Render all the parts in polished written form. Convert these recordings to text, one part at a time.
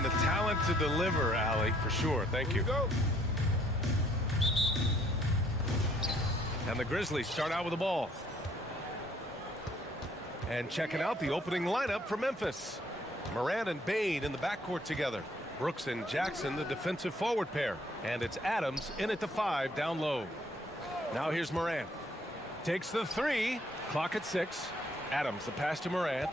And the talent to deliver, Allie, for sure. Thank you. And the Grizzlies start out with the ball. And checking out the opening lineup for Memphis. Morant and Bane in the backcourt together. Brooks and Jackson, the defensive forward pair. And it's Adams in at the 5 down low. Now here's Morant. Takes the 3. Clock at 6. Adams, the pass to Morant.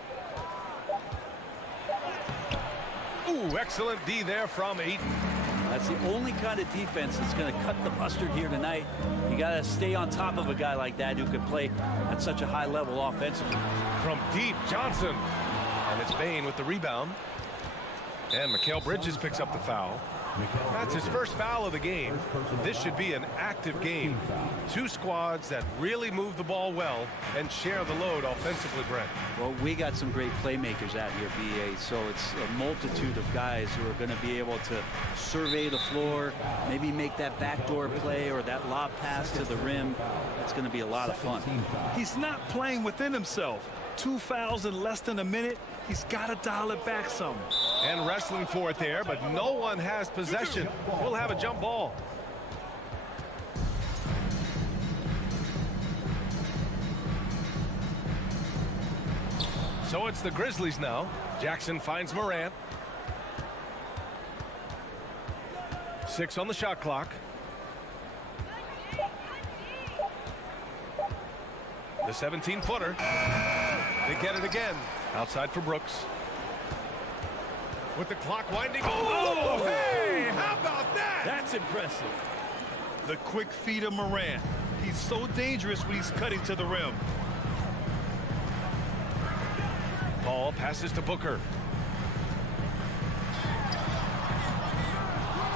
Ooh, excellent D there from Ayton. That's the only kind of defense that's going to cut the mustard here tonight. You got to stay on top of a guy like that who can play at such a high level offensively. From deep, Johnson. And it's Bane with the rebound. And Mikal Bridges picks up the foul. That's his first foul of the game. This should be an active game. Two squads that really move the ball well and share the load offensively, Brent. Well, we got some great playmakers out here, BA, so it's a multitude of guys who are going to be able to survey the floor, maybe make that backdoor play or that lob pass to the rim. It's going to be a lot of fun. He's not playing within himself. 2 fouls in less than a minute. He's got to dial it back some. And wrestling for it there, but no one has possession. We'll have a jump ball. So it's the Grizzlies now. Jackson finds Morant. 6 on the shot clock. The 17-footer. They get it again. Outside for Brooks. With the clock winding. Oh, hey, how about that? That's impressive. The quick feet of Morant. He's so dangerous when he's cutting to the rim. Ball passes to Booker.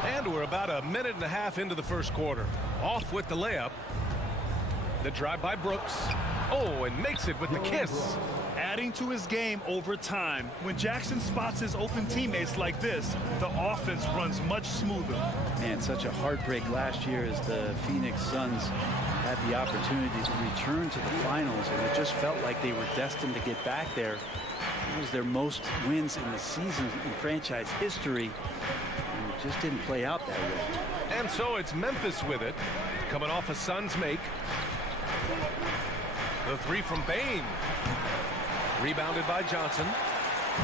And we're about a minute and a half into the first quarter. Off with the layup. The drive by Brooks. Oh, and makes it with the kiss. Adding to his game over time. When Jackson spots his open teammates like this, the offense runs much smoother. Man, such a heartbreak last year as the Phoenix Suns had the opportunity to return to the finals, and it just felt like they were destined to get back there. It was their most wins in the season in franchise history, and it just didn't play out that way. And so it's Memphis with it, coming off a Suns make. The 3 from Bane. Rebounded by Johnson.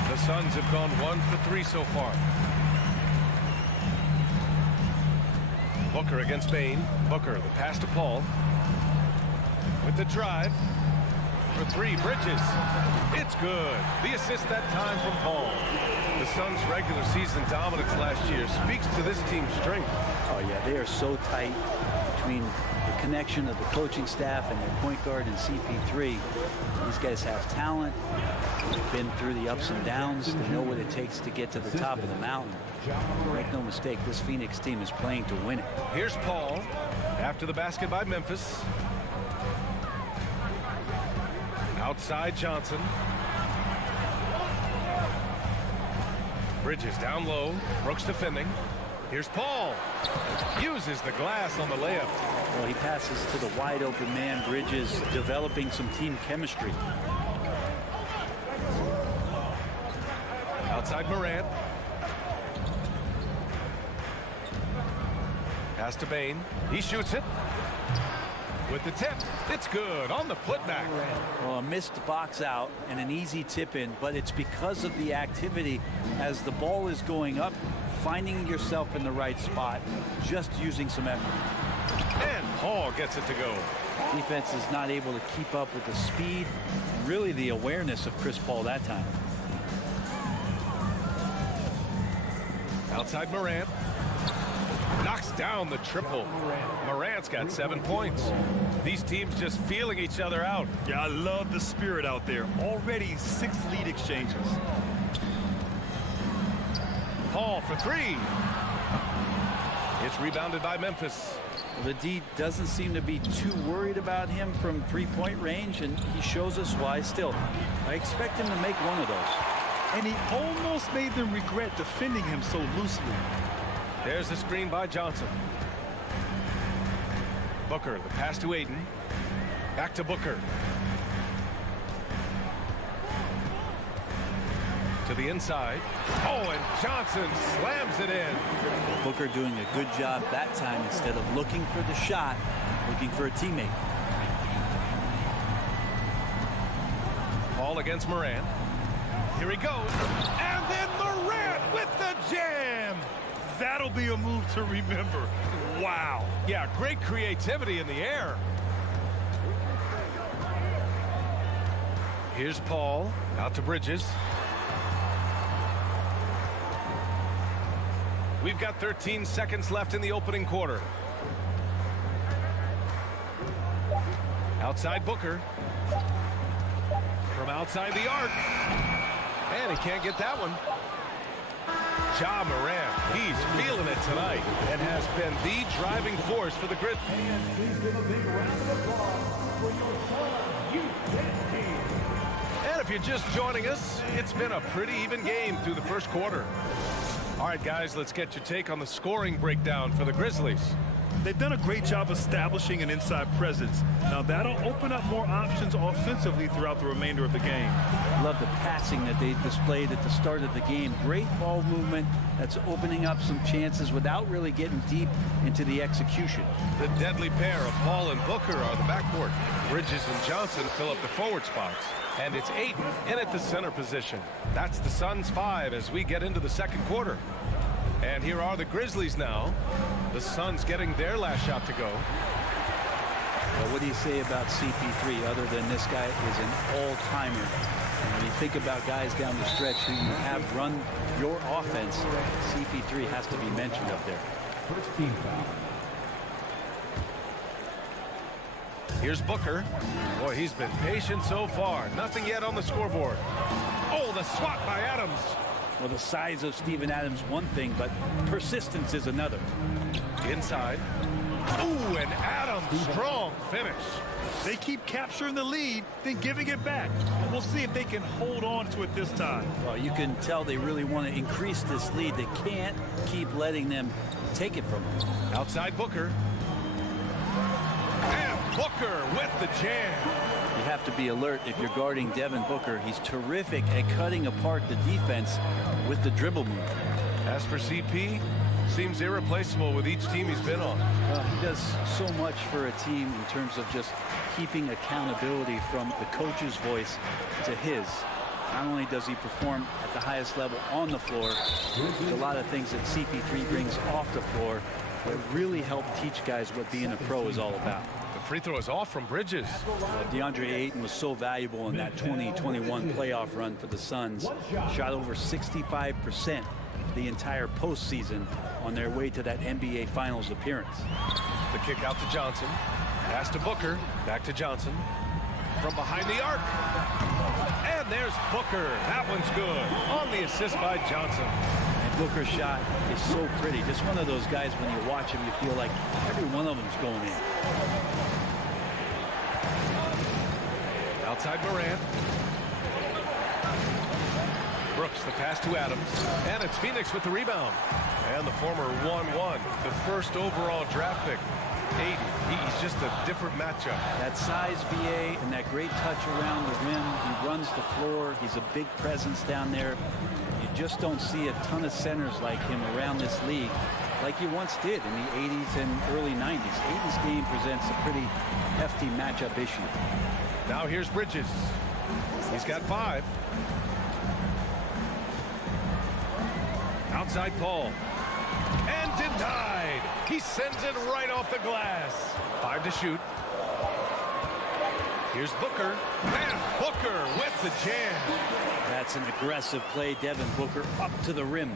The Suns have gone 1 for 3 so far. Booker against Bane. Booker, the pass to Paul. With the drive. For 3, Bridges. It's good. The assist that time from Paul. The Suns' regular season dominance last year speaks to this team's strength. Oh, yeah, they are so tight between the connection of the coaching staff and their point guard and CP3. These guys have talent. They've been through the ups and downs. They know what it takes to get to the top of the mountain. Make no mistake, this Phoenix team is playing to win it. Here's Paul after the basket by Memphis. Outside Johnson. Bridges down low. Brooks defending. Here's Paul. Uses the glass on the layup. Well, he passes to the wide open man. Bridges developing some team chemistry. Outside Morant. Pass to Bane. He shoots it. With the tip. It's good on the putback. Well, a missed box out and an easy tip in, but it's because of the activity as the ball is going up, finding yourself in the right spot, just using some effort. And Paul gets it to go. Defense is not able to keep up with the speed and really the awareness of Chris Paul that time. Outside Morant. Knocks down the triple. Morant's got 7 points. These teams just feeling each other out. Yeah, I love the spirit out there. Already 6 lead exchanges. Paul for 3. It's rebounded by Memphis. Well, the D doesn't seem to be too worried about him from three-point range, and he shows us why still. I expect him to make one of those. And he almost made them regret defending him so loosely. There's the screen by Johnson. Booker, the pass to Ayton. Back to Booker. To the inside. Oh, and Johnson slams it in. Booker doing a good job that time. Instead of looking for the shot, looking for a teammate. Ball against Morant. Here he goes. And then Morant with the jam. That'll be a move to remember. Wow. Yeah, great creativity in the air. Here's Paul. Out to Bridges. We've got 13 seconds left in the opening quarter. Outside Booker. From outside the arc. And he can't get that one. Ja Morant, he's feeling it tonight and has been the driving force for the Grizzlies. Please give a big round of applause for your son, youth team. And if you're just joining us, it's been a pretty even game through the first quarter. All right, guys, let's get your take on the scoring breakdown for the Grizzlies. They've done a great job establishing an inside presence. Now that'll open up more options offensively throughout the remainder of the game. Love the passing that they displayed at the start of the game. Great ball movement that's opening up some chances without really getting deep into the execution. The deadly pair of Paul and Booker are the backcourt. Bridges and Johnson fill up the forward spots. And it's Ayton in at the center position. That's the Suns' 5 as we get into the second quarter. And here are the Grizzlies now. The Suns getting their last shot to go. Well, what do you say about CP3 other than this guy is an all-timer? And when you think about guys down the stretch who you have run your offense, CP3 has to be mentioned up there. First team foul. Here's Booker. Boy, he's been patient so far. Nothing yet on the scoreboard. Oh, the swat by Adams. Well, the size of Steven Adams one thing, but persistence is another. Inside. Ooh, and Adams, strong finish. They keep capturing the lead, then giving it back. We'll see if they can hold on to it this time. Well, you can tell they really want to increase this lead. They can't keep letting them take it from them. Outside Booker. And Booker with the jam. You have to be alert if you're guarding Devin Booker. He's terrific at cutting apart the defense with the dribble move. As for CP, seems irreplaceable with each team he's been on. Well, he does so much for a team in terms of just keeping accountability from the coach's voice to his. Not only does he perform at the highest level on the floor, there's a lot of things that CP3 brings off the floor that really help teach guys what being a pro is all about. The free throw is off from Bridges. DeAndre Ayton was so valuable in that 2021 playoff run for the Suns. Shot over 65% the entire postseason on their way to that NBA Finals appearance. The kick out to Johnson. Pass to Booker. Back to Johnson. From behind the arc. And there's Booker. That one's good. On the assist by Johnson. And Booker's shot is so pretty. Just one of those guys, when you watch him, you feel like every one of them's going in. Outside Morant. Brooks, the pass to Adams. And it's Phoenix with the rebound. And the former 1-1, the first overall draft pick. Ayton, he's just a different matchup. That size VA and that great touch around the rim. He runs the floor. He's a big presence down there. You just don't see a ton of centers like him around this league like you once did in the 80s and early 90s. Ayton's game presents a pretty hefty matchup issue. Now here's Bridges. He's got 5. Outside Paul. And denied. He sends it right off the glass. 5 to shoot. Here's Booker. And Booker with the jam. That's an aggressive play. Devin Booker up to the rim.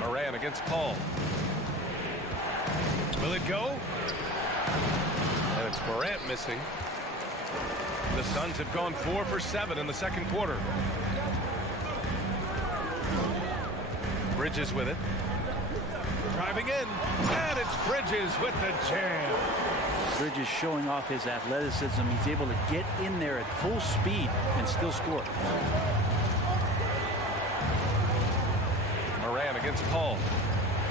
Morant against Paul. Will it go? And it's Morant missing. The Suns have gone 4 for 7 in the second quarter. Bridges with it. Driving in. And it's Bridges with the jam. Bridges showing off his athleticism. He's able to get in there at full speed and still score. Morant against Paul.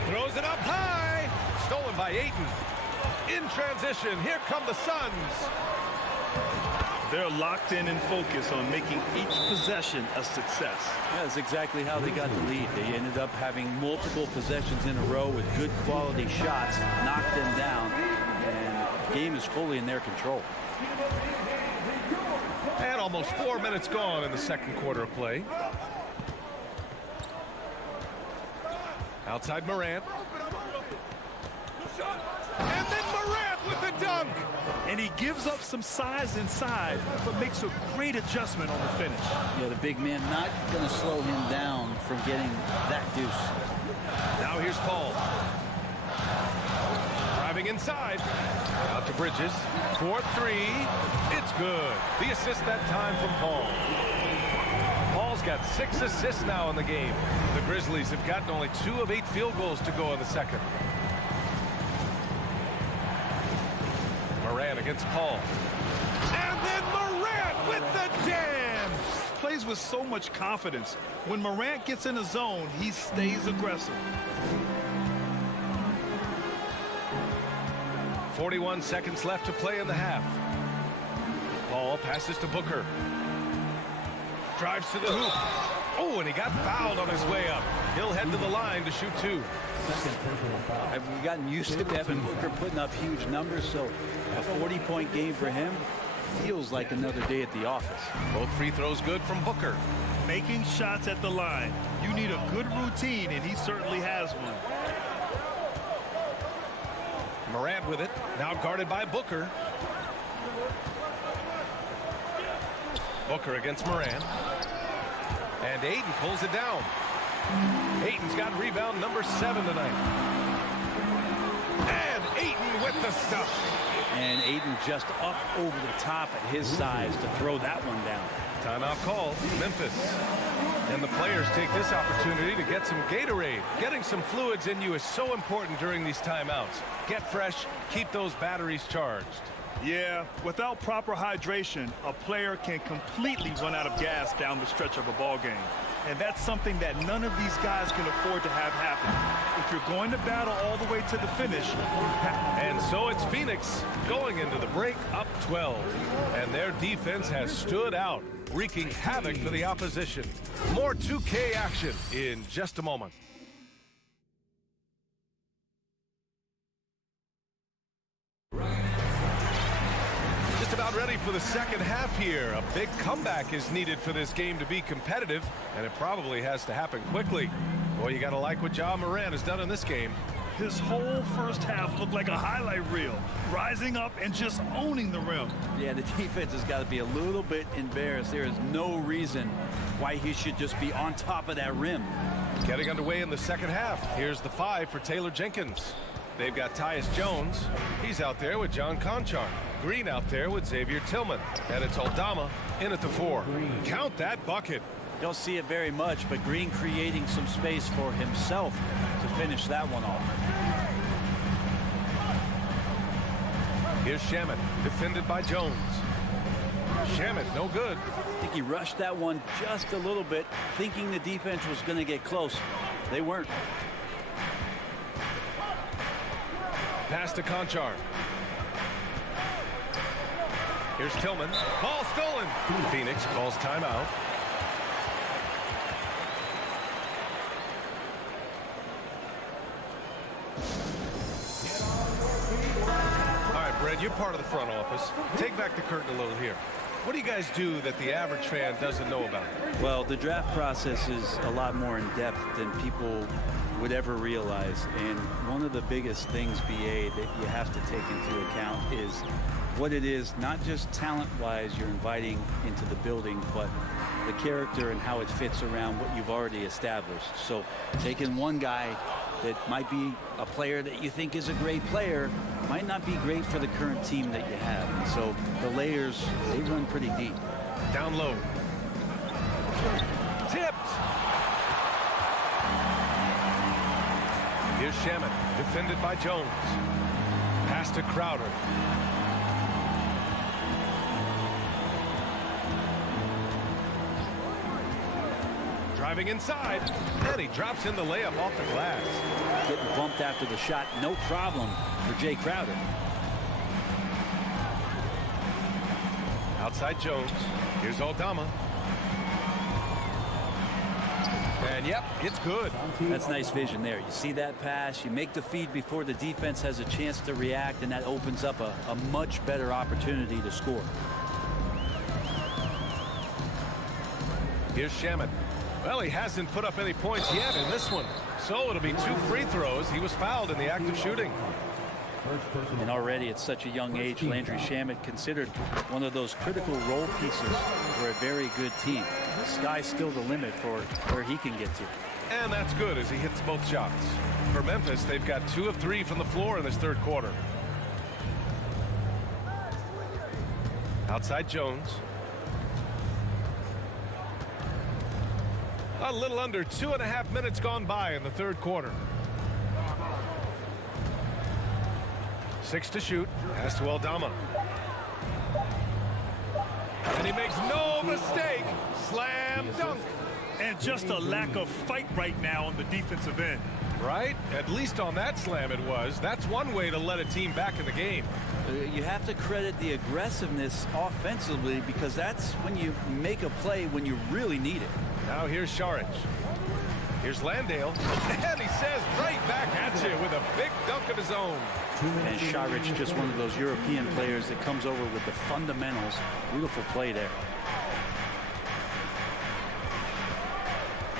Throws it up high. Stolen by Ayton. In transition, here come the Suns. They're locked in and focused on making each possession a success. Yeah, that's exactly how they got the lead. They ended up having multiple possessions in a row with good quality shots, knocked them down, and the game is fully in their control. And almost 4 minutes gone in the second quarter of play. Outside Morant. And then Morant with the dunk. And he gives up some size inside, but makes a great adjustment on the finish. Yeah, the big man not going to slow him down from getting that deuce. Now here's Paul. Driving inside. Out to Bridges. 4-3. It's good. The assist that time from Paul. Paul's got 6 assists now in the game. The Grizzlies have gotten only 2 of 8 field goals to go in the second. Morant against Paul. And then Morant with the jam. Plays with so much confidence. When Morant gets in a zone, he stays aggressive. 41 seconds left to play in the half. Paul passes to Booker. Drives to the hoop. Oh, and he got fouled on his way up. He'll head to the line to shoot 2. Have we gotten used to Devin Booker putting up huge numbers, so a 40-point game for him feels like another day at the office. Both free throws good from Booker. Making shots at the line. You need a good routine, and he certainly has one. Morant with it. Now guarded by Booker. Booker against Morant. And Ayton pulls it down. Ayton's got rebound number 7 tonight. And Ayton with the stuff. And Ayton just up over the top at his size to throw that one down. Timeout call, Memphis. And the players take this opportunity to get some Gatorade. Getting some fluids in you is so important during these timeouts. Get fresh, keep those batteries charged. Yeah, without proper hydration, a player can completely run out of gas down the stretch of a ball game. And that's something that none of these guys can afford to have happen. If you're going to battle all the way to the finish. And so it's Phoenix going into the break up 12. And their defense has stood out, wreaking havoc for the opposition. More 2K action in just a moment. Just about ready for the second half here. A big comeback is needed for this game to be competitive, and it probably has to happen quickly. Boy, you got to like what Ja Morant has done in this game. His whole first half looked like a highlight reel, rising up and just owning the rim. Yeah, the defense has got to be a little bit embarrassed. There is no reason why he should just be on top of that rim. Getting underway in the second half. Here's the 5 for Taylor Jenkins. They've got Tyus Jones. He's out there with John Conchar. Green out there with Xavier Tillman. And it's Aldama in at the 4. Count that bucket. Don't see it very much, but Green creating some space for himself to finish that one off. Here's Shamet, defended by Jones. Shamet, no good. I think he rushed that one just a little bit, thinking the defense was going to get close. They weren't. Pass to Conchar. Here's Tillman. Ball stolen. Phoenix calls timeout. All right, Brad, you're part of the front office. Take back the curtain a little here. What do you guys do that the average fan doesn't know about? Well, the draft process is a lot more in depth than people would ever realize. And one of the biggest things, BA, that you have to take into account is what it is, not just talent-wise you're inviting into the building, but the character and how it fits around what you've already established. So taking one guy that might be a player that you think is a great player might not be great for the current team that you have. And so the layers, they run pretty deep. Down low. Tipped. Here's Shamet, defended by Jones. Pass to Crowder. Driving inside, and he drops in the layup off the glass. Getting bumped after the shot, no problem for Jay Crowder. Outside Jones. Here's Aldama. And yep, it's good. That's nice vision there. You see that pass, you make the feed before the defense has a chance to react, and that opens up a much better opportunity to score. Here's Shaman. Well, he hasn't put up any points yet in this one. So it'll be 2 free throws. He was fouled in the act of shooting. And already at such a young age, Landry Shamet considered one of those critical role pieces for a very good team. The sky's still the limit for where he can get to. And that's good as he hits both shots. For Memphis, they've got 2 of 3 from the floor in this third quarter. Outside Jones. A little under 2.5 minutes gone by in the third quarter. 6 to shoot. Pass to Aldama. And he makes no mistake. Slam dunk. And just a lack of fight right now on the defensive end. Right? At least on that slam it was. That's one way to let a team back in the game. You have to credit the aggressiveness offensively, because that's when you make a play when you really need it. Now here's Sharic. Here's Landale. And he says right back at you with a big dunk of his own. And Sharic, just one of those European players that comes over with the fundamentals. Beautiful play there.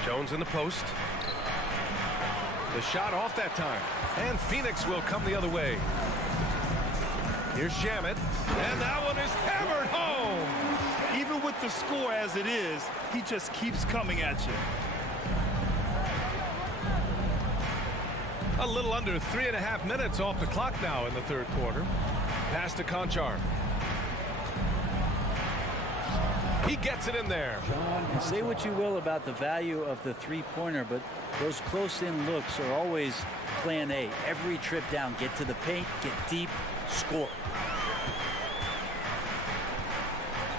Jones in the post. The shot off that time. And Phoenix will come the other way. Here's Shamet. And that one is hammered home. Even with the score as it is, he just keeps coming at you. A little under 3.5 minutes off the clock now in the third quarter. Pass to Conchar. He gets it in there. Say what you will about the value of the three-pointer, but those close-in looks are always plan A. Every trip down, get to the paint, get deep, score.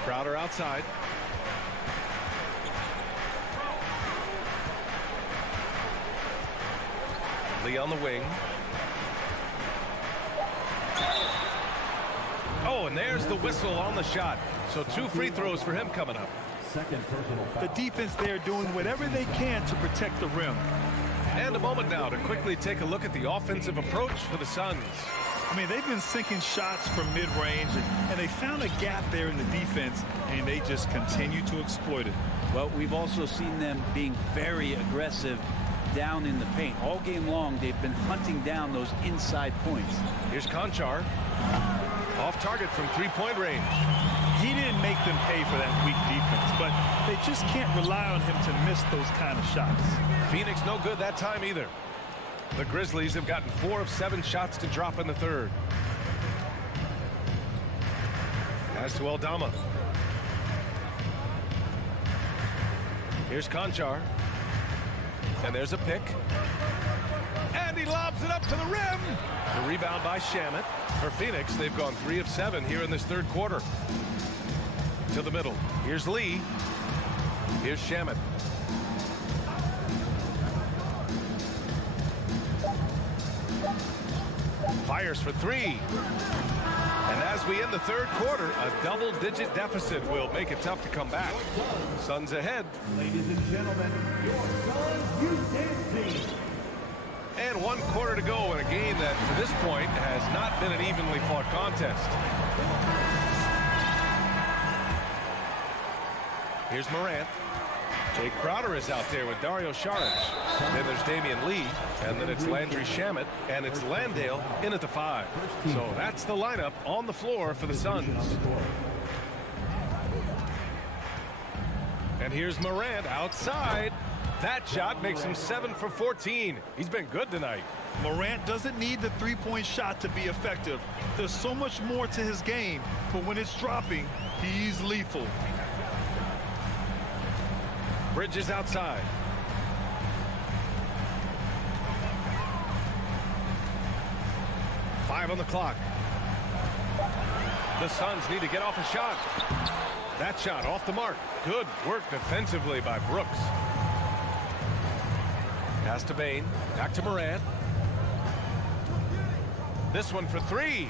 Crowder outside. Lee on the wing. Oh, and there's the whistle on the shot. So 2 free throws for him coming up. The defense there doing whatever they can to protect the rim. And a moment now to quickly take a look at the offensive approach for the Suns. I mean, they've been sinking shots from mid-range, and they found a gap there in the defense, and they just continue to exploit it. Well, we've also seen them being very aggressive down in the paint. All game long, they've been hunting down those inside points. Here's Conchar. Off target from 3-point range. He didn't make them pay for that weak defense, but they just can't rely on him to miss those kind of shots. Phoenix no good that time either. The Grizzlies have gotten 4 of 7 shots to drop in the third. Pass to Aldama. Here's Conchar. And there's a pick. And he lobs it up to the rim. The rebound by Shamet. For Phoenix, they've gone 3 of 7 here in this third quarter. To the middle. Here's Lee. Here's Shamet. Fires for 3. And as we end the third quarter, a double-digit deficit will make it tough to come back. Suns ahead. Ladies and gentlemen, your Suns Youth Dance Team. And 1 quarter to go in a game that, to this point, has not been an evenly fought contest. Here's Morant. Jay Crowder is out there with Dario Saric. Then there's Damian Lee, and then it's Landry Shamet, and it's Landale in at the 5. So that's the lineup on the floor for the Suns. And here's Morant outside. That shot makes him 7 for 14. He's been good tonight. Morant doesn't need the three-point shot to be effective. There's so much more to his game, but when it's dropping, he's lethal. Bridges outside. Five on the clock. The Suns need to get off a shot. That shot off the mark. Good work defensively by Brooks. Pass to Bane. Back to Morant. This one for 3.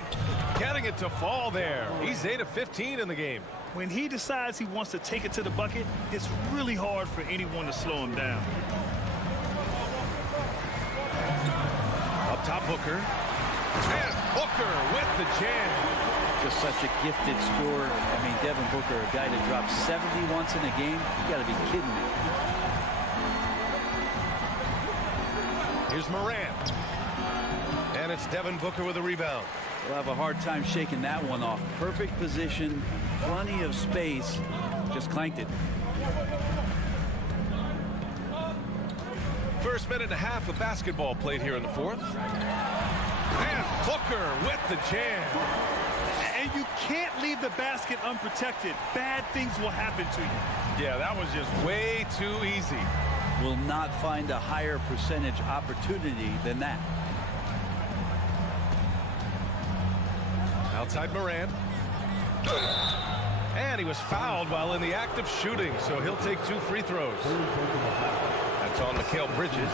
Getting it to fall there. He's 8 of 15 in the game. When he decides he wants to take it to the bucket, it's really hard for anyone to slow him down. Up top, Booker. And Booker with the jam. Just such a gifted scorer. I mean, Devin Booker, a guy that drops 70 once in a game. You got to be kidding me. Here's Morant. And it's Devin Booker with a rebound. We'll have a hard time shaking that one off. Perfect position, plenty of space. Just clanked it. First minute and a half of basketball played here in the fourth. And Booker with the jam. And you can't leave the basket unprotected. Bad things will happen to you. Yeah, that was just way too easy. Will not find a higher percentage opportunity than that. Outside Morant. And he was fouled while in the act of shooting, so he'll take 2 free throws. That's on Mikal Bridges.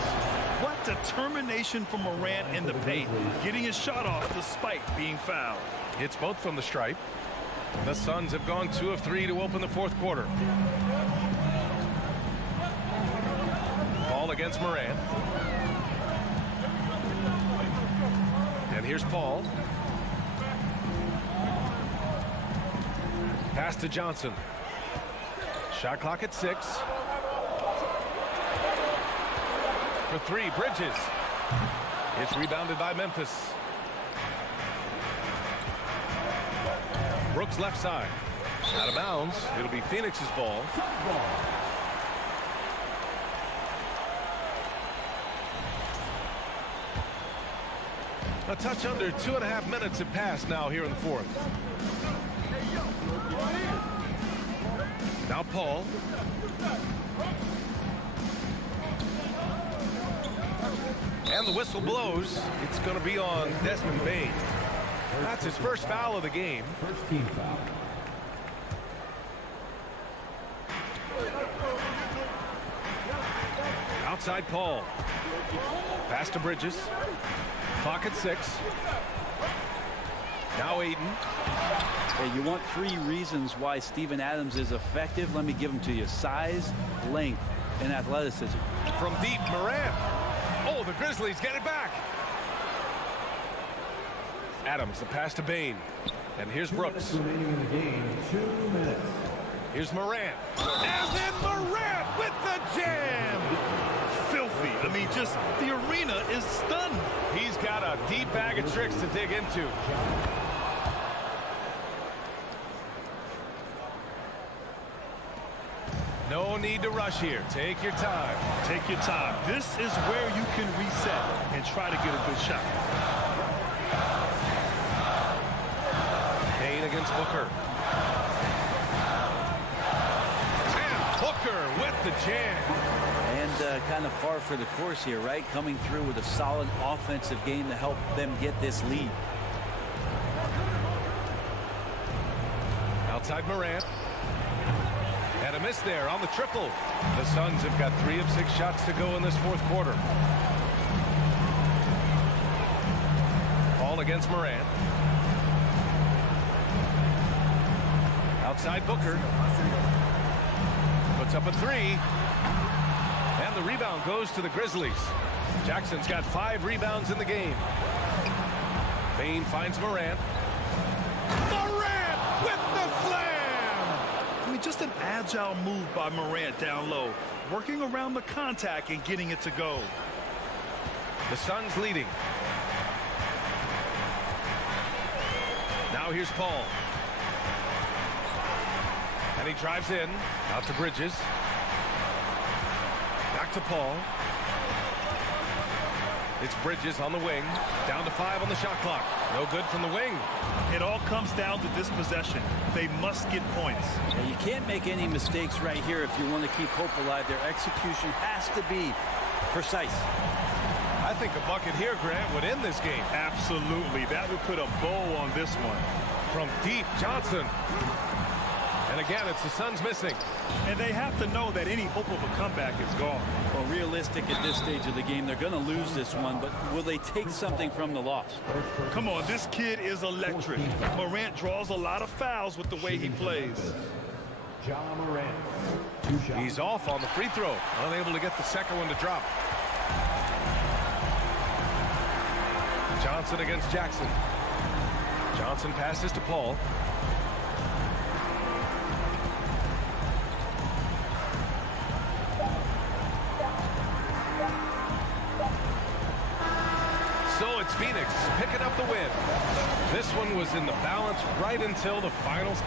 What determination from Morant in the paint, getting his shot off despite being fouled. Hits both from the stripe. The Suns have gone 2 of 3 to open the fourth quarter. Paul against Morant. And here's Paul. Pass to Johnson. Shot clock at 6. For 3, Bridges. It's rebounded by Memphis. Brooks left side. Out of bounds. It'll be Phoenix's ball. A touch under 2.5 minutes have passed now here in the fourth. Now Paul. And the whistle blows. It's going to be on Desmond Bane. That's his first foul of the game. First team foul. Outside Paul. Pass to Bridges. Clock at 6. Now Aiden. Hey, you want 3 reasons why Steven Adams is effective? Let me give them to you. Size, length, and athleticism. From deep, Morant. Oh, the Grizzlies get it back. Adams, the pass to Bane. And here's Brooks. Remaining in the game, 2 minutes. Here's Morant. And then Morant with the jam. Filthy. I mean, just the arena is stunned. He's got a deep bag of tricks to dig into. No need to rush here. Take your time. Take your time. This is where you can reset and try to get a good shot. Kane against Booker. And Booker with the jam. And kind of par for the course here, right? Coming through with a solid offensive game to help them get this lead. Outside Morant. And a miss there on the triple. The Suns have got 3 of 6 shots to go in this fourth quarter. Paul against Morant. Outside Booker. Puts up a 3. And the rebound goes to the Grizzlies. Jackson's got 5 rebounds in the game. Bane finds Morant. Morant with the slam! I mean, just an agile move by Morant down low, working around the contact and getting it to go. The Suns leading. Now here's Paul. And he drives in. Out to Bridges. Back to Paul. It's Bridges on the wing. Down to 5 on the shot clock. No good from the wing. It all comes down to this possession. They must get points. And you can't make any mistakes right here if you want to keep hope alive. Their execution has to be precise. I think a bucket here, Grant, would end this game. Absolutely. That would put a bow on this one. From deep, Johnson. And again, it's the Suns missing. And they have to know that any hope of a comeback is gone. Well, realistic at this stage of the game, they're going to lose this one, but will they take something from the loss? Come on, this kid is electric. Morant draws a lot of fouls with the way he plays. John Morant. He's off on the free throw. Unable to get the second one to drop. Johnson against Jackson. Johnson passes to Paul. So it's Phoenix picking up the win. This one was in the balance right until the finals.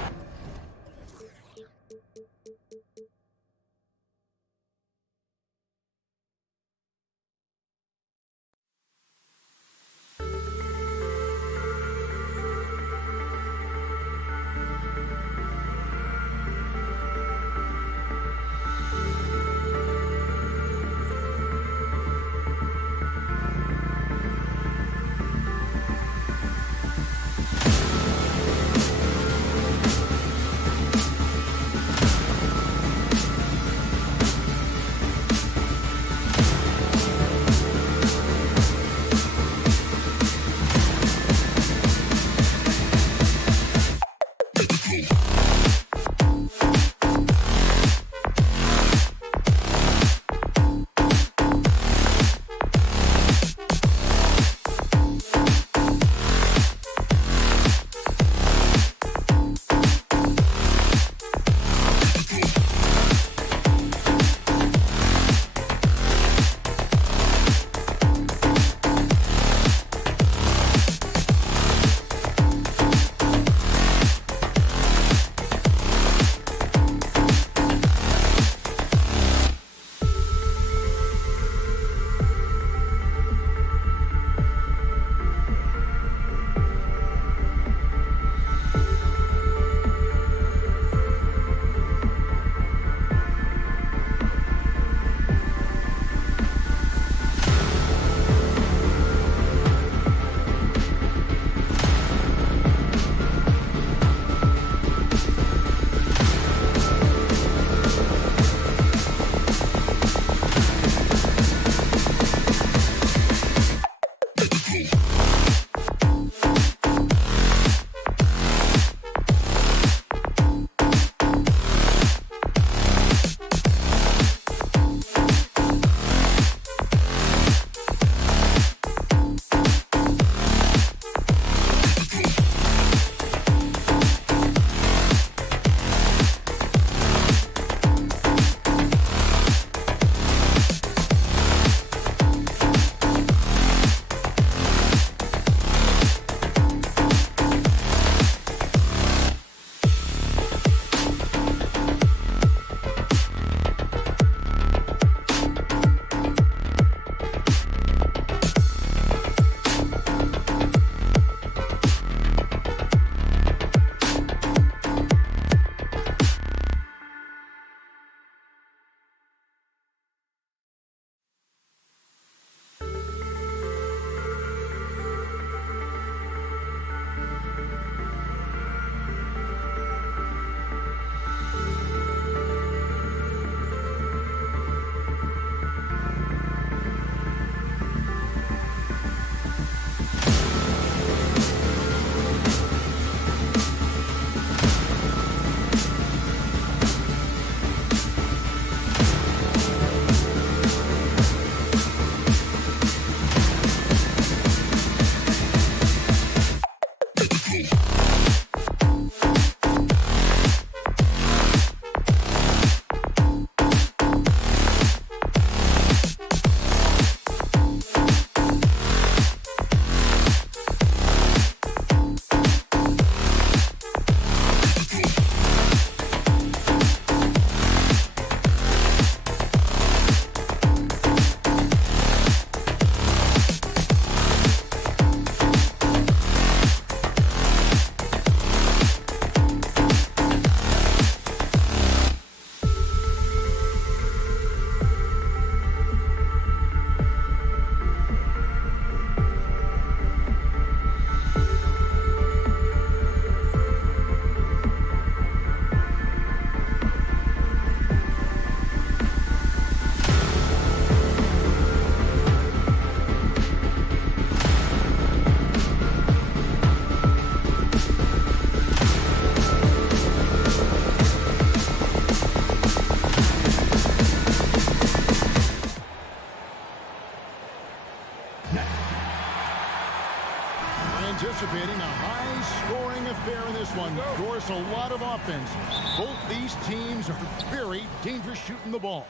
That's a lot of offense. Both these teams are very dangerous shooting the ball.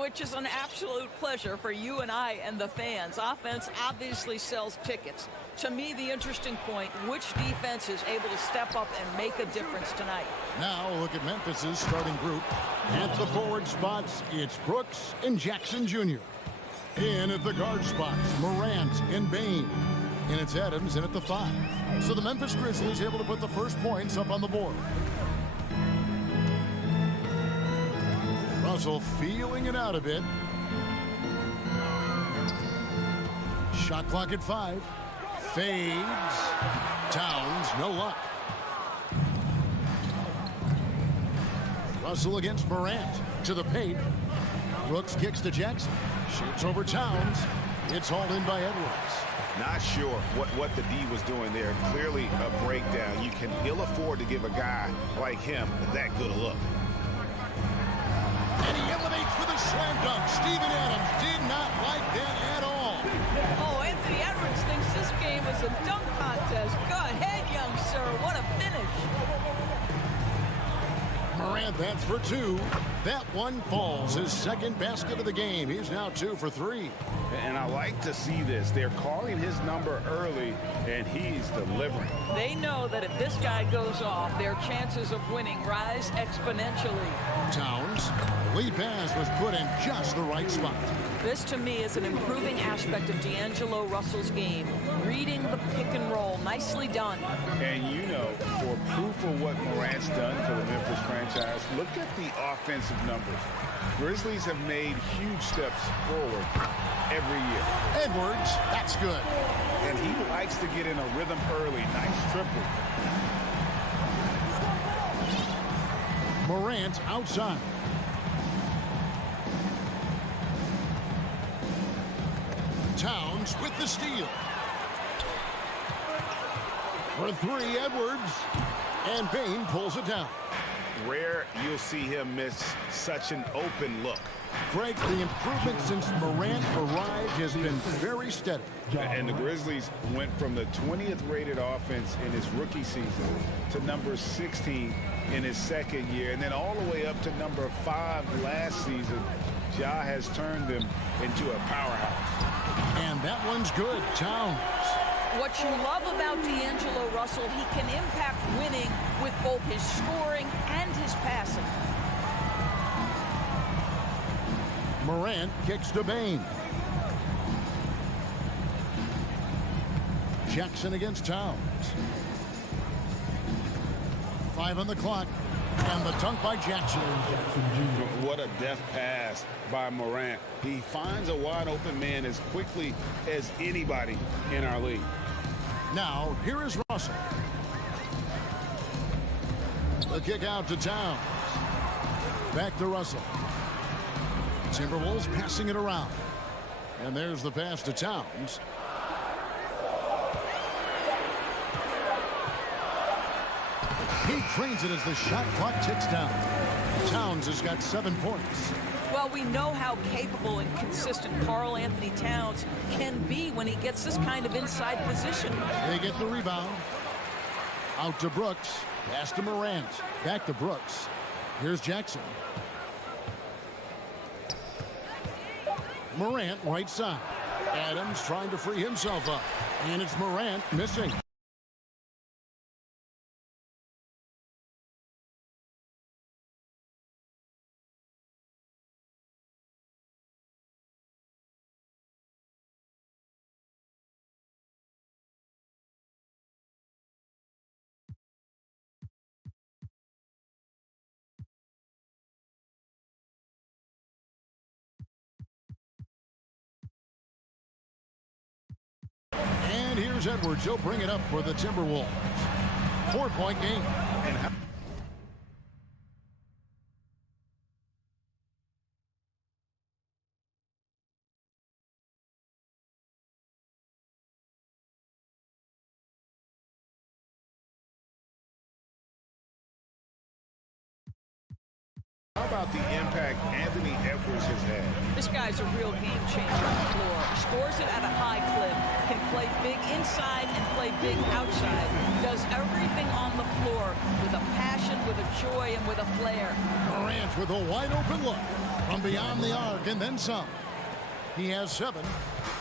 Which is an absolute pleasure for you and I and the fans. Offense obviously sells tickets. To me, the interesting point, which defense is able to step up and make a difference tonight? Now look at Memphis's starting group. At the forward spots, it's Brooks and Jackson Jr. In at the guard spots, Morant and Bain. And it's Adams in at the 5. So the Memphis Grizzlies able to put the first points up on the board. Russell feeling it out a bit. Shot clock at 5. Fades. Towns, no luck. Russell against Morant. To the paint. Brooks kicks to Jackson. Shoots over Towns. It's hauled in by Edwards. Not sure what the D was doing there. Clearly a breakdown. You can ill afford to give a guy like him that good a look. And he elevates with a slam dunk. Steven Adams did not like that at all. Oh, Anthony Edwards thinks this game is a dunk contest. Go ahead, young sir. What a finish. Morant, that's for 2. That one falls. His second basket of the game. He's now 2 for 3. And I like to see this. They're calling his number early, and he's delivering. They know that if this guy goes off, their chances of winning rise exponentially. Towns. The lead pass was put in just the right spot. This, to me, is an improving aspect of D'Angelo Russell's game. Reading the pick and roll. Nicely done. And you know, for proof of what Morant's done for the Memphis franchise, look at the offensive numbers. Grizzlies have made huge steps forward every year. Edwards, that's good. And he likes to get in a rhythm early. Nice triple. Morant outside. Towns with the steal. For 3, Edwards. And Bain pulls it down. Rare you'll see him miss such an open look. Greg, the improvement since Morant arrived has been very steady. And the Grizzlies went from the 20th rated offense in his rookie season to number 16 in his second year, and then all the way up to number 5 last season. Ja has turned them into a powerhouse. And that one's good. Towns. What you love about D'Angelo Russell, he can impact winning with both his scoring and his passing. Morant kicks to Bain. Jackson against Towns. 5 on the clock. And the dunk by Jackson. What a deft pass by Morant. He finds a wide open man as quickly as anybody in our league. Now, here is Russell. The kick out to Towns. Back to Russell. Timberwolves passing it around. And there's the pass to Towns. He trains it as the shot clock ticks down. Towns has got 7 points. Well, we know how capable and consistent Karl Anthony Towns can be when he gets this kind of inside position. They get the rebound. Out to Brooks. Pass to Morant. Back to Brooks. Here's Jackson. Morant right side. Adams trying to free himself up. And it's Morant missing. And here's Edwards. He'll bring it up for the Timberwolves. 4-point game. How about the impact Anthony Edwards has had? This guy's a real game changer on the floor. Scores it at a high clip, can play big inside and play big outside. Does everything on the floor with a passion, with a joy, and with a flair. Morant with a wide open look from beyond the arc and then some. He has 7.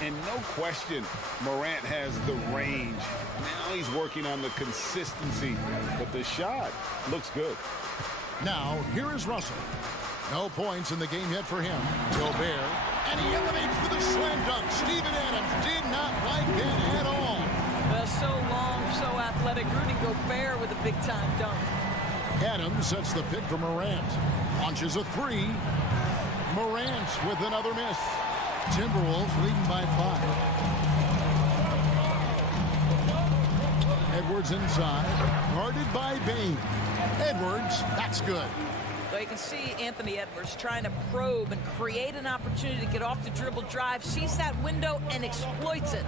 And no question, Morant has the range. Now he's working on the consistency, but the shot looks good. Now, here is Russell. No points in the game yet for him. Gobert, and he elevates for the slam dunk. Steven Adams did not like that at all. So long, so athletic. Rudy Gobert with a big-time dunk. Adams sets the pick for Morant. Launches a 3. Morant with another miss. Timberwolves leading by 5. Edwards inside, guarded by Bain. Edwards, that's good. So you can see Anthony Edwards trying to probe and create an opportunity to get off the dribble drive, sees that window and exploits it.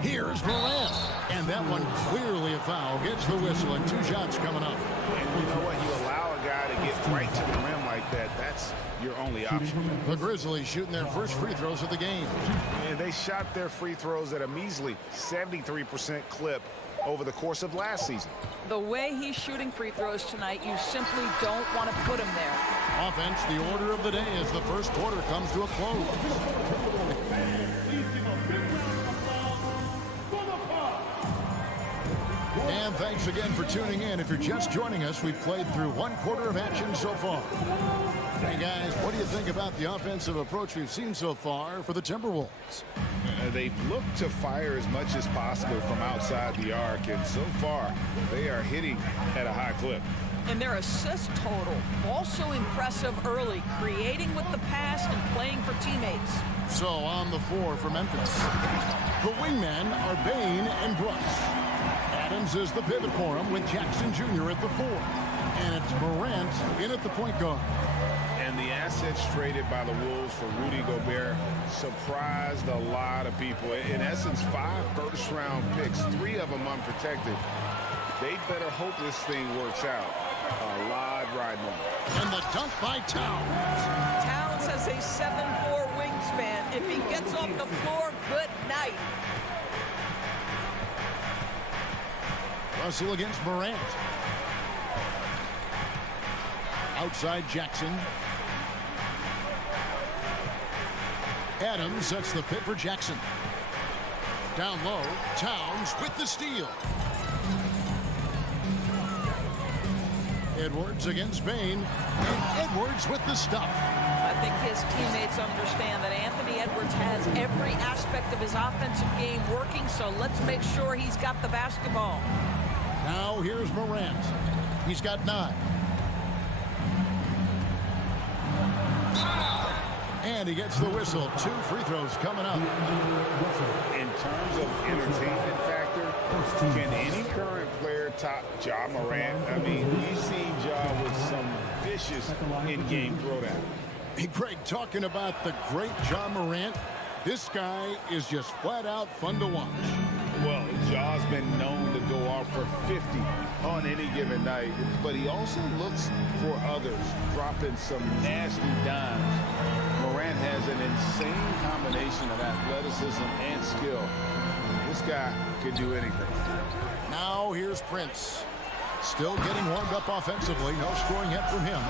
Here's Morant, and that one clearly a foul. Gets the whistle and 2 shots coming up. And you know what? You allow a guy to get right to the rim like that. That's your only option. The Grizzlies shooting their first free throws of the game. And they shot their free throws at a measly 73% clip over the course of last season. The way he's shooting free throws tonight, you simply don't want to put him there. Offense, the order of the day as the first quarter comes to a close. And thanks again for tuning in. If you're just joining us, we've played through 1 quarter of action so far. Hey guys, what do you think about the offensive approach we've seen so far for the Timberwolves? They've looked to fire as much as possible from outside the arc, and so far they are hitting at a high clip. And their assist total also impressive early, creating with the pass and playing for teammates. So on the floor for Memphis, the wingmen are Bain and Brooks. Adams is the pivot for him with Jackson Jr. at the 4. And it's Morant in at the point guard. And the assets traded by the Wolves for Rudy Gobert surprised a lot of people. In essence, 5 first-round picks, 3 of them unprotected. They better hope this thing works out. A lot riding on. And the dunk by Towns. Towns has a 7'4" wingspan. If he gets off the floor, good night. Russell against Morant. Outside Jackson. Adams sets the pick for Jackson. Down low, Towns with the steal. Edwards against Bain. And Edwards with the stuff. I think his teammates understand that Anthony Edwards has every aspect of his offensive game working, so let's make sure he's got the basketball. Now here's Morant. He's got 9. And he gets the whistle. 2 free throws coming up. In terms of entertainment factor, can any current player top Ja Morant? I mean, you've seen Ja with some vicious in-game throwdown. Hey, Greg, talking about the great Ja Morant, this guy is just flat out fun to watch. Well, Ja's been known to go off for 50 on any given night, but he also looks for others, dropping some nasty dimes. Morant has an insane combination of athleticism and skill. This guy can do anything. Now here's Prince. Still getting warmed up offensively. No scoring yet from him.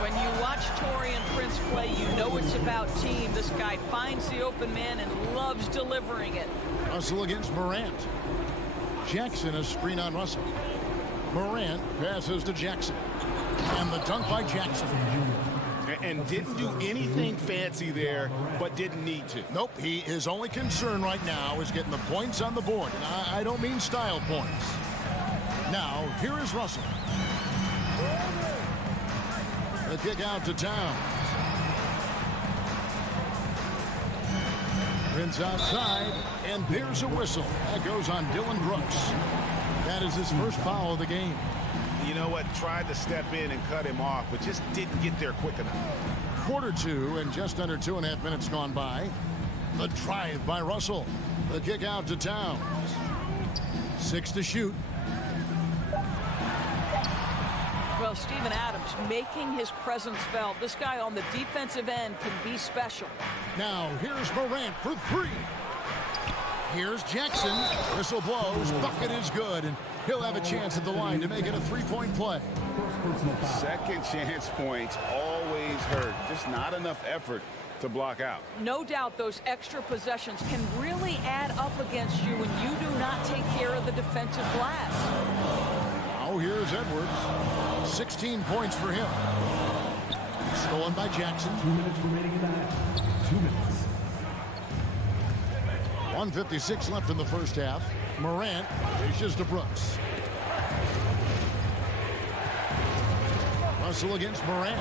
When you watch Taurean Prince play, you know it's about team. This guy finds the open man and loves delivering it. Russell against Morant. Jackson a screen on Russell. Morant passes to Jackson. And the dunk by Jackson. And didn't do anything fancy there, but didn't need to. Nope, his only concern right now is getting the points on the board. And I don't mean style points. Now, here is Russell. The kick out to Towns. Prince outside, and there's a whistle. That goes on Dylan Brooks. That is his first foul of the game. You know what? Tried to step in and cut him off, but just didn't get there quick enough. Quarter 2 and just under 2.5 minutes gone by. The drive by Russell. The kick out to Towns. 6 to shoot. Well, Well, Steven Adams making his presence felt. This guy on the defensive end can be special. Now, here's Morant for three. Here's Jackson. Whistle blows. Bucket is good, and he'll have a chance at the line to make it a three-point play. Second chance points always hurt. Just not enough effort to block out. No doubt those extra possessions can really add up against you when you do not take care of the defensive glass. Now here's Edwards. 16 points for him. Stolen by Jackson. 2 minutes remaining in the half. 2 minutes. 1:56 left in the first half. Morant dishes to Brooks. Russell against Morant.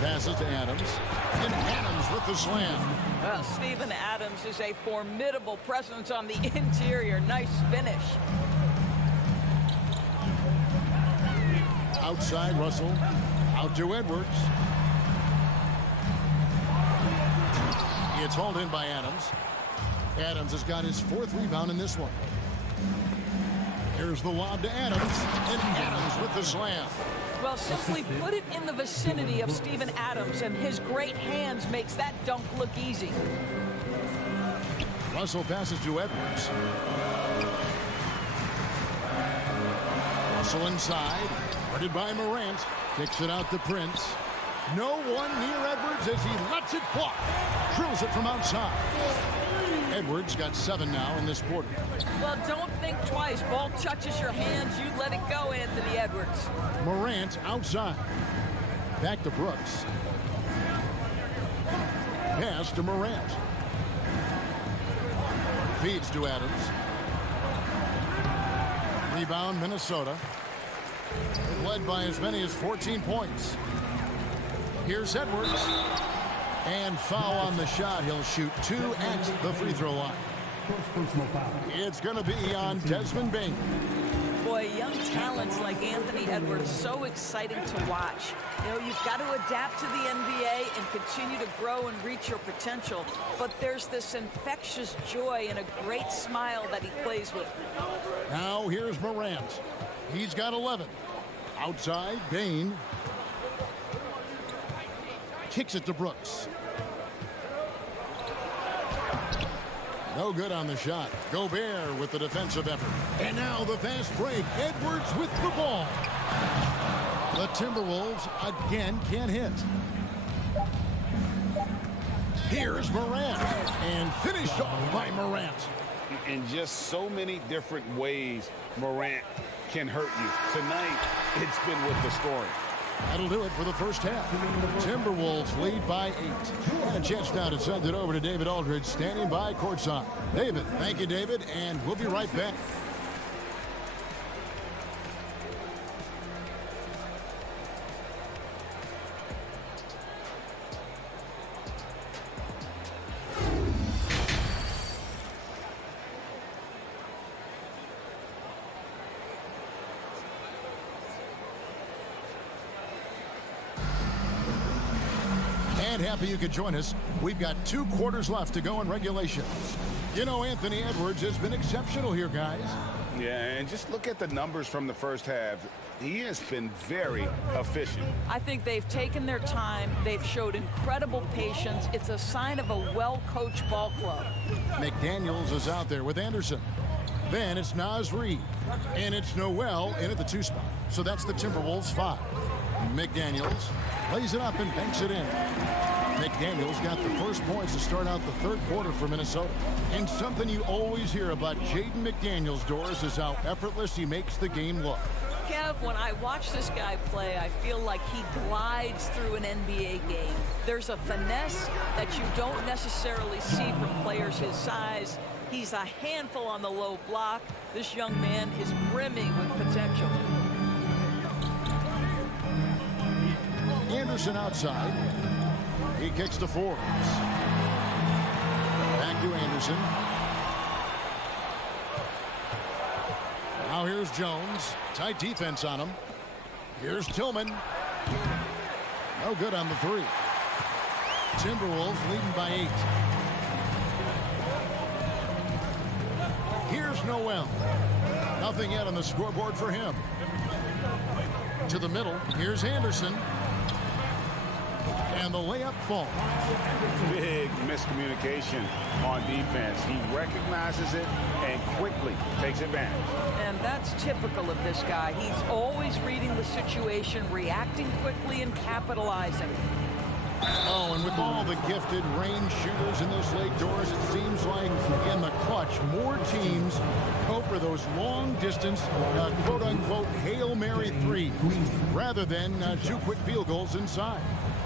Passes to Adams. And Adams with the slam. Well, Steven Adams is a formidable presence on the interior. Nice finish. Outside Russell. Out to Edwards. It's hauled in by Adams. Adams has got his fourth rebound in this one. Here's the lob to Adams. And Adams with the slam. Well, simply put it in the vicinity of Steven Adams, and his great hands makes that dunk look easy. Russell passes to Edwards. Russell inside. Guarded by Morant. Kicks it out to Prince. No one near Edwards as he lets it fly. Drills it from outside. Edwards got 7 now in this quarter. Well, don't think twice. Ball touches your hands, you let it go, Anthony Edwards. Morant outside. Back to Brooks. Pass to Morant. Feeds to Adams. Rebound Minnesota. Led by as many as 14 points. Here's Edwards. And foul on the shot. He'll shoot 2 at the free throw line. First personal foul. It's going to be on Desmond Bain. Boy, young talents like Anthony Edwards, so exciting to watch. You know, you've got to adapt to the NBA and continue to grow and reach your potential. But there's this infectious joy and a great smile that he plays with. Now here's Morant. He's got 11. Outside, Bain. Kicks it to Brooks. No good on the shot. Gobert with the defensive effort. And now the fast break. Edwards with the ball. The Timberwolves again can't hit. Here's Morant. And finished off by Morant. In just so many different ways, Morant can hurt you. Tonight, it's been with the scoring. That'll do it for the first half. Timberwolves lead by 8. And a chance now to send it over to David Aldridge, standing by courtside. David, thank you, David, and we'll be right back. Happy you could join us. We've got 2 quarters left to go in regulation. You know, Anthony Edwards has been exceptional here, guys. Yeah, and just look at the numbers from the first half. He has been very efficient. I think they've taken their time. They've showed incredible patience. It's a sign of a well-coached ball club. McDaniels is out there with Anderson. Then it's Naz Reid. And it's Noel in at the 2 spot. So that's the Timberwolves 5. McDaniels lays it up and banks it in. McDaniels got the first points to start out the 3rd quarter for Minnesota. And something you always hear about Jaden McDaniels, Doris, is how effortless he makes the game look. Kev, when I watch this guy play, I feel like he glides through an NBA game. There's a finesse that you don't necessarily see from players his size. He's a handful on the low block. This young man is brimming with potential. Anderson outside. He kicks to Forbes. Back to Anderson. Now here's Jones. Tight defense on him. Here's Tillman. No good on the 3. Timberwolves leading by 8. Here's Noel. Nothing yet on the scoreboard for him. To the middle. Here's Anderson. And the layup falls. Big miscommunication on defense. He recognizes it and quickly takes advantage. And that's typical of this guy. He's always reading the situation, reacting quickly, and capitalizing. Oh, and with all the gifted range shooters in this league, Doris, it seems like in the clutch, more teams go for those long-distance, quote-unquote, Hail Mary three rather than 2 quick field goals inside.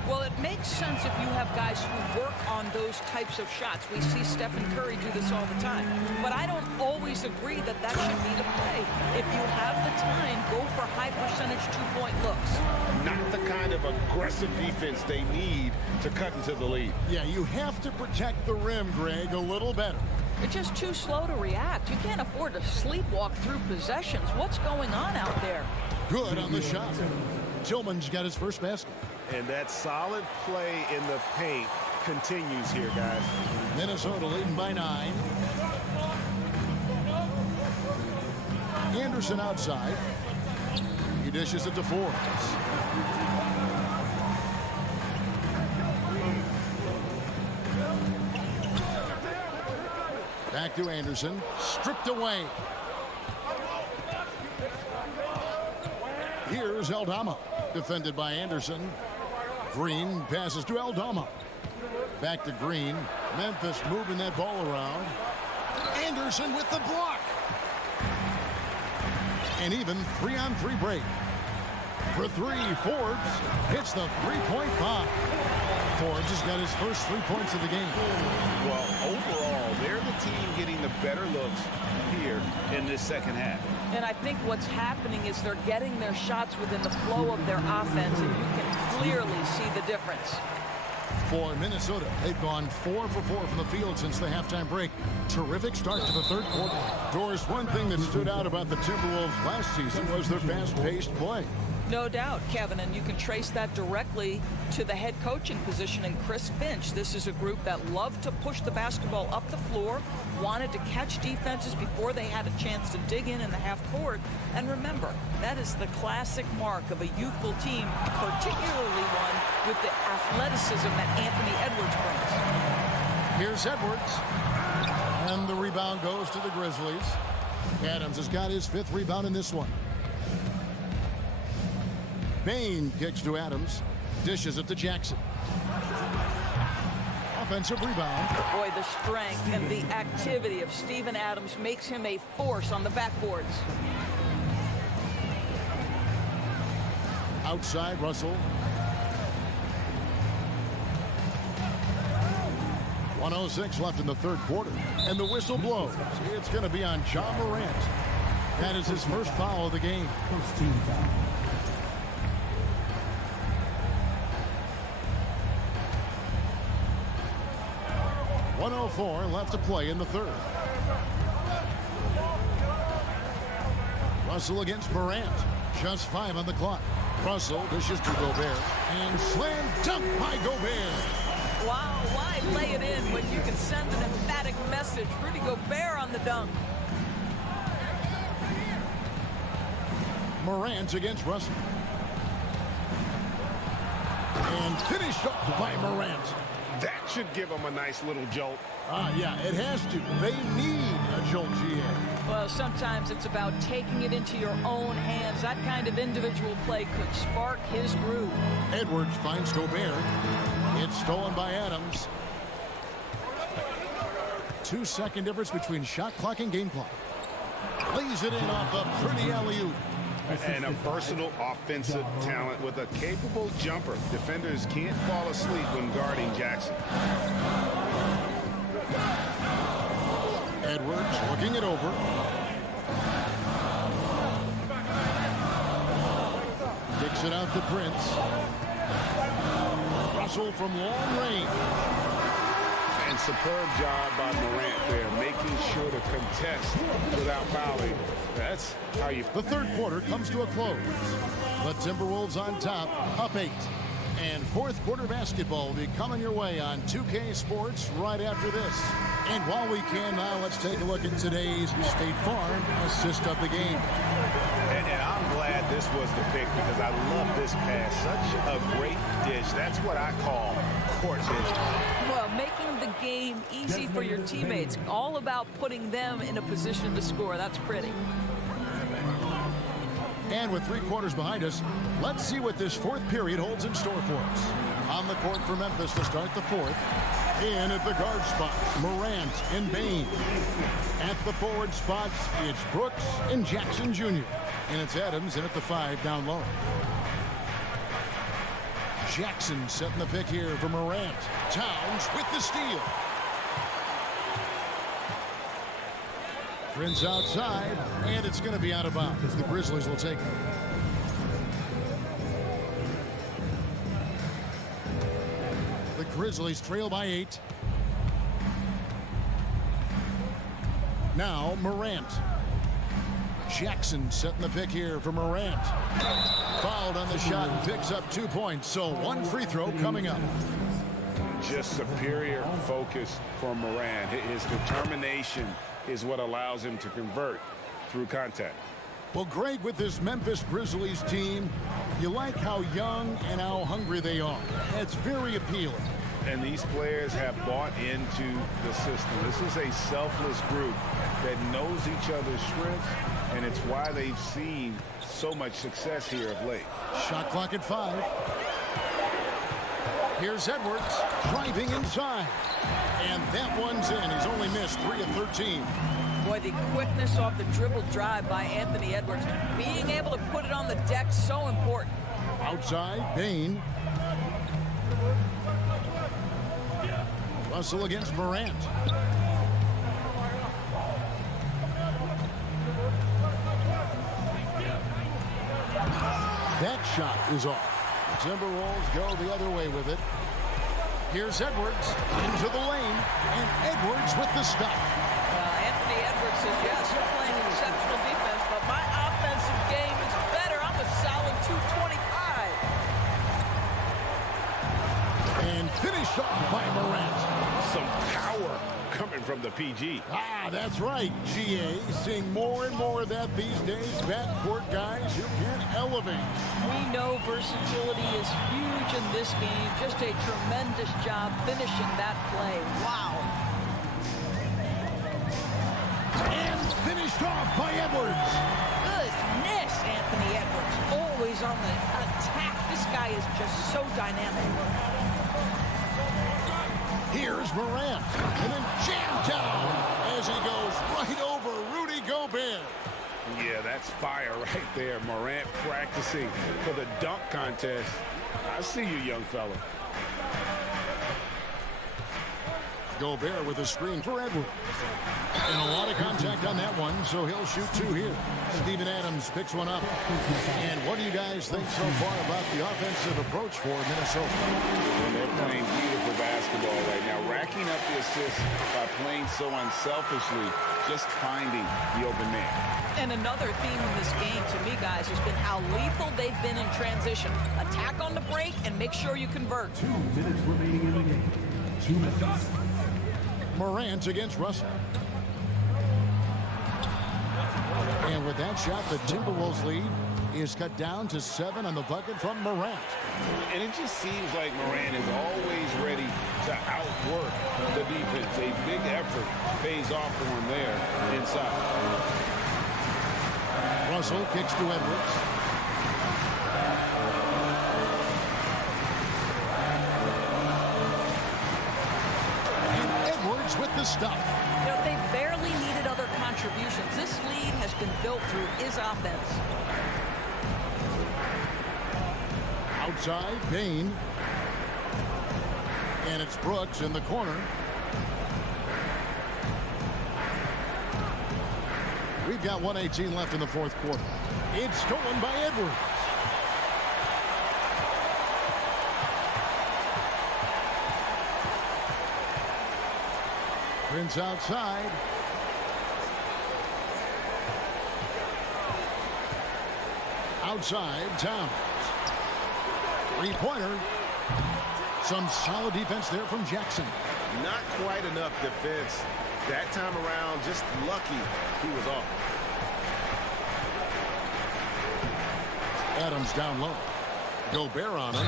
Well, it makes sense if you have guys who work on those types of shots. We see Stephen Curry do this all the time. But I don't always agree that that should be the play. If you have the time, go for high-percentage two-point looks. Not the kind of aggressive defense they need to cut into the lead. Yeah, you have to protect the rim, Greg, a little better. You're just too slow to react. You can't afford to sleepwalk through possessions. What's going on out there? Good on the shot. Tillman's got his first basket. And that solid play in the paint continues here, guys. Minnesota leading by 9. Anderson outside. He dishes it to Forbes. Back to Anderson. Stripped away. Here's Aldama. Defended by Anderson. Green passes to Aldama. Back to Green. Memphis moving that ball around. Anderson with the block. And even 3-on-3 break. For 3, Forbes hits the three-point bomb. Forbes has got his first 3 points of the game. Well, overall, they're the team getting the better looks here in this second half. And I think what's happening is they're getting their shots within the flow of their offense, and you can clearly see the difference. For Minnesota, they've gone 4 for 4 from the field since the halftime break. Terrific start to the third quarter. Doris, one thing that stood out about the Timberwolves last season was their fast-paced play. No doubt, Kevin, and you can trace that directly to the head coaching position in Chris Finch. This is a group that loved to push the basketball up the floor, wanted to catch defenses before they had a chance to dig in the half court. And remember, that is the classic mark of a youthful team, particularly one with the athleticism that Anthony Edwards brings. Here's Edwards. And the rebound goes to the Grizzlies. Adams has got his 5th rebound in this one. Bain kicks to Adams. Dishes it to Jackson. Offensive rebound. Boy, the strength and the activity of Steven Adams makes him a force on the backboards. Outside, Russell. 1:06 left in the third quarter. And the whistle blows. It's going to be on Ja Morant. That is his first foul of the game. First team foul. 1:04 left to play in the third. Russell against Morant. Just 5 on the clock. Russell dishes to Gobert. And slam dunk by Gobert. Wow, why lay it in when you can send an emphatic message? Rudy Gobert on the dunk. Morant against Russell. And finished off by Morant. That should give them a nice little jolt. Yeah, it has to. They need a jolt, GA. Well, sometimes it's about taking it into your own hands. That kind of individual play could spark his groove. Edwards finds Gobert. It's stolen by Adams. 2-second difference between shot clock and game clock. Lays it in off a pretty alley-oop. And a versatile offensive talent with a capable jumper. Defenders can't fall asleep when guarding Jackson. Edwards looking it over. Kicks it out to Prince. Russell from long range. And superb job by Morant there, making sure to contest without fouling. That's how you... The third quarter comes to a close. The Timberwolves on top, up 8. And fourth quarter basketball will be coming your way on 2K Sports right after this. And while we can now, let's take a look at today's State Farm assist of the game. And I'm glad this was the pick because I love this pass. Such a great dish. That's what I call court vision. Well, making the game easy for your teammates. All about putting them in a position to score. That's pretty. And with 3 quarters behind us, let's see what this 4th period holds in store for us. On the court for Memphis to start the 4th. In at the guard spots, Morant and Bain. At the forward spots, it's Brooks and Jackson Jr. And it's Adams in at the 5 down low. Jackson setting the pick here for Morant. Towns with the steal. Prince outside, and it's going to be out of bounds. The Grizzlies will take it. The Grizzlies trail by 8. Now Morant. Jackson setting the pick here for Morant. Fouled on the shot and picks up 2 points. So 1 free throw coming up. Just superior focus for Morant. His determination is what allows him to convert through contact. Well, Greg, with this Memphis Grizzlies team, you like how young and how hungry they are. That's very appealing. And these players have bought into the system. This is a selfless group that knows each other's strengths, and it's why they've seen so much success here of late. Shot clock at 5. Here's Edwards driving inside. And that one's in. He's only missed 3 of 13. Boy, the quickness off the dribble drive by Anthony Edwards. Being able to put it on the deck, so important. Outside, Bain. Russell against Morant. That shot is off. The Timberwolves go the other way with it. Here's Edwards into the lane, and Edwards with the stop. Anthony Edwards says, yes, you're playing exceptional defense, but my offensive game is better. I'm a solid 225. And finished off by Morant. Some power coming from the PG. That's right, GA. Seeing more and more of that these days. Backcourt guys who can elevate. We know versatility is huge in this game. Just a tremendous job finishing that play. Wow. And finished off by Edwards. Goodness, Anthony Edwards. Always on the attack. This guy is just so dynamic. Here's Morant, and then jammed down as he goes right over Rudy Gobert. Yeah, that's fire right there. Morant practicing for the dunk contest. I see you, young fella. Gobert with a screen for Edwards. And a lot of contact on that one, so he'll shoot 2 here. Steven Adams picks one up. And what do you guys think so far about the offensive approach for Minnesota? Well, they're playing beautiful basketball right now, racking up the assists by playing so unselfishly, just finding the open man. And another theme in this game to me, guys, has been how lethal they've been in transition. Attack on the break and make sure you convert. 2 minutes remaining in the game. 2 minutes. Morant against Russell. And with that shot, the Timberwolves lead is cut down to 7 on the bucket from Morant. And it just seems like Morant is always ready to outwork the defense. A big effort pays off for him there inside. Russell kicks to Edwards. And Edwards with the stop. You know, they barely needed other contributions. This lead has been built through his offense. Outside, Bain. And it's Brooks in the corner. We've got 1:18 left in the 4th quarter. It's stolen by Edwards. Prince outside. Outside, Towns. 3-pointer. Some solid defense there from Jackson. Not quite enough defense that time around. Just lucky he was off. Adams down low. Gobert on him.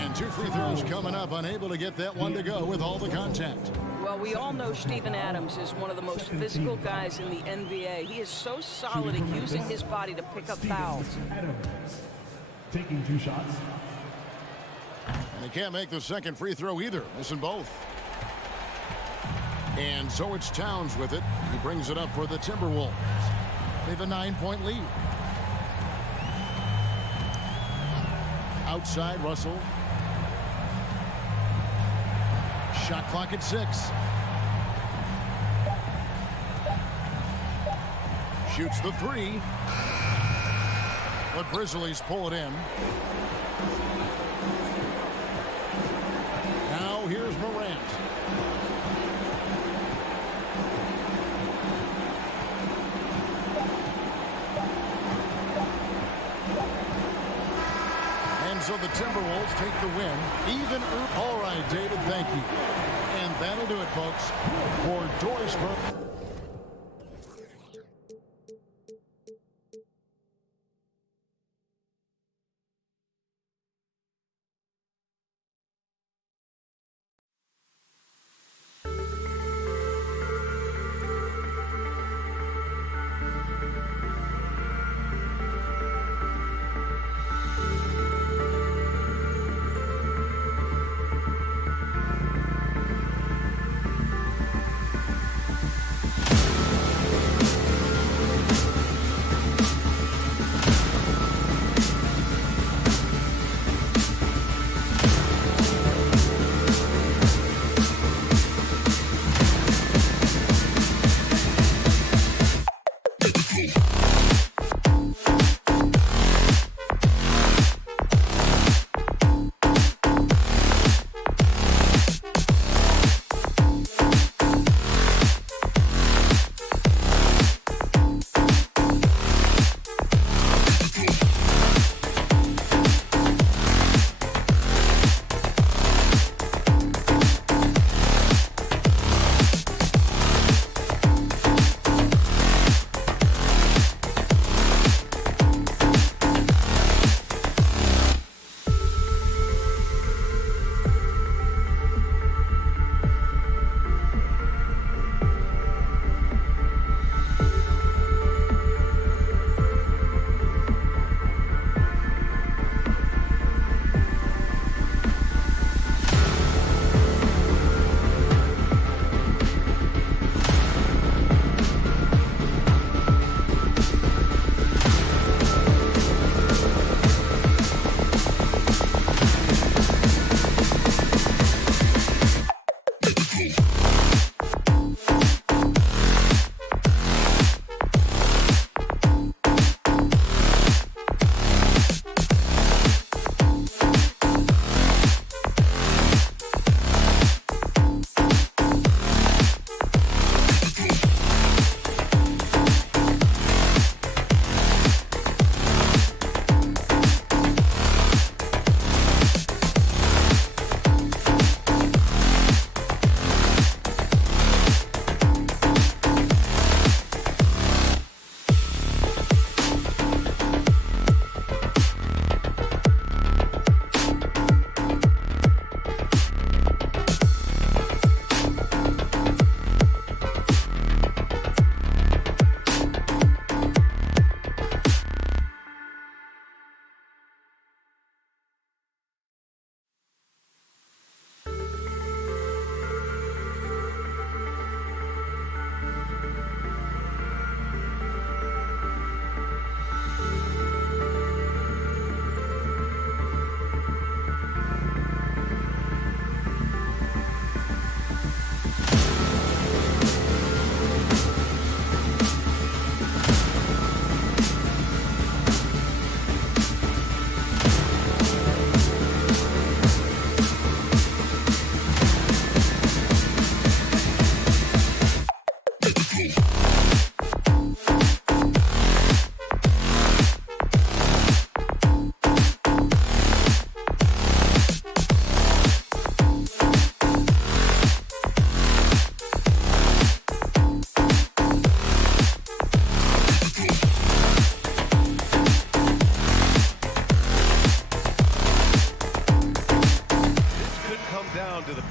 And 2 free throws coming up. Unable to get that one to go with all the contact. Well, we all know Steven Adams is one of the most physical guys in the NBA. He is so solid at using his body to pick up fouls. Adams taking 2 shots. And he can't make the second free throw either, missing both. And so it's Towns with it. He brings it up for the Timberwolves. They have a 9-point lead. Outside, Russell. Shot clock at 6. Shoots the 3. The Grizzlies pull it in. Now here's Morant. And so the Timberwolves take the win. Even. All right, David, thank you. And that'll do it, folks, for Dorisburg.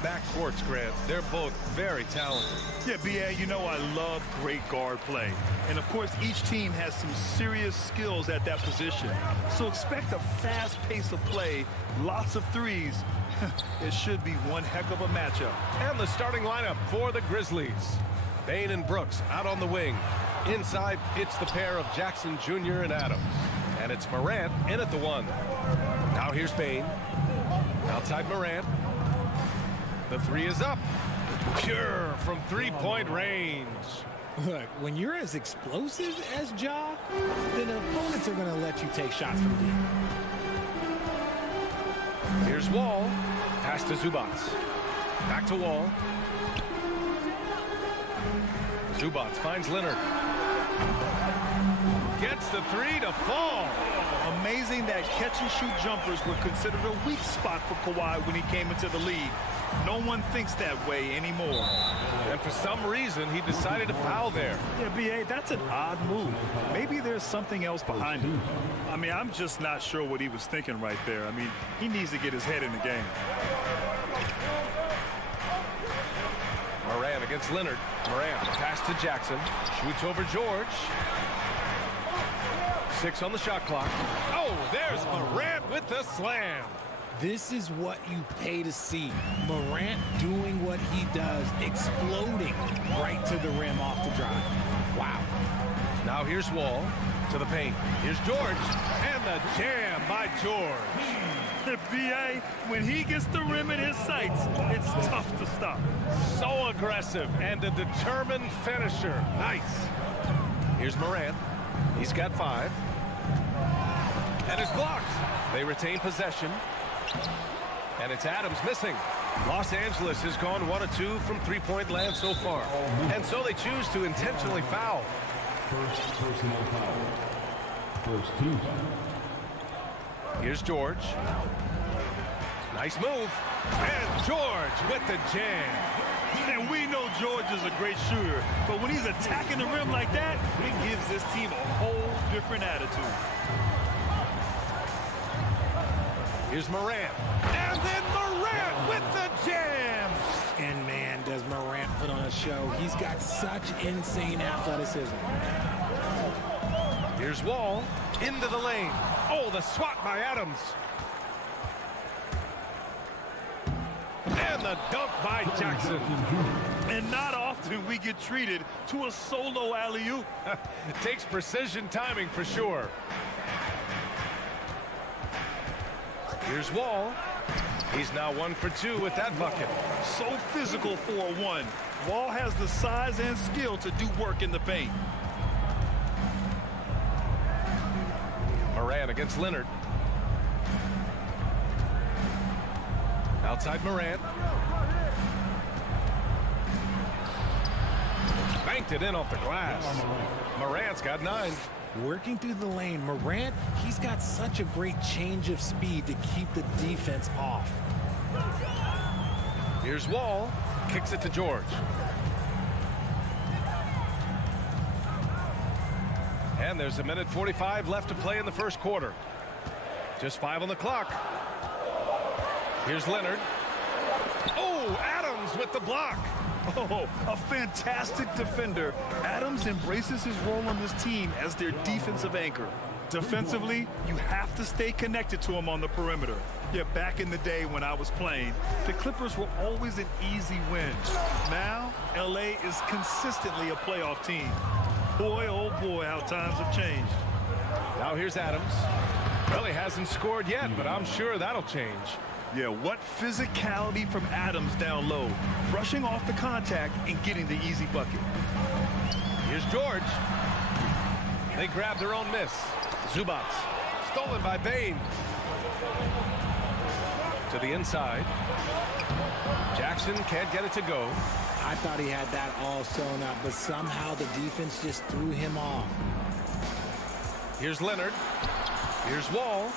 backcourts, Grant. They're both very talented. Yeah, B.A., you know I love great guard play. And, of course, each team has some serious skills at that position. So expect a fast pace of play, lots of threes. It should be one heck of a matchup. And the starting lineup for the Grizzlies. Bane and Brooks out on the wing. Inside, it's the pair of Jackson Jr. and Adams. And it's Morant in at the 1. Now here's Bane. Outside Morant. The 3 is up. Pure from three-point range. Look, when you're as explosive as Ja, then opponents are going to let you take shots from deep. Here's Wall. Pass to Zubats. Back to Wall. Zubats finds Leonard. Gets the 3 to fall. Amazing that catch-and-shoot jumpers were considered a weak spot for Kawhi when he came into the league. No one thinks that way anymore. And for some reason, he decided to foul there. Yeah, B.A., that's an odd move. Maybe there's something else behind it. I mean, I'm just not sure what he was thinking right there. I mean, he needs to get his head in the game. Morant against Leonard. Morant pass to Jackson. Shoots over George. 6 on the shot clock. Oh, there's Morant with the slam. This is what you pay to see. Morant doing what he does, exploding right to the rim off the drive. Wow. Now here's Wall to the paint. Here's George. And the jam by George. B.A., when he gets the rim in his sights, it's tough to stop. So aggressive and a determined finisher. Nice. Here's Morant. He's got 5. And it's blocked. They retain possession. And it's Adams missing. Los Angeles has gone 1 of 2 from three-point land so far. And so they choose to intentionally foul. First personal foul. First team foul. Here's George. Nice move. And George with the jam. And we know George is a great shooter, but when he's attacking the rim like that, it gives this team a whole different attitude. Here's Morant. And then Morant with the jam. And man, does Morant put on a show. He's got such insane athleticism. Here's Wall. Into the lane. Oh, the swat by Adams. And the dunk by Jackson. And not often we get treated to a solo alley-oop. Takes precision timing for sure. Here's Wall. He's now 1 for 2 with that bucket. So physical for a 1. Wall has the size and skill to do work in the paint. Morant against Leonard. Outside Morant. Banked it in off the glass. Morant's got 9. Working through the lane, Morant, he's got such a great change of speed to keep the defense off. Here's Wall. Kicks it to George. And there's 1:45 left to play in the first quarter. Just 5 on the clock. Here's Leonard. Oh, Adams with the block. Oh, a fantastic defender. Adams embraces his role on this team as their defensive anchor. Defensively, you have to stay connected to him on the perimeter. Yeah, back in the day when I was playing, the Clippers were always an easy win. Now, L.A. is consistently a playoff team. Boy, oh boy, how times have changed. Now here's Adams. Well, he hasn't scored yet, but I'm sure that'll change. Yeah, what physicality from Adams down low. Brushing off the contact and getting the easy bucket. Here's George. They grab their own miss. Zubats. Stolen by Bane. To the inside. Jackson can't get it to go. I thought he had that all sewn up, but somehow the defense just threw him off. Here's Leonard. Here's Wall.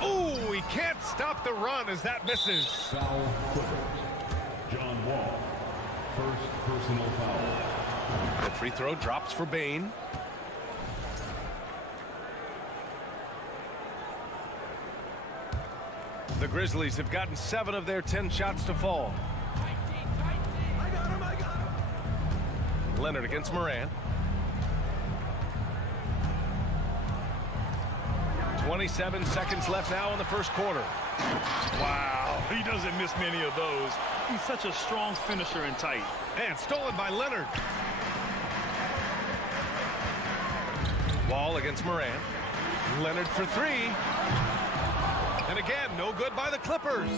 Oh, he can't stop the run as that misses. Foul Clippers. John Wall. First personal foul. The free throw drops for Bane. The the Grizzlies have gotten 7 of their 10 shots to fall. Leonard against Morant. 27 seconds left now in the first quarter. Wow, he doesn't miss many of those. He's such a strong finisher and tight. And stolen by Leonard. Wall against Morant. Leonard for 3. And again, no good by the Clippers.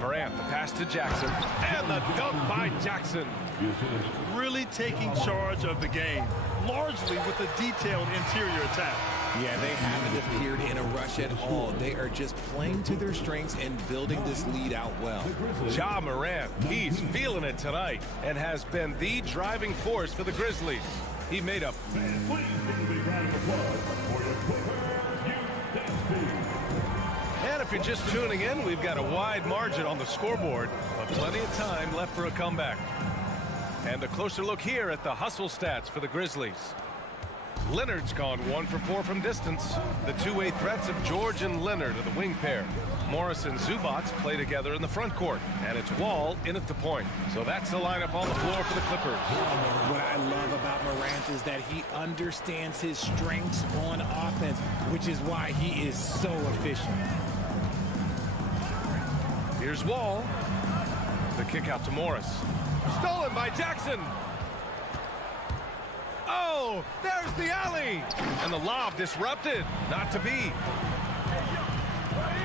Morant, the pass to Jackson. And the dunk by Jackson. Really taking charge of the game, largely with a detailed interior attack. Yeah, they haven't appeared in a rush at all. They are just playing to their strengths and building this lead out well. Ja Morant, he's feeling it tonight and has been the driving force for the Grizzlies. He made up. And if you're just tuning in, we've got a wide margin on the scoreboard, but plenty of time left for a comeback. And a closer look here at the hustle stats for the Grizzlies. Leonard's gone 1 for 4 from distance. The two-way threats of George and Leonard are the wing pair. Morris and Zubac play together in the front court, and it's Wall in at the point. So that's the lineup on the floor for the Clippers. What I love about Morant is that he understands his strengths on offense, which is why he is so efficient. Here's Wall. The kick out to Morris. Stolen by Jackson. Oh, there's the alley. And the lob disrupted. Not to be.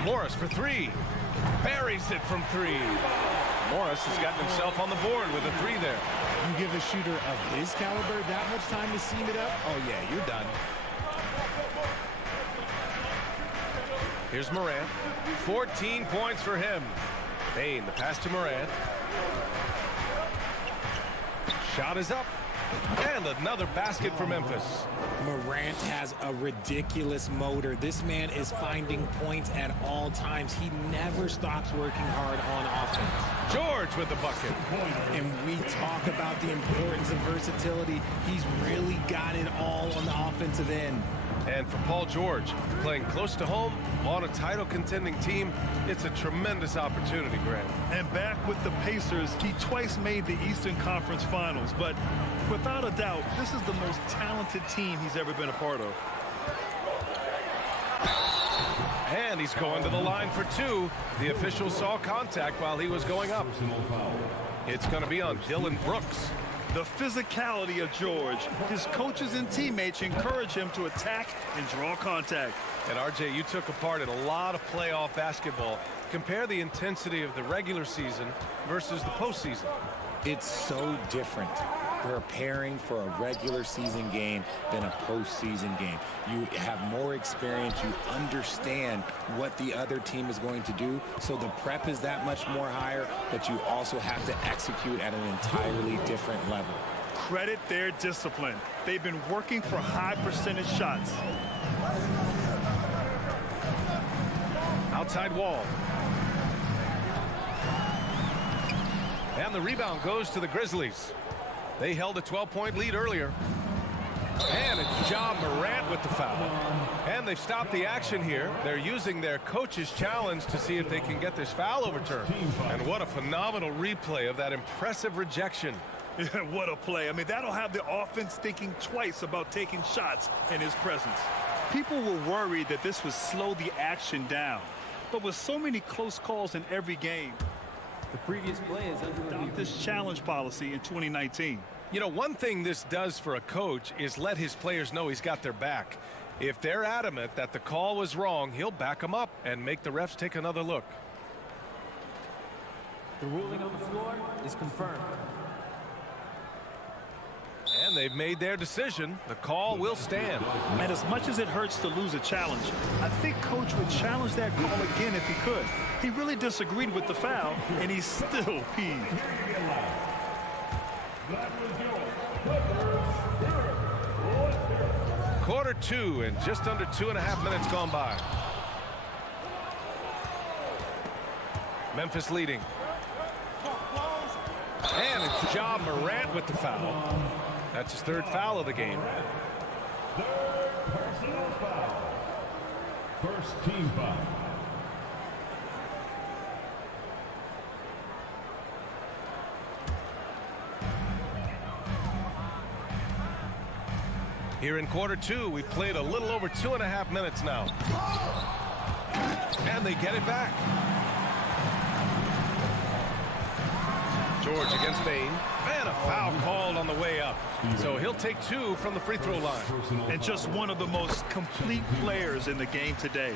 Morris for 3. Buries it from 3. Morris has gotten himself on the board with a 3 there. You give a shooter of his caliber that much time to seam it up, oh yeah, you're done. Here's Morant. 14 points for him. Bane, the pass to Morant. Shot is up. And another basket for Memphis. Morant has a ridiculous motor. This man is finding points at all times. He never stops working hard on offense. George with the bucket. And we talk about the importance of versatility. He's really got it all on the offensive end. And for Paul George, playing close to home on a title contending team, it's a tremendous opportunity, Grant. And back with the Pacers, he twice made the Eastern Conference Finals, but without a doubt, this is the most talented team he's ever been a part of. And he's going to the line for 2. The official saw contact while he was going up. It's going to be on Dylan Brooks. The physicality of George. His coaches and teammates encourage him to attack and draw contact. And RJ, you took a part in a lot of playoff basketball. Compare the intensity of the regular season versus the postseason. It's so different preparing for a regular season game than a postseason game. You have more experience. You understand what the other team is going to do. So the prep is that much more higher, but you also have to execute at an entirely different level. Credit their discipline. They've been working for high percentage shots. Outside Wall. And the rebound goes to the Grizzlies. They held a 12-point lead earlier. And it's Ja Morant with the foul. And they've stopped the action here. They're using their coach's challenge to see if they can get this foul overturned. And what a phenomenal replay of that impressive rejection. Yeah, what a play. I mean, that'll have the offense thinking twice about taking shots in his presence. People were worried that this would slow the action down. But with so many close calls in every game, the previous play is under this challenge policy in 2019. You know, one thing this does for a coach is let his players know he's got their back. If they're adamant that the call was wrong, he'll back them up and make the refs take another look. The ruling on the floor is confirmed. And they've made their decision. The call will stand. And as much as it hurts to lose a challenge, I think Coach would challenge that call again if he could. He really disagreed with the foul, and he's still peeved. Quarter 2 and just under 2.5 minutes gone by. Memphis leading. And it's Ja Morant with the foul. That's his 3rd foul of the game. First team foul. Here in quarter two, we played a little over 2.5 minutes now. And they get it back. George against Bain. And a foul called on the way up. So he'll take 2 from the free throw line. And just one of the most complete players in the game today.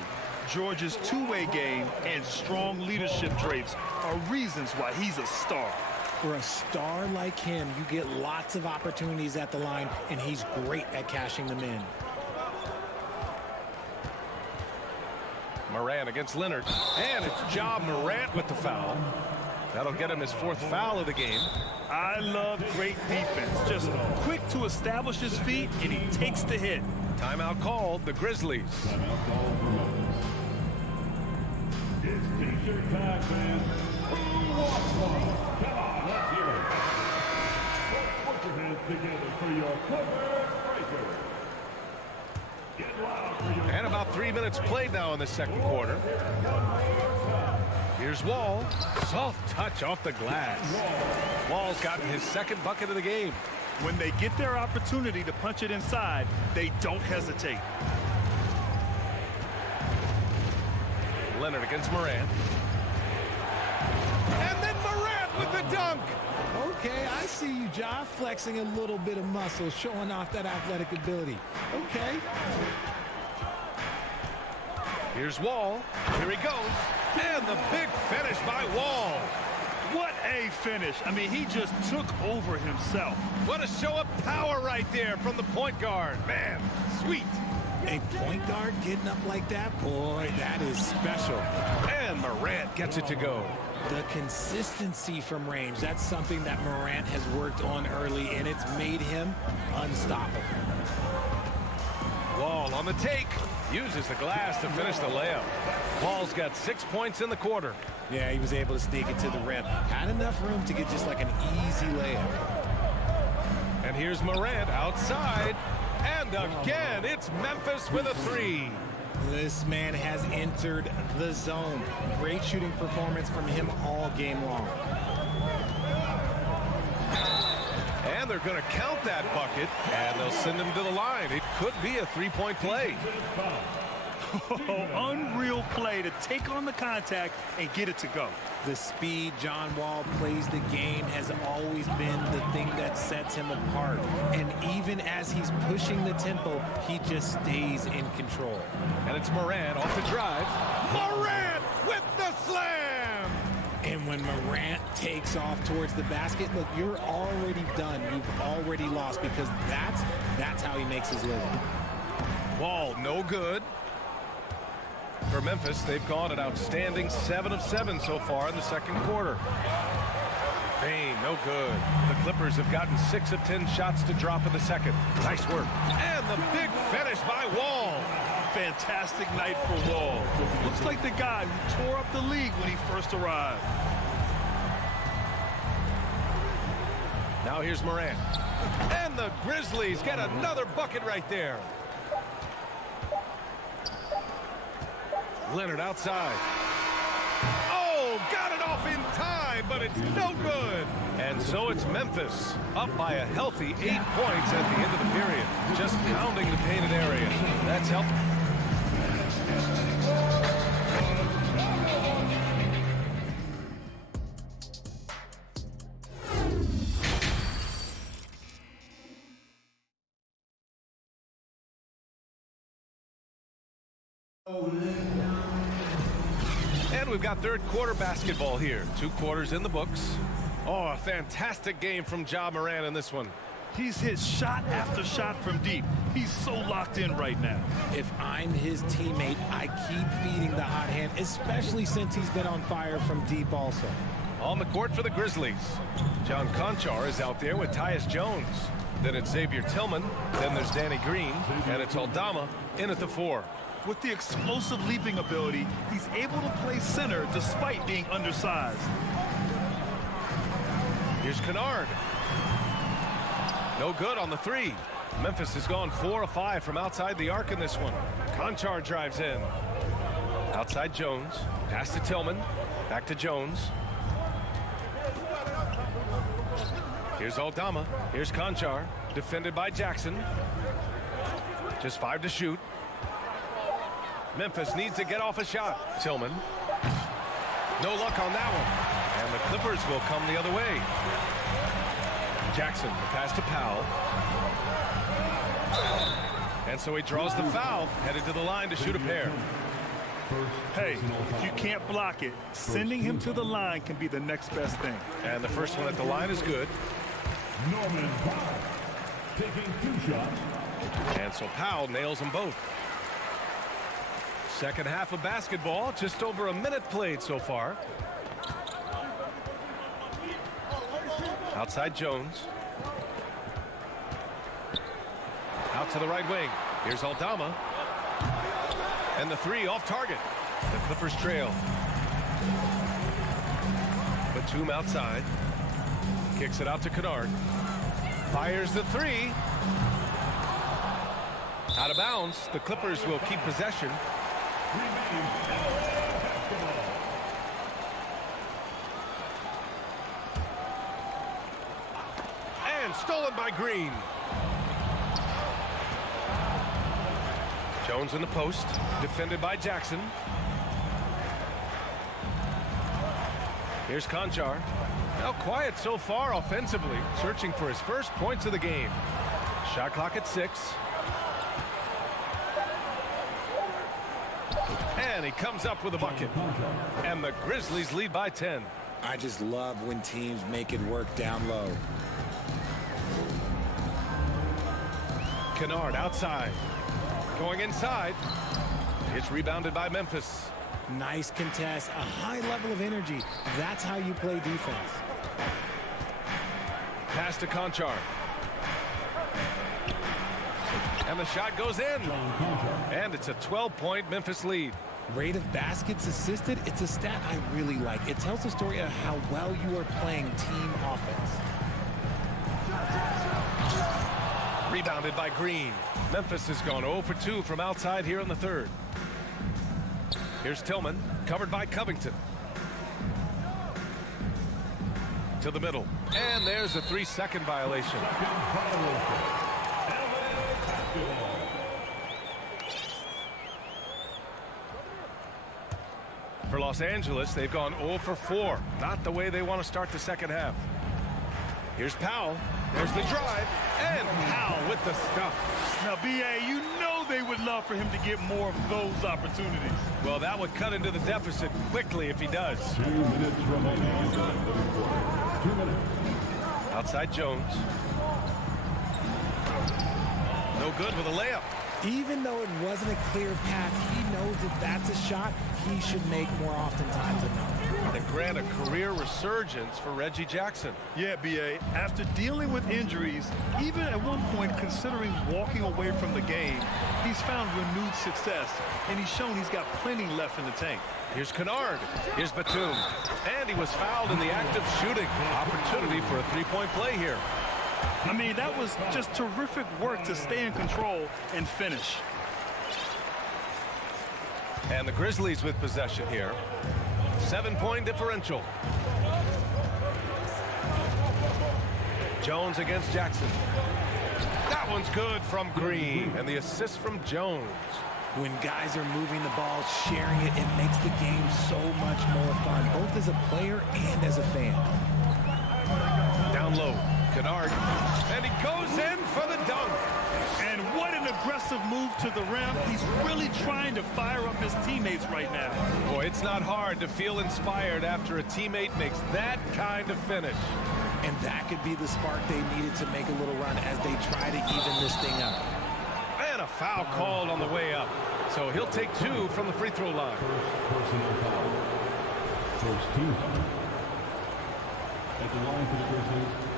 George's two-way game and strong leadership traits are reasons why he's a star. For a star like him, you get lots of opportunities at the line, and he's great at cashing them in. Morant against Leonard. And it's Ja Morant with the foul. That'll get him his 4th foul of the game. I love great defense. Just quick to establish his feet, and he takes the hit. Timeout called, the Grizzlies. Timeout called for Memphis. It's t-shirt time, man. Who wants one? Come on, let's hear it. Put your hands together for your Clippers Breakers. Get loud for your... And about 3 minutes played now in the second quarter. Here's Wall. Soft touch off the glass. Wall's gotten his 2nd bucket of the game. When they get their opportunity to punch it inside, they don't hesitate. Leonard against Morant. And then Morant with the dunk. Okay, I see you, Ja, flexing a little bit of muscle, showing off that athletic ability. Okay. Here's Wall. Here he goes. And the big finish by Wall. What a finish. I mean, he just took over himself. What a show of power right there from the point guard. Man, sweet. A point guard getting up like that, boy, that is special. And Morant gets it to go. The consistency from range, that's something that Morant has worked on early, and it's made him unstoppable. Wall on the take. Uses the glass to finish the layup. Wall's got 6 points in the quarter. Yeah, he was able to sneak it to the rim. Had enough room to get just like an easy layup. And here's Morant outside. And again, it's Memphis with a 3. This man has entered the zone. Great shooting performance from him all game long. And they're going to count that bucket, and they'll send him to the line. It could be a 3-point play. Oh, unreal play to take on the contact and get it to go. The speed John Wall plays the game has always been the thing that sets him apart. And even as he's pushing the tempo, he just stays in control. And it's Morant off the drive. Morant with the slam! And when Morant takes off towards the basket, look, you're already done. You've already lost, because that's how he makes his living. Wall no good. For Memphis, they've gone an outstanding 7 of 7 so far in the second quarter. Bain, no good. The Clippers have gotten 6 of 10 shots to drop in the second. Nice work. And the big finish by Wall. Fantastic night for Wall. Looks like the guy who tore up the league when he first arrived. Now here's Morant. And the Grizzlies get another bucket right there. Leonard outside. Oh, got it off in time, but it's no good. And so it's Memphis, up by a healthy 8 points at the end of the period. Just pounding the painted area. That's helped. And we've got third quarter basketball here. 2 quarters in the books. Oh, a fantastic game from Ja Morant in this one. He's hit shot after shot from deep. He's so locked in right now. If I'm his teammate, I keep feeding the hot hand, especially since he's been on fire from deep also. On the court for the Grizzlies, John Conchar is out there with Tyus Jones. Then it's Xavier Tillman. Then there's Danny Green. And it's Aldama in at the 4. With the explosive leaping ability, he's able to play center despite being undersized. Here's Kennard. No good on the 3. Memphis has gone 4 of 5 from outside the arc in this one. Conchar drives in. Outside Jones. Pass to Tillman. Back to Jones. Here's Aldama. Here's Conchar. Defended by Jackson. Just 5 to shoot. Memphis needs to get off a shot. Tillman. No luck on that one. And the Clippers will come the other way. Jackson, the pass to Powell. And so he draws the foul, headed to the line to shoot a pair. Hey, if you can't block it, sending him to the line can be the next best thing. And the first one at the line is good. Norman Powell taking 2 shots. And so Powell nails them both. Second half of basketball, just over a minute played so far. Outside Jones. Out to the right wing. Here's Aldama. And the 3 off target. The Clippers trail. Batum outside. Kicks it out to Kennard. Fires the 3. Out of bounds. The Clippers will keep possession. And stolen by Green. Jones in the post. Defended by Jackson. Here's Conchar. Now quiet so far offensively. Searching for his first points of the game. Shot clock at 6. And he comes up with a bucket. And the Grizzlies lead by 10. I just love when teams make it work down low. Kennard outside. Going inside. It's rebounded by Memphis. Nice contest, a high level of energy. That's how you play defense. Pass to Conchar. And the shot goes in. And it's a 12-point Memphis lead. Rate of baskets assisted, it's a stat I really like. It tells the story of how well you are playing team offense. Rebounded by Green. Memphis has gone 0 for 2 from outside here in the third. Here's Tillman, covered by Covington. To the middle. And there's a 3-second violation. For Los Angeles, they've gone 0 for 4. Not the way they want to start the second half. Here's Powell. There's the drive. And Powell with the stuff. Now, B.A., you know they would love for him to get more of those opportunities. Well, that would cut into the deficit quickly if he does. 2 minutes remaining in the third quarter. 2 minutes. Outside Jones. No good with a layup. Even though it wasn't a clear path, he knows that that's a shot he should make more oftentimes than not. And grant a career resurgence for Reggie Jackson. Yeah, B.A., after dealing with injuries, even at one point considering walking away from the game, he's found renewed success, and he's shown he's got plenty left in the tank. Here's Kennard. Here's Batum. And he was fouled in the act of shooting. Opportunity for a 3-point play here. I mean, that was just terrific work to stay in control and finish. And the Grizzlies with possession here. 7-point differential. Jones against Jackson. That one's good from Green. And the assist from Jones. When guys are moving the ball, sharing it, it makes the game so much more fun, both as a player and as a fan. Down low. Kennard. And he goes in for the dunk. And what an aggressive move to the rim. He's really trying to fire up his teammates right now. Boy, it's not hard to feel inspired after a teammate makes that kind of finish. And that could be the spark they needed to make a little run as they try to even this thing up. And a foul called on the way up. So he'll take 2 from the free throw line. First personal foul. First team foul. At the line for the Grizzlies.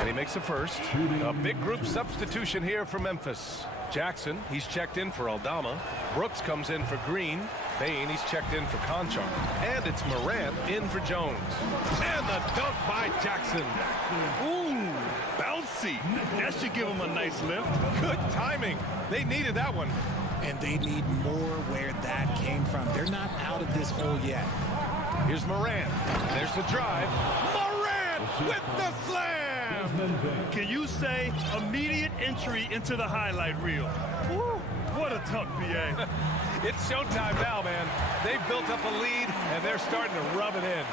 And he makes a first. A big group substitution here for Memphis. Jackson, he's checked in for Aldama. Brooks comes in for Green. Bane, he's checked in for Conchar. And it's Morant in for Jones. And the dunk by Jackson. Ooh, bouncy. That should give him a nice lift. Good timing. They needed that one. And they need more where that came from. They're not out of this hole yet. Here's Morant. There's the drive. Morant with the slam! Can you say immediate entry into the highlight reel? Woo, what a dunk, BA. It's showtime now, man. They've built up a lead, and they're starting to rub it in.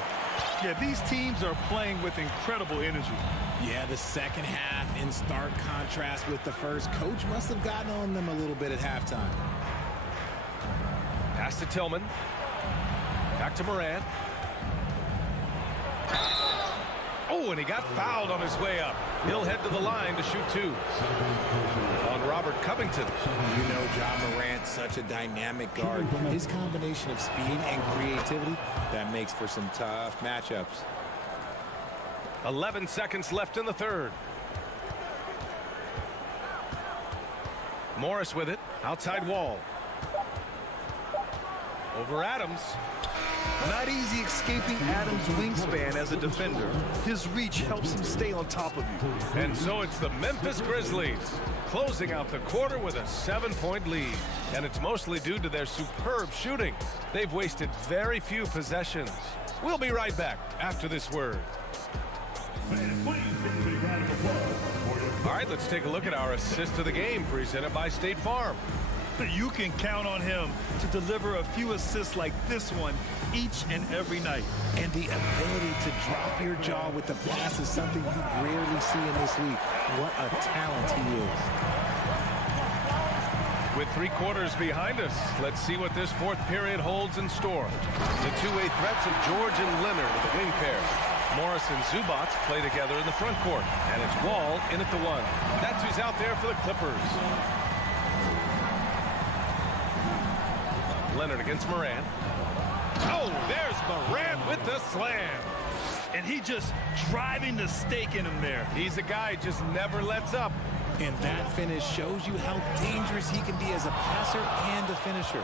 Yeah, these teams are playing with incredible energy. Yeah, the second half in stark contrast with the first. Coach must have gotten on them a little bit at halftime. Pass to Tillman. Back to Morant. Oh, and he got fouled on his way up. He'll head to the line to shoot two. On Robert Covington. You know, Ja Morant, such a dynamic guard. His combination of speed and creativity, that makes for some tough matchups. 11 seconds left in the third. Morris with it. Outside Wall. Over Adams. Not easy escaping Adams' wingspan as a defender. His reach helps him stay on top of you. And so it's the Memphis Grizzlies closing out the quarter with a 7-point lead. And it's mostly due to their superb shooting. They've wasted very few possessions. We'll be right back after this word. All right, let's take a look at our assist of the game presented by State Farm. You can count on him to deliver a few assists like this one each and every night. And the ability to drop your jaw with the pass is something you rarely see in this league. What a talent he is. With 3 quarters behind us, let's see what this fourth period holds in store. The two-way threats of George and Leonard with a wing pair. Morris and Zubac play together in the front court. And it's Wall in at the 1. That's who's out there for the Clippers. Leonard against Morant. Oh, there's Morant with the slam. And he just driving the stake in him there. He's a guy who just never lets up. And that finish shows you how dangerous he can be as a passer and a finisher.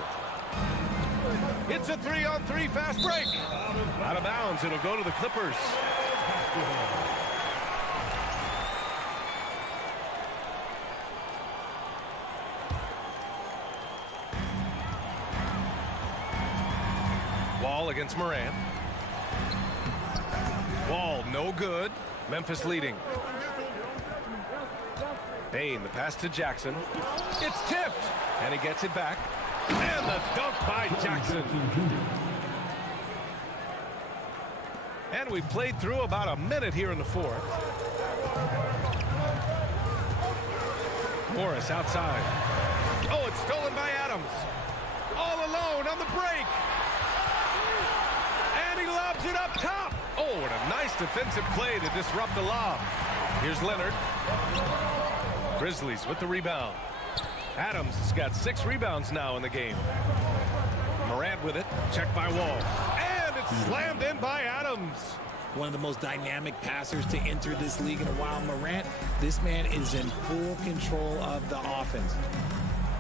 It's a 3-on-3 fast break. Out of bounds, it'll go to the Clippers. Wall against Morant. Wall, no good. Memphis leading. Bane, the pass to Jackson. It's tipped, and he gets it back. And the dunk by Jackson. And we played through about a minute here in the fourth. Morris outside. Oh, it's stolen by Adams. All alone on the break. And he lobs it up top. Oh, and a nice defensive play to disrupt the lob. Here's Leonard. Grizzlies with the rebound. Adams has got 6 rebounds now in the game. Morant with it. Checked by Wall. And it's slammed in by Adams. One of the most dynamic passers to enter this league in a while. Morant, this man is in full control of the offense.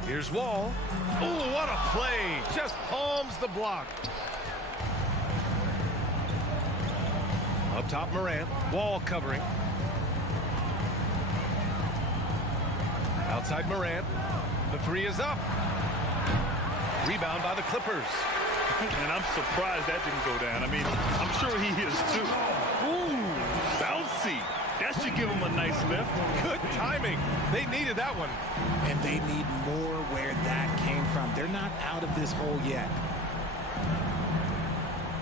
Here's Wall. Oh, what a play. Just palms the block. Up top, Morant. Wall covering. Outside Morant. The 3 is up. Rebound by the Clippers. And I'm surprised that didn't go down. I mean, I'm sure he is too. Ooh, bouncy. That should give him a nice lift. Good timing. They needed that one. And they need more where that came from. They're not out of this hole yet.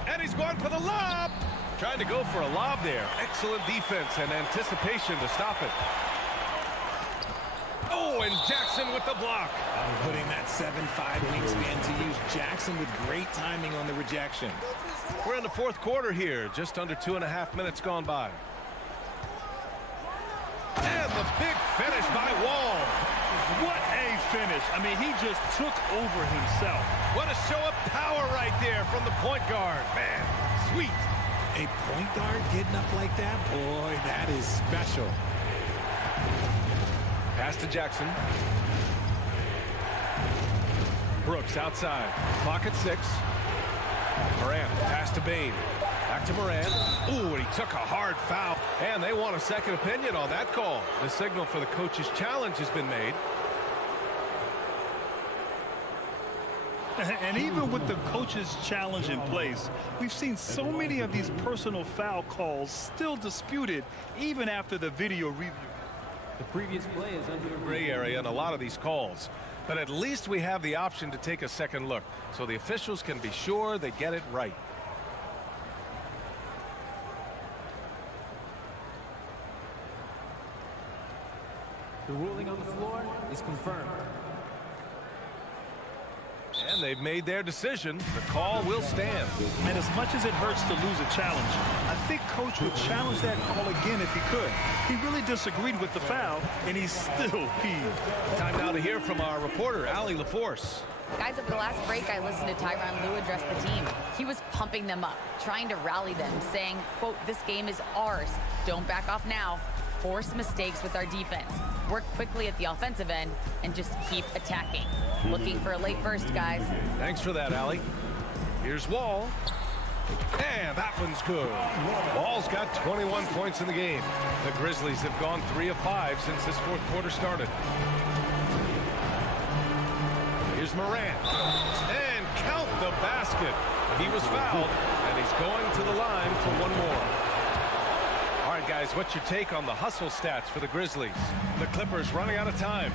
And he's going for the lob. Trying to go for a lob there. Excellent defense and anticipation to stop it. Oh, and Jackson with the block. Putting that 7'5" wingspan to use. Jackson with great timing on the rejection. We're in the fourth quarter here. Just under 2.5 minutes gone by. And the big finish by Wall. What a finish. I mean, he just took over himself. What a show of power right there from the point guard. Man, sweet. A point guard getting up like that? Boy, that is special. Pass to Jackson. Brooks outside. Clock at 6. Morant, pass to Bane. Back to Morant. Ooh, and he took a hard foul. And they want a second opinion on that call. The signal for the coach's challenge has been made. And even with the coach's challenge in place, we've seen so many of these personal foul calls still disputed even after the video review. The previous play is under the Gray area in a lot of these calls. But at least we have the option to take a second look, so the officials can be sure they get it right. The ruling on the floor is confirmed. And they've made their decision. The call will stand. And as much as it hurts to lose a challenge, I think Coach would challenge that call again if he could. He really disagreed with the foul, and he's still peeved. Time now to hear from our reporter, Allie LaForce. Guys, over the last break, I listened to Tyronn Lue address the team. He was pumping them up, trying to rally them, saying, quote, "This game is ours. Don't back off now. Force mistakes with our defense. Work quickly at the offensive end and just keep attacking." Looking for a late burst, guys. Thanks for that, Allie. Here's Wall. And that one's good. Wall's got 21 points in the game. The Grizzlies have gone 3 of 5 since this fourth quarter started. Here's Morant. And count the basket. He was fouled, and he's going to the line for one more. All right, guys, what's your take on the hustle stats for the Grizzlies? The Clippers running out of time.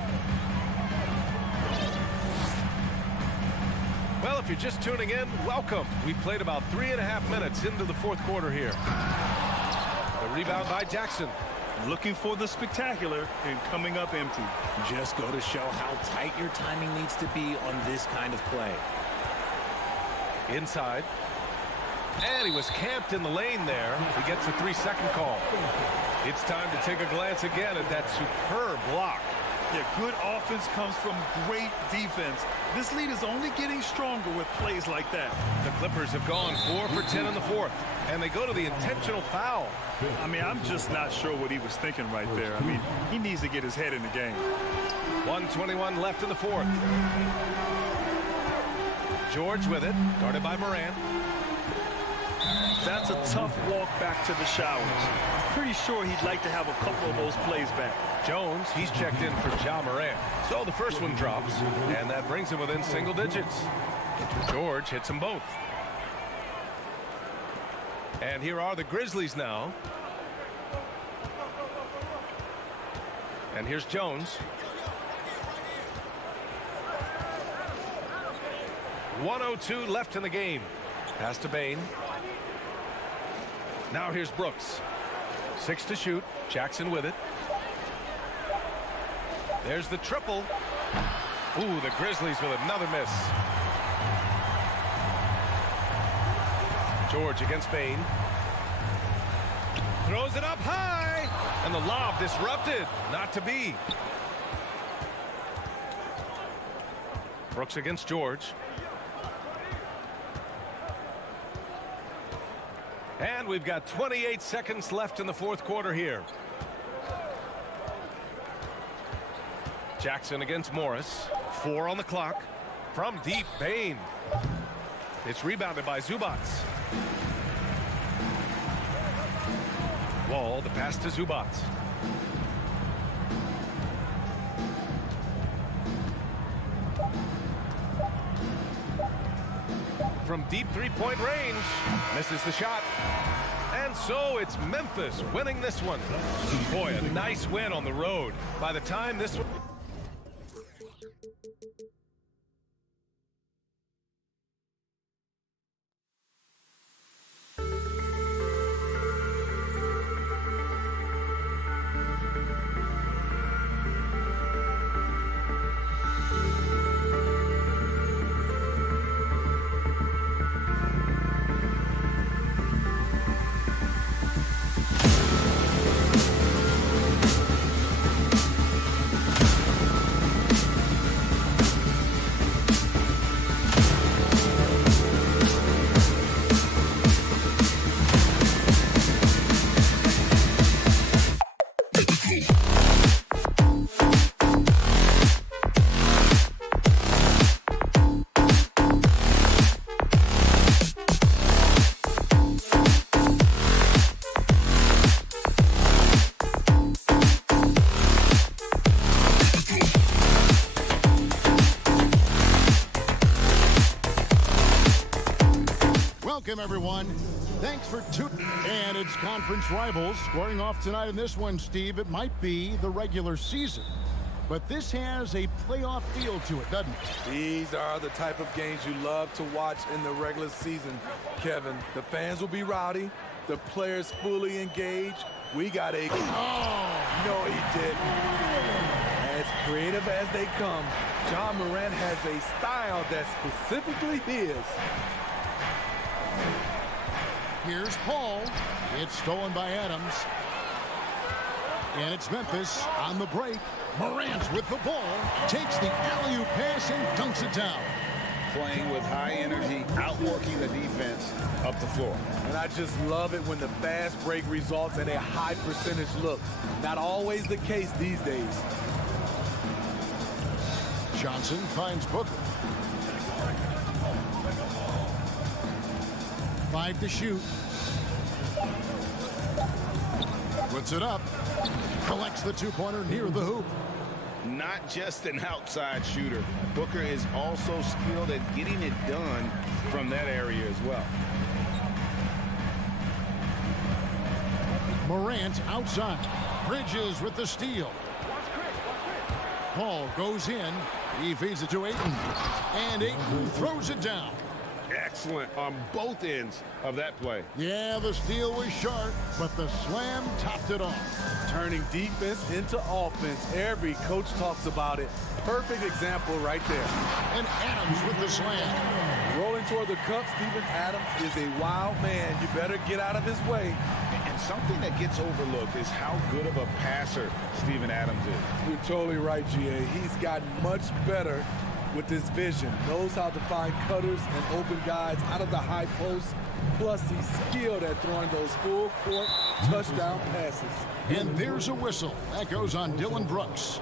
Well, if you're just tuning in, welcome. We played about 3.5 minutes into the fourth quarter here. The rebound by Jackson. Looking for the spectacular and coming up empty. Just go to show how tight your timing needs to be on this kind of play. Inside. And he was camped in the lane there. He gets a 3-second call. It's time to take a glance again at that superb block. Yeah, good offense comes from great defense. This lead is only getting stronger with plays like that. The Clippers have gone 4 for 10 in the fourth, and they go to the intentional foul. I mean, I'm just not sure what he was thinking right there. I mean, he needs to get his head in the game. 1:21 left in the fourth. George with it, guarded by Morant. That's a tough walk back to the showers. I'm pretty sure he'd like to have a couple of those plays back. Jones, he's checked in for Ja Morant. So the first one drops, and that brings him within single digits. George hits them both. And here are the Grizzlies now. And here's Jones. 1:02 left in the game. Pass to Bane. Now here's Brooks. 6 to shoot. Jackson with it. There's the triple. Ooh, the Grizzlies with another miss. George against Bane. Throws it up high. And the lob disrupted. Not to be. Brooks against George. And we've got 28 seconds left in the fourth quarter here. Jackson against Morris. 4 on the clock. From deep, Bane. It's rebounded by Zubac. Wall, the pass to Zubac. From deep three-point range. Misses the shot. And so it's Memphis winning this one. Boy, a nice win on the road. By the time this one... Welcome, everyone. Thanks for tuning. And it's conference rivals squaring off tonight in this one, Steve. It might be the regular season, but this has a playoff feel to it, doesn't it? These are the type of games you love to watch in the regular season, Kevin. The fans will be rowdy, the players fully engaged. We got a... Oh! No, he didn't. As creative as they come, John Morant has a style that's specifically his. Here's Paul. It's stolen by Adams. And it's Memphis on the break. Morant with the ball. Takes the alley-oop pass and dunks it down. Playing with high energy, outworking the defense up the floor. And I just love it when the fast break results in a high percentage look. Not always the case these days. Johnson finds Booker. 5 to shoot. Puts it up. Collects the two-pointer near the hoop. Not just an outside shooter. Booker is also skilled at getting it done from that area as well. Morant outside. Bridges with the steal. Paul goes in. He feeds it to Ayton. And Ayton throws it down. Excellent on both ends of that play. Yeah, the steal was sharp, but the slam topped it off. Turning defense into offense. Every coach talks about it. Perfect example right there. And Adams with the slam. Rolling toward the cup, Steven Adams is a wild man. You better get out of his way. And something that gets overlooked is how good of a passer Steven Adams is. You're totally right, GA. He's gotten much better with his vision. Knows how to find cutters and open guys out of the high post. Plus, he's skilled at throwing those full-court touchdown passes. And there's a whistle. That goes on Dylan Brooks.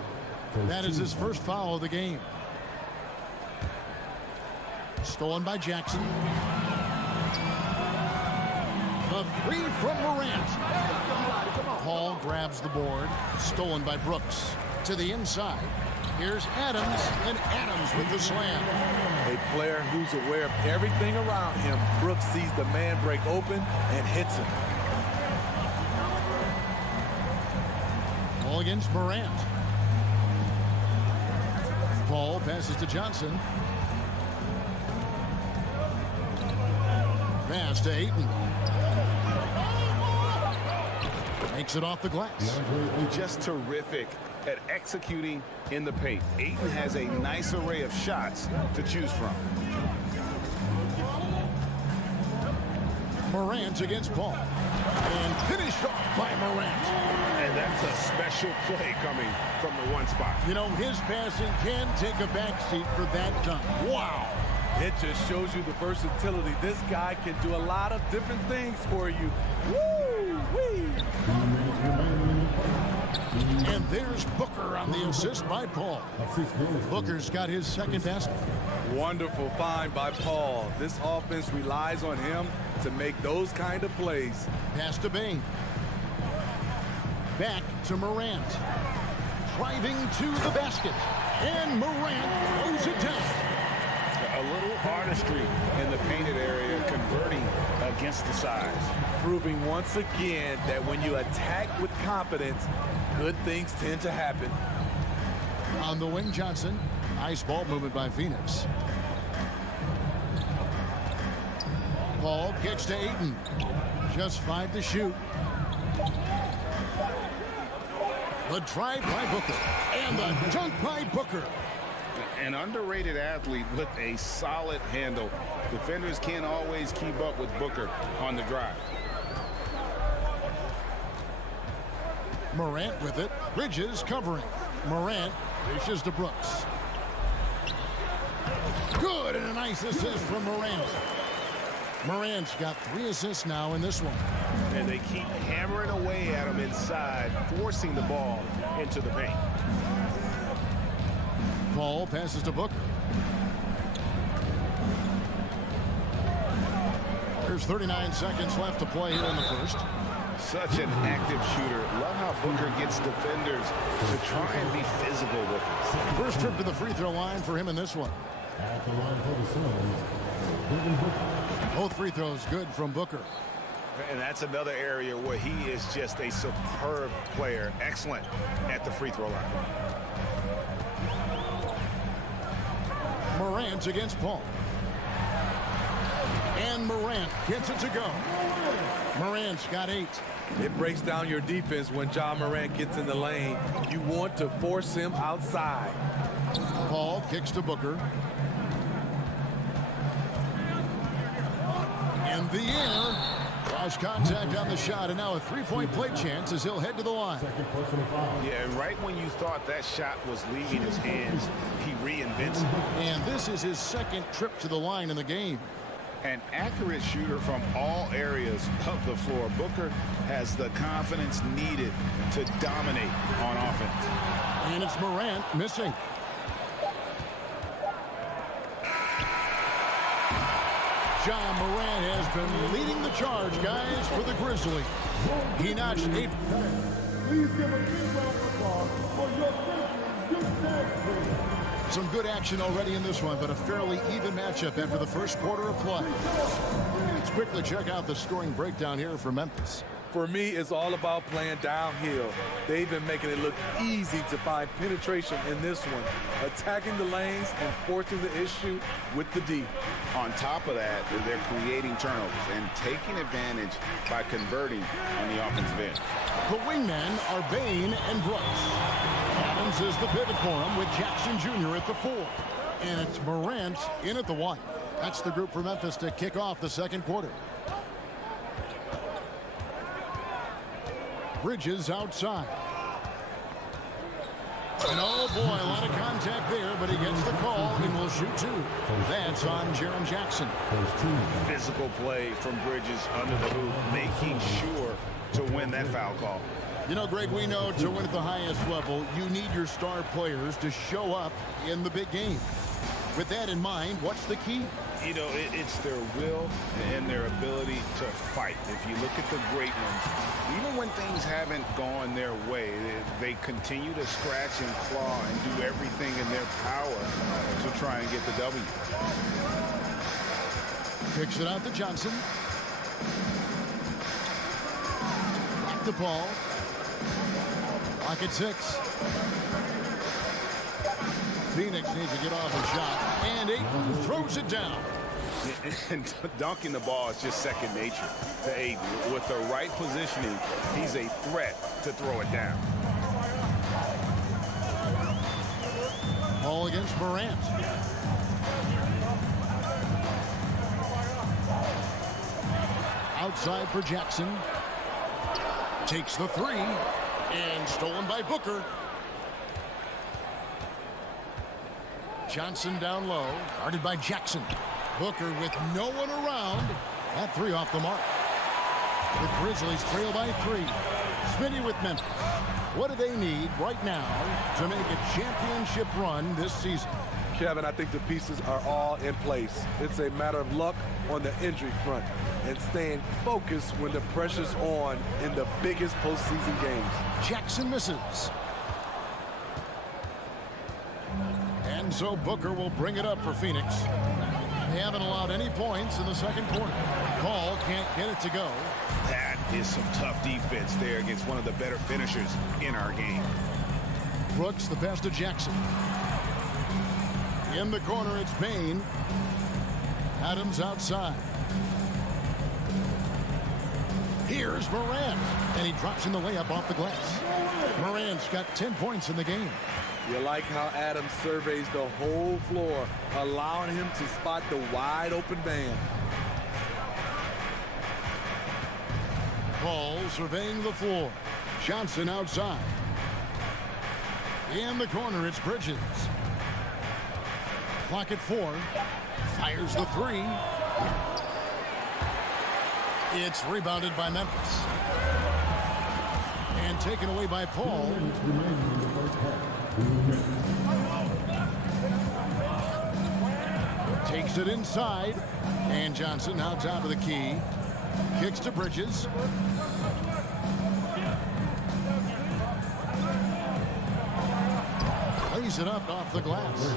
That is his first foul of the game. Stolen by Jackson. The three from Morant. Paul grabs the board. Stolen by Brooks. To the inside. Here's Adams, and Adams with the slam. A player who's aware of everything around him. Brooks sees the man break open and hits him. Ball against Morant. Paul passes to Johnson. Pass to Ayton. Makes it off the glass. Just terrific at executing in the paint. Ayton has a nice array of shots to choose from. Morant against Paul. And finished off by Morant. And that's a special play coming from the one spot. You know, his passing can take a backseat for that dunk. Wow. It just shows you the versatility. This guy can do a lot of different things for you. Woo-wee! And there's Booker on the assist by Paul. Booker's got his second basket. Wonderful find by Paul. This offense relies on him to make those kind of plays. Pass to Bain. Back to Morant. Driving to the basket. And Morant throws it down. A little artistry in the painted area, converting against the size. Proving once again that when you attack with confidence, good things tend to happen. On the wing, Johnson. Nice ball movement by Phoenix. Paul kicks to Ayton. Just 5 to shoot. The drive by Booker. And the dunk by Booker. An underrated athlete with a solid handle. Defenders can't always keep up with Booker on the drive. Morant with it. Bridges covering. Morant dishes to Brooks. Good, and a nice assist from Morant. Morant's got 3 assists now in this one. And they keep hammering away at him inside, forcing the ball into the paint. Paul passes to Booker. There's 39 seconds left to play here in the first. Such an active shooter. Love how Booker gets defenders to try and be physical with him. First trip to the free throw line for him in this one. At the line for the Suns, Both free throws good from Booker. And that's another area where he is just a superb player. Excellent at the free throw line. Morant against Paul. And Morant gets it to go. Morant's got 8. It breaks down your defense when John Morant gets in the lane. You want to force him outside. Paul kicks to Booker. In the air. Cross contact on the shot, and now a three-point play chance as he'll head to the line. Yeah, and right when you thought that shot was leaving his hands, he reinvents it. And this is his second trip to the line in the game. An accurate shooter from all areas of the floor. Booker has the confidence needed to dominate on offense. And it's Morant missing. John Morant has been leading the charge, guys, for the Grizzlies. He notched 8. Please give a big round of applause for your Grizzlies. Some good action already in this one, but a fairly even matchup after the first quarter of play. Let's quickly check out the scoring breakdown here for Memphis. For me, it's all about playing downhill. They've been making it look easy to find penetration in this one, attacking the lanes and forcing the issue with the D. On top of that, they're creating turnovers and taking advantage by converting on the offensive end. The wingmen are Bain and Brooks. Adams is the pivot for him with Jackson Jr. at the 4. And it's Morant in at the 1. That's the group for Memphis to kick off the second quarter. Bridges outside. And oh boy, a lot of contact there, but he gets the call and will shoot 2. That's on Jaren Jackson. Physical play from Bridges under the hoop, making sure to win that foul call. You know, Greg, we know to win at the highest level, you need your star players to show up in the big game. With that in mind, what's the key? You know, it's their will and their ability to fight. If you look at the great ones, even when things haven't gone their way, they continue to scratch and claw and do everything in their power to try and get the W. Kicks it out to Johnson. Back to Paul. Lock at 6. Phoenix needs to get off a shot, and Ayton throws it down. And dunking the ball is just second nature to Ayton. With the right positioning, he's a threat to throw it down. Ball against Morant. Outside for Jackson. Takes the 3, and stolen by Booker. Johnson down low, guarded by Jackson. Booker with no one around. That 3 off the mark. The Grizzlies trail by 3. Smitty with Memphis. What do they need right now to make a championship run this season? Kevin, I think the pieces are all in place. It's a matter of luck on the injury front and staying focused when the pressure's on in the biggest postseason games. Jackson misses. And so Booker will bring it up for Phoenix. They haven't allowed any points in the second quarter. Paul can't get it to go. That is some tough defense there against one of the better finishers in our game. Brooks the pass to Jackson. In the corner, it's Bain. Adams outside. Here's Morant. And he drops in the layup off the glass. Morant's got 10 points in the game. You like how Adams surveys the whole floor, allowing him to spot the wide open man. Paul surveying the floor. Johnson outside. In the corner, it's Bridges. Clock at 4. Fires the 3. It's rebounded by Memphis. And taken away by Paul. Takes it inside. And Johnson now top of the key. Kicks to Bridges. Lays it up off the glass.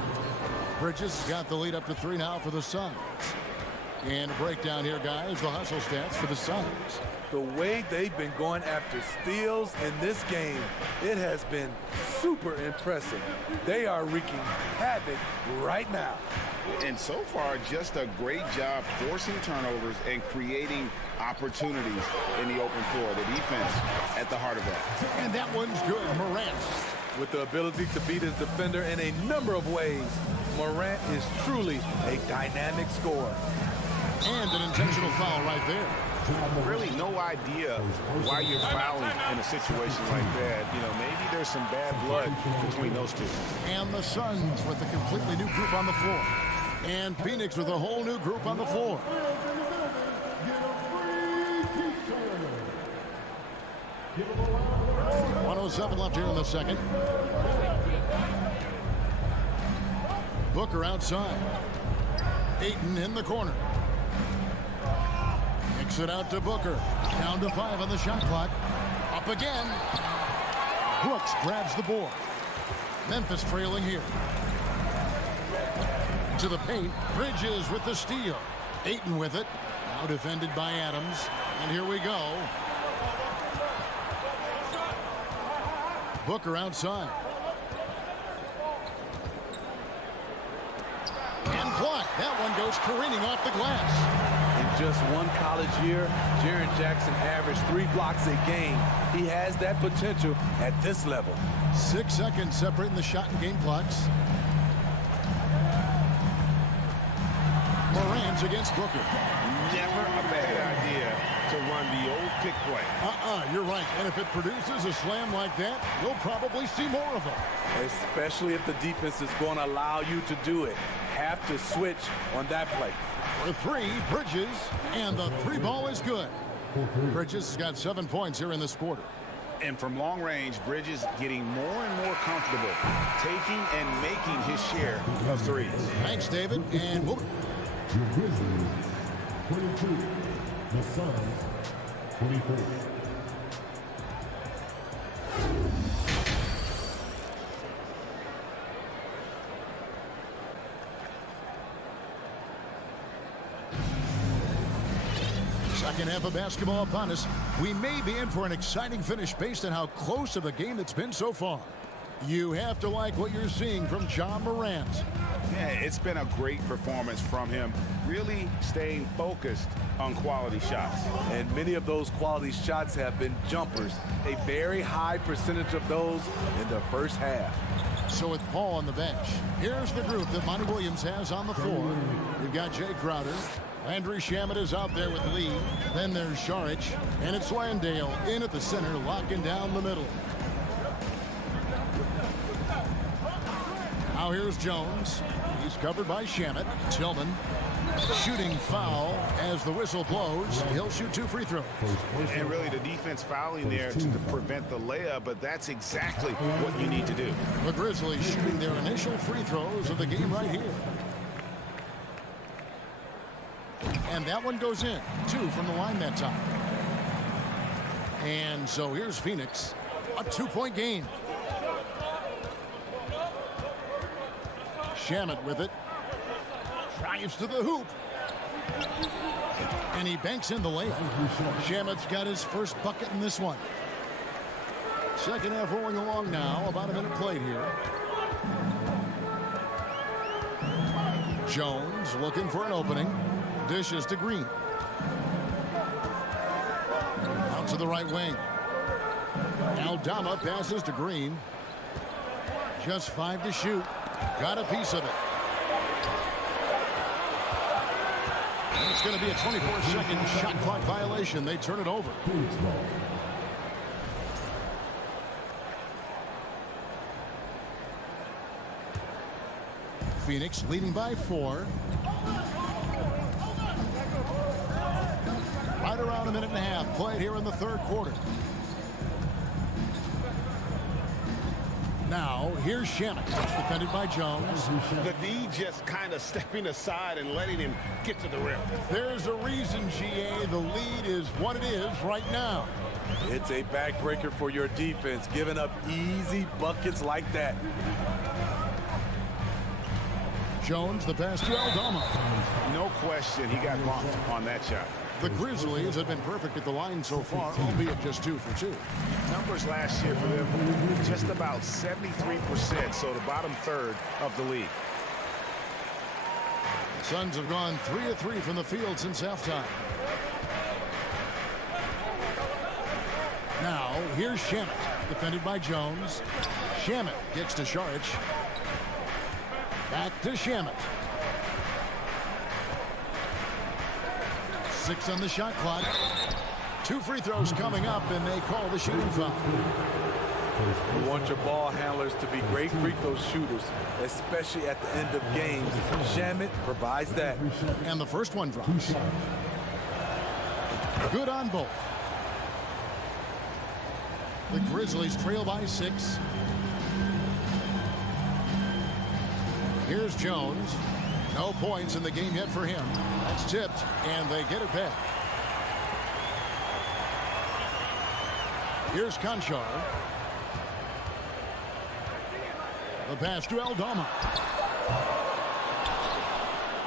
Bridges got the lead up to 3 now for the Suns. And a breakdown here, guys, the hustle stats for the Suns. The way they've been going after steals in this game, it has been super impressive. They are wreaking havoc right now. And so far, just a great job forcing turnovers and creating opportunities in the open floor. The defense at the heart of that. And that one's good. Morant. With the ability to beat his defender in a number of ways, Morant is truly a dynamic scorer. And an intentional foul right there. Really no idea why you're fouling in a situation like that. You know, maybe there's some bad blood between those two. And the Suns with a completely new group on the floor. And Phoenix with a whole new group on the floor. .107 left here in the second. Booker outside. Ayton in the corner. Kicks it out to Booker. Down to 5 on the shot clock. Up again. Brooks grabs the board. Memphis trailing here. To the paint. Bridges with the steal. Ayton with it. Now defended by Adams. And here we go. Booker outside. And blocked. That one goes careening off the glass. In just one college year, Jaren Jackson averaged 3 blocks a game. He has that potential at this level. 6 seconds separating the shot and game clocks. Morant against Booker. Never a bad idea to run the old pick play. You're right. And if it produces a slam like that, you'll probably see more of them. Especially if the defense is going to allow you to do it. Have to switch on that play. For 3, Bridges, and the 3 ball is good. Bridges has got 7 points here in this quarter. And from long range, Bridges getting more and more comfortable taking and making his share of threes. Thanks, David. And we'll... Your Grizzlies, 22. The Suns, 24. Second half of basketball upon us. We may be in for an exciting finish based on how close of a game it's been so far. You have to like what you're seeing from John Morant. Yeah, it's been a great performance from him, really staying focused on quality shots. And many of those quality shots have been jumpers. A very high percentage of those in the first half. So with Paul on the bench, here's the group that Monty Williams has on the floor. We've got Jay Crowder. Landry Shamet is out there with Lee. Then there's Sharic. And it's Landale in at the center, locking down the middle. Now here's Jones. He's covered by Shamet. Tillman. Shooting foul as the whistle blows. He'll shoot 2 free throws. And really the defense fouling there to prevent the layup, but that's exactly what you need to do. The Grizzlies shooting their initial free throws of the game right here. And that one goes in. 2 from the line that time. And so here's Phoenix. A 2-point game. Shamet with it. Drives to the hoop. And he banks in the layup. Shamet's got his first bucket in this one. Second half rolling along now. About a minute played here. Jones looking for an opening. Dishes to Green. Out to the right wing. Aldama passes to Green. Just 5 to shoot. Got a piece of it. And it's going to be a 24-second shot clock violation. They turn it over. Phoenix leading by 4. Right around a minute and a half played here in the third quarter. Now, here's Shamet, defended by Jones. The D just kind of stepping aside and letting him get to the rim. There's a reason, GA, the lead is what it is right now. It's a backbreaker for your defense, giving up easy buckets like that. Jones, the pass to Aldama. No question. question, he got bumped on that shot. The Grizzlies have been perfect at the line so far, albeit just 2 for 2. Numbers last year for them, just about 73%, so the bottom third of the league. Suns have gone 3 of 3 from the field since halftime. Now, here's Shamet, defended by Jones. Shamet gets to Saric. Back to Shamet. 6 on the shot clock. 2 free throws coming up, and they call the shooting foul. You want your ball handlers to be great free throw shooters, especially at the end of games. Shamet provides that. And the first one drops. Good on both. The Grizzlies trail by 6. Here's Jones. No points in the game yet for him. That's tipped, and they get it back. Here's Conchar. The pass to Aldama.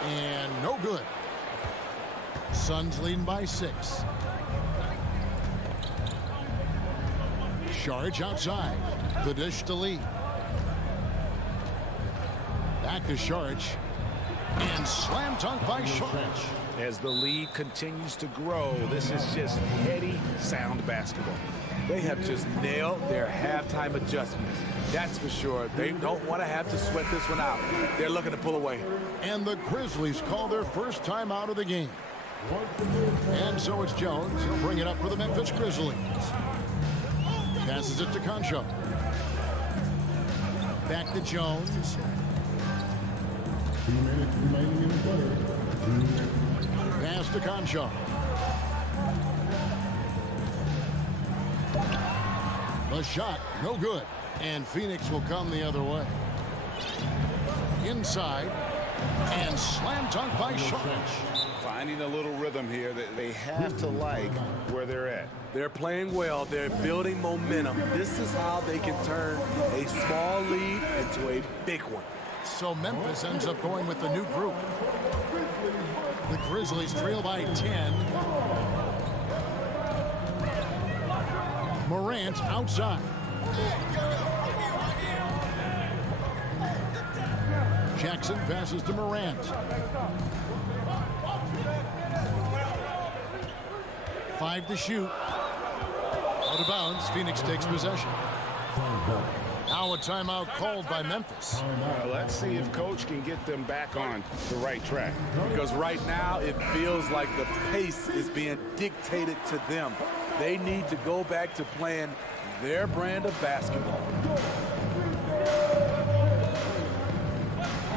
And no good. Suns leading by 6. Saric outside. The dish to Lee. Back to Saric. And slam dunk by Saric. As the lead continues to grow, this is just heady, sound basketball. They have just nailed their halftime adjustments. That's for sure. They don't want to have to sweat this one out. They're looking to pull away. And the Grizzlies call their first time out of the game. And so it's Jones. He'll bring it up for the Memphis Grizzlies. Passes it to Concho. Back to Jones. 2 minutes remaining in the quarter. Pass to Concho. The shot, no good. And Phoenix will come the other way. Inside. And slam dunk by Saric. Finding a little rhythm here that they have to like where they're at. They're playing well. They're building momentum. This is how they can turn a small lead into a big one. So Memphis ends up going with the new group. The Grizzlies trail by 10. Morant outside. Jackson passes to Morant. 5 to shoot. Out of bounds. Phoenix takes possession. Now a timeout called by Memphis. Let's see if Coach can get them back on the right track. Because right now it feels like the pace is being dictated to them. They need to go back to playing their brand of basketball.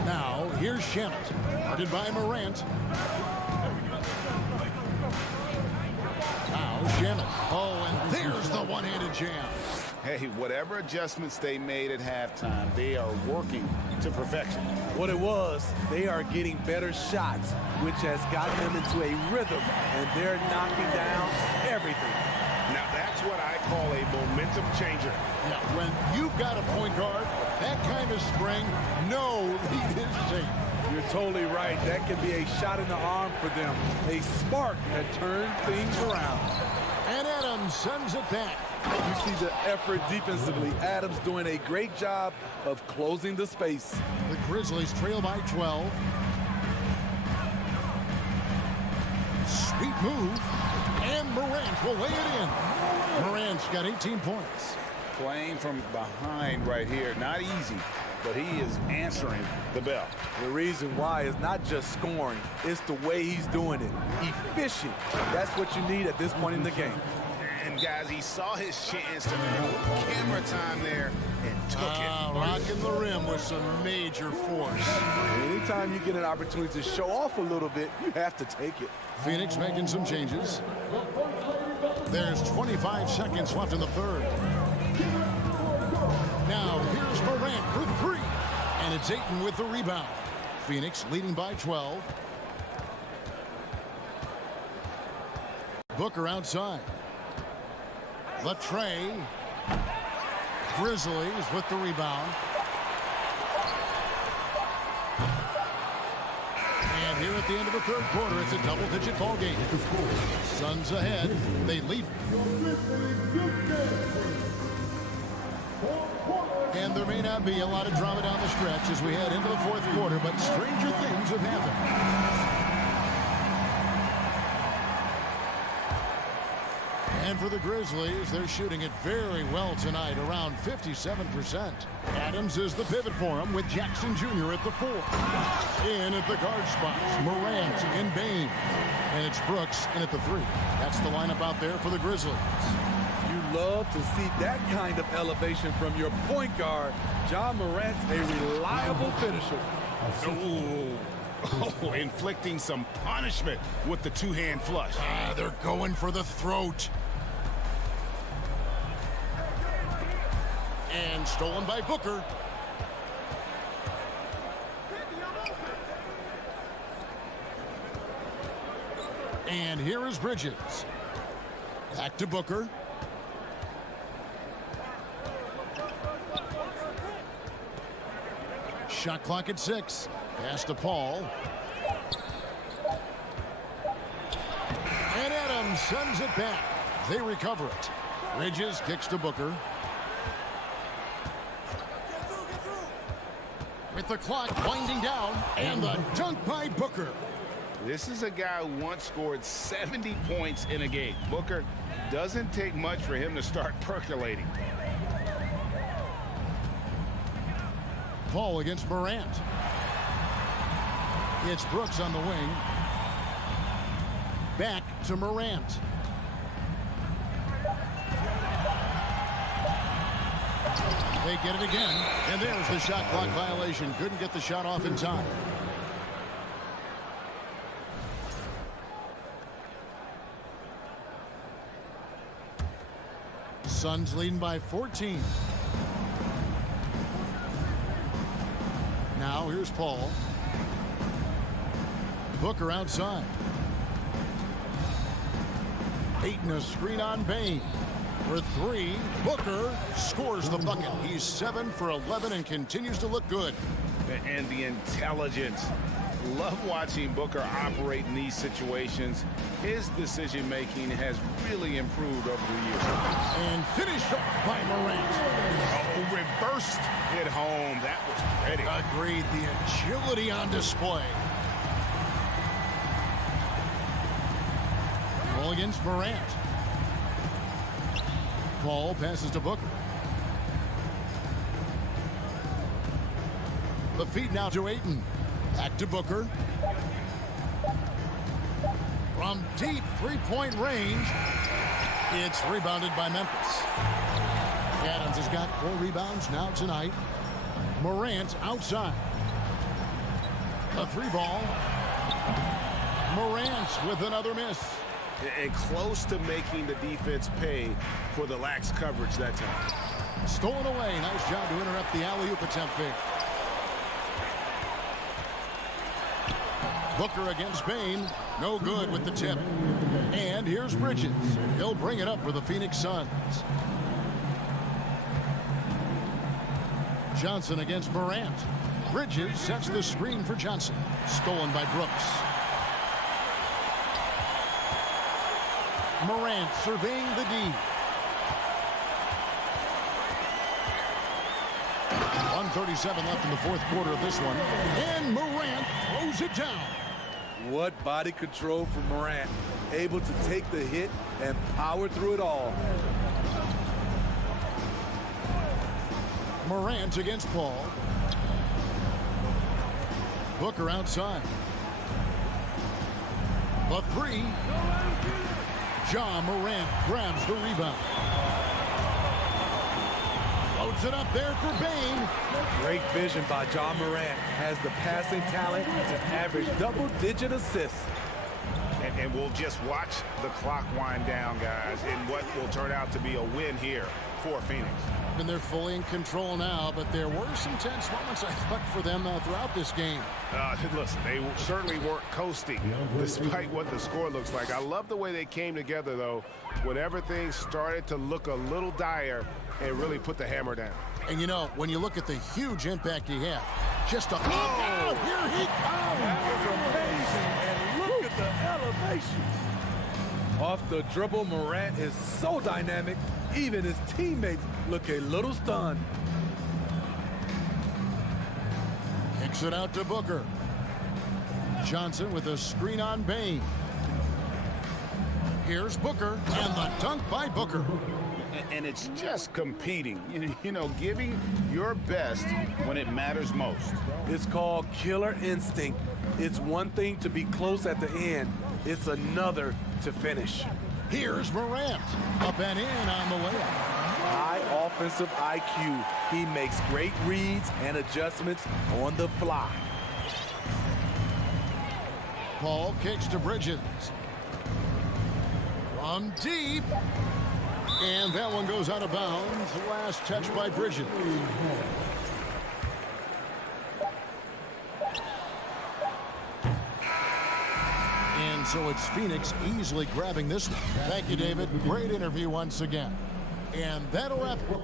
Now here's Shamet, guarded by Morant. Now Shamet. Oh, and there's the one-handed jam. Hey, whatever adjustments they made at halftime, they are working to perfection. What it was, they are getting better shots, which has gotten them into a rhythm, and they're knocking down everything. Now, that's what I call a momentum changer. Yeah, when you've got a point guard, that kind of spring, no lead is safe. You're totally right. That could be a shot in the arm for them. A spark that turns things around. And Adams sends it back. You see the effort defensively. Adams doing a great job of closing the space. The Grizzlies trail by 12. Sweet move. And Morant will lay it in. Morant's got 18 points. Playing from behind right here. Not easy, but he is answering the bell. The reason why is not just scoring. It's the way he's doing it. Efficient. That's what you need at this point in the game. And guys, he saw his chance to camera time there and took it. Rocking the rim with some major force. Anytime you get an opportunity to show off a little bit, you have to take it. Phoenix making some changes. There's 25 seconds left in the third. Now here's Morant for 3. And it's Ayton with the rebound. Phoenix leading by 12. Booker outside. Latre. Grizzlies with the rebound. And here at the end of the third quarter. It's a double-digit ball game. Suns ahead. They lead. And there may not be a lot of drama down the stretch as we head into the fourth quarter, but stranger things have happened. And for the Grizzlies, they're shooting it very well tonight, around 57%. Adams is the pivot for him with Jackson Jr. at the 4. In at the guard spots, Morant and Bain. And it's Brooks in at the 3. That's the lineup out there for the Grizzlies. You love to see that kind of elevation from your point guard. Ja Morant's a reliable finisher. Oh, inflicting some punishment with the two-hand flush. They're going for the throat. And stolen by Booker. And here is Bridges. Back to Booker. Shot clock at 6. Pass to Paul. And Adams sends it back. They recover it. Bridges kicks to Booker. With the clock winding down, and the dunk by Booker. This is a guy who once scored 70 points in a game. Booker doesn't take much for him to start percolating. Paul against Morant. It's Brooks on the wing. Back to Morant. They get it again, and there's the shot clock violation. Couldn't get the shot off in time. Suns leading by 14. Now here's Paul. Booker outside. Ayton a screen on Bain. For 3, Booker scores the bucket. He's 7 for 11 and continues to look good. And the intelligence. Love watching Booker operate in these situations. His decision-making has really improved over the years. And finished off by Morant. Oh, reversed it home. That was pretty. Agreed. The agility on display. Ball against Morant. Paul passes to Booker. The feed now to Ayton. Back to Booker. From deep three-point range, it's rebounded by Memphis. Adams has got 4 rebounds now tonight. Morant outside. A 3 ball. Morant with another miss. And close to making the defense pay for the lax coverage that time. Stolen away. Nice job to interrupt the alley-oop attempt there. Booker against Bain. No good with the tip. And here's Bridges. He'll bring it up for the Phoenix Suns. Johnson against Morant. Bridges sets the screen for Johnson. Stolen by Brooks. Morant surveying the D. 1:37 left in the fourth quarter of this one. And Morant throws it down. What body control from Morant. Able to take the hit and power through it all. Morant against Paul. Booker outside. The 3. Ja Morant grabs the rebound. Loads it up there for Bain. Great vision by Ja Morant. Has the passing talent to average double-digit assists. And we'll just watch the clock wind down, guys, in what will turn out to be a win here for Phoenix. And they're fully in control now, but there were some tense moments, I thought, for them throughout this game. Listen, they certainly weren't coasting, despite what the score looks like. I love the way they came together, though, when everything started to look a little dire and really put the hammer down. And, you know, when you look at the huge impact he had, just a... Oh, here he comes! That was amazing. elevation. Off the dribble, Morant is so dynamic, even his teammates look a little stunned. Kicks it out to Booker. Johnson with a screen on Bain. Here's Booker, and the dunk by Booker. And it's just competing, you know, giving your best when it matters most. It's called killer instinct. It's one thing to be close at the end. It's another to finish. Here's Morant. Up and in on the layup. High offensive IQ. He makes great reads and adjustments on the fly. Paul kicks to Bridges. From deep. And that one goes out of bounds. Last touch by Bridges. And so it's Phoenix easily grabbing this one. Thank you, David. Great interview once again. And that'll wrap it.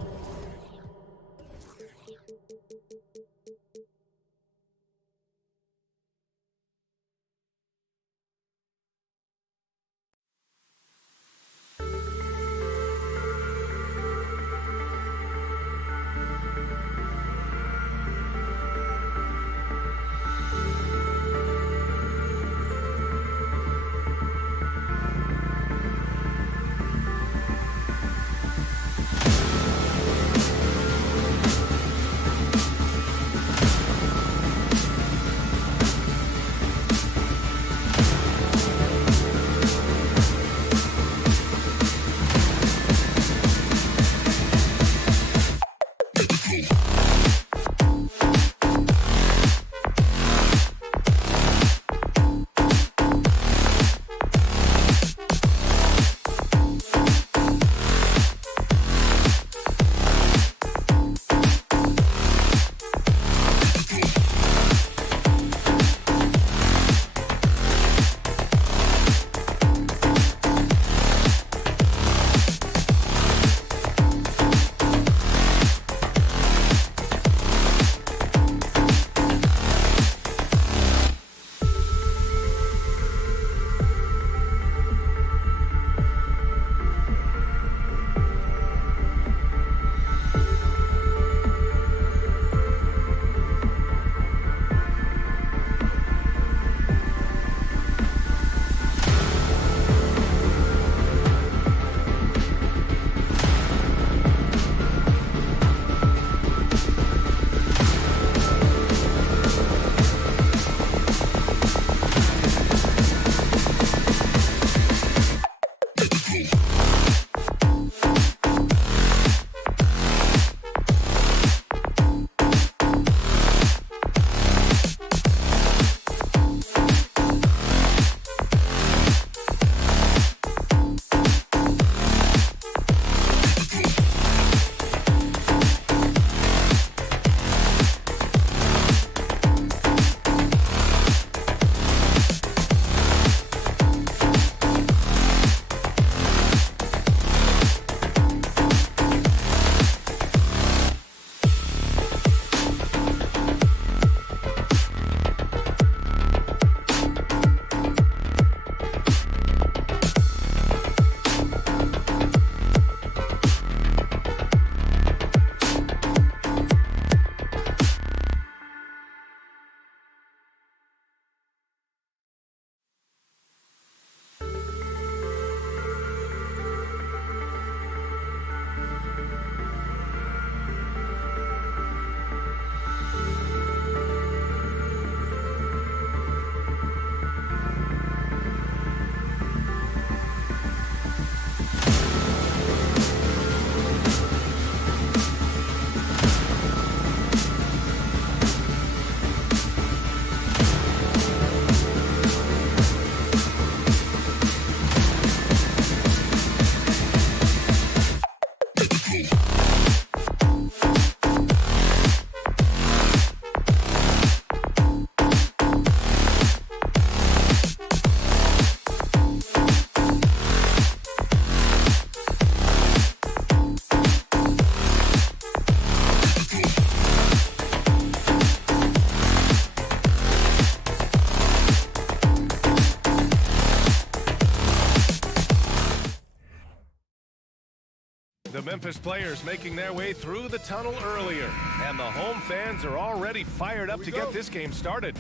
The Memphis players making their way through the tunnel earlier. And the home fans are already fired up to get this game started.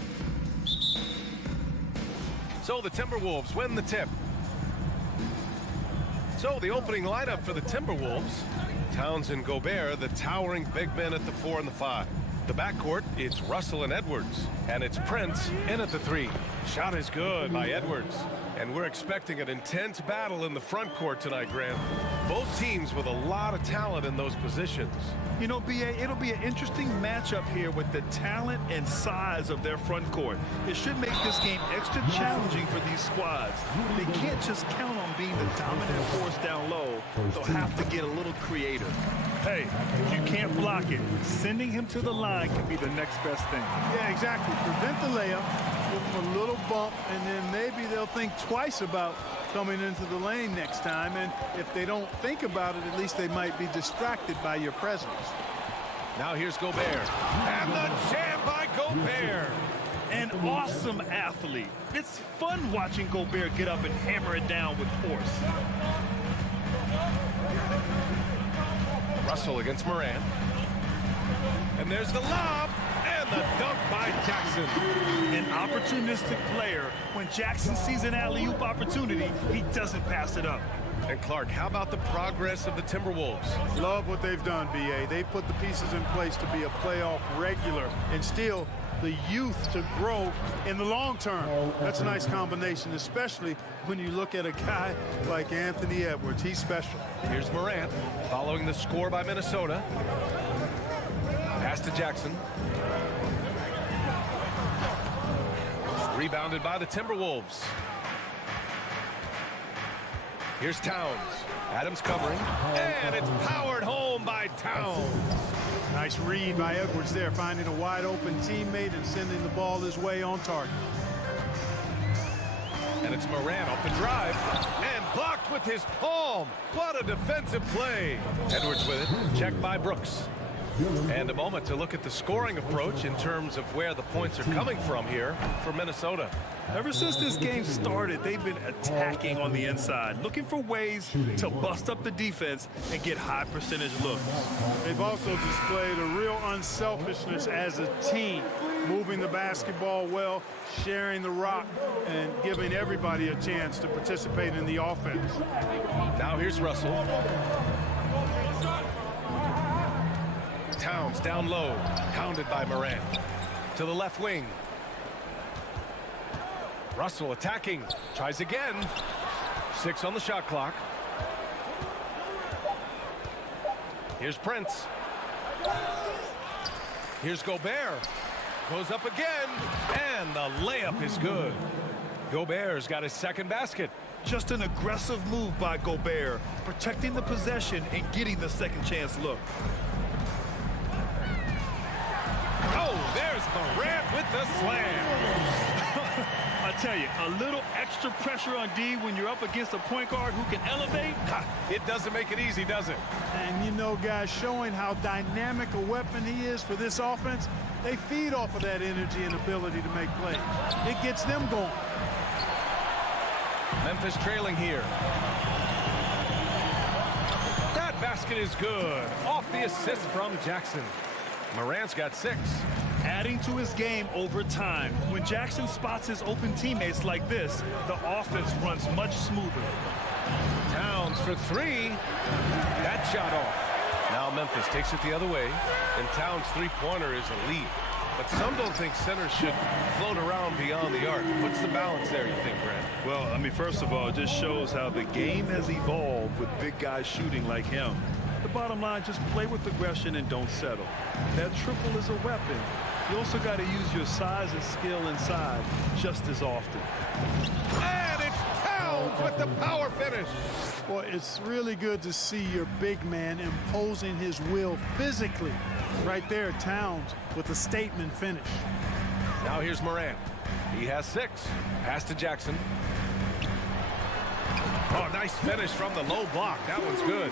So the Timberwolves win the tip. So the opening lineup for the Timberwolves. Towns and Gobert, the towering big men at the 4 and the 5. The backcourt, it's Russell and Edwards. And it's Prince in at the 3. Shot is good by Edwards. And we're expecting an intense battle in the front court tonight, Grant. Both teams with a lot of talent in those positions. You know, B.A., it'll be an interesting matchup here with the talent and size of their front court. It should make this game extra challenging for these squads. They can't just count on being the dominant force down low. They'll have to get a little creative. Hey, if you can't block it, sending him to the line can be the next best thing. Yeah, exactly. Prevent the layup, give them a little bump, and then maybe they'll think twice about coming into the lane next time. And if they don't think about it, at least they might be distracted by your presence. Now here's Gobert. And the jam by Gobert. An awesome athlete. It's fun watching Gobert get up and hammer it down with force. Russell against Moran. And there's the lob. And the dunk by Jackson. An opportunistic player. When Jackson sees an alley-oop opportunity, he doesn't pass it up. And Clark, how about the progress of the Timberwolves? Love what they've done, B.A. They've put the pieces in place to be a playoff regular and still the youth to grow in the long term. That's a nice combination, especially when you look at a guy like Anthony Edwards. He's special. Here's Morant following the score by Minnesota. Pass to Jackson. Rebounded by the Timberwolves. Here's Towns. Adams covering. And it's powered home by Towns. Nice read by Edwards there, finding a wide open teammate and sending the ball his way on target. And it's Moran off the drive. And blocked with his palm. What a defensive play. Edwards with it. Checked by Brooks. And a moment to look at the scoring approach in terms of where the points are coming from here for Minnesota. Ever since this game started, they've been attacking on the inside, looking for ways to bust up the defense and get high percentage looks. They've also displayed a real unselfishness as a team, moving the basketball well, sharing the rock, and giving everybody a chance to participate in the offense. Now here's Russell. Towns down low, hounded by Moran. To the left wing. Russell attacking, tries again. 6 on the shot clock. Here's Prince. Here's Gobert. Goes up again, and the layup is good. Gobert's got his second basket. Just an aggressive move by Gobert, protecting the possession and getting the second chance look. Oh, there's Morant with the slam. I tell you, a little extra pressure on D when you're up against a point guard who can elevate. It doesn't make it easy, does it? And you know, guys, showing how dynamic a weapon he is for this offense, they feed off of that energy and ability to make plays. It gets them going. Memphis trailing here. That basket is good. Off the assist from Jackson. Morant's got 6. Adding to his game over time. When Jackson spots his open teammates like this, the offense runs much smoother. Towns for 3. That shot off. Now Memphis takes it the other way, and Towns' three-pointer is elite. But some don't think centers should float around beyond the arc. What's the balance there, you think, Grant? Well, I mean, first of all, it just shows how the game has evolved with big guys shooting like him. The bottom line, just play with aggression and don't settle. That triple is a weapon. You also got to use your size and skill inside just as often. And it's Towns with the power finish. Well, it's really good to see your big man imposing his will physically. Right there, Towns with a statement finish. Now here's Moran. He has 6. Pass to Jackson. Oh, nice finish from the low block. That one's good.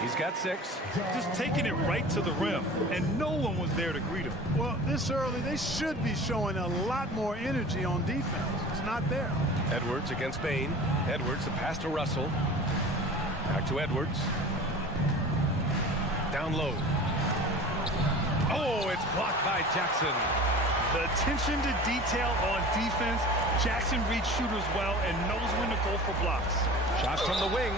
He's got 6. Just taking it right to the rim, and no one was there to greet him. Well, this early, they should be showing a lot more energy on defense. It's not there. Edwards against Bain. Edwards, the pass to Russell. Back to Edwards. down low. Oh, it's blocked by Jackson. The attention to detail on defense. Jackson reads shooters well and knows when to go for blocks. Shot from the wing.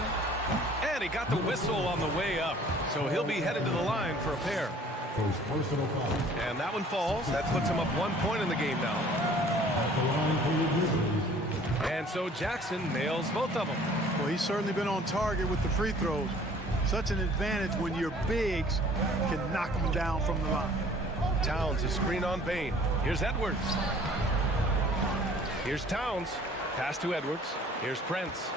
And he got the whistle on the way up. So he'll be headed to the line for a pair. First personal foul. And that one falls. That puts him up 1 point in the game now. At the line for your Grizzlies. And so Jackson nails both of them. Well, he's certainly been on target with the free throws. Such an advantage when your bigs can knock them down from the line. Towns, a screen on Bain. Here's Edwards. Here's Towns. Pass to Edwards. Here's Prince.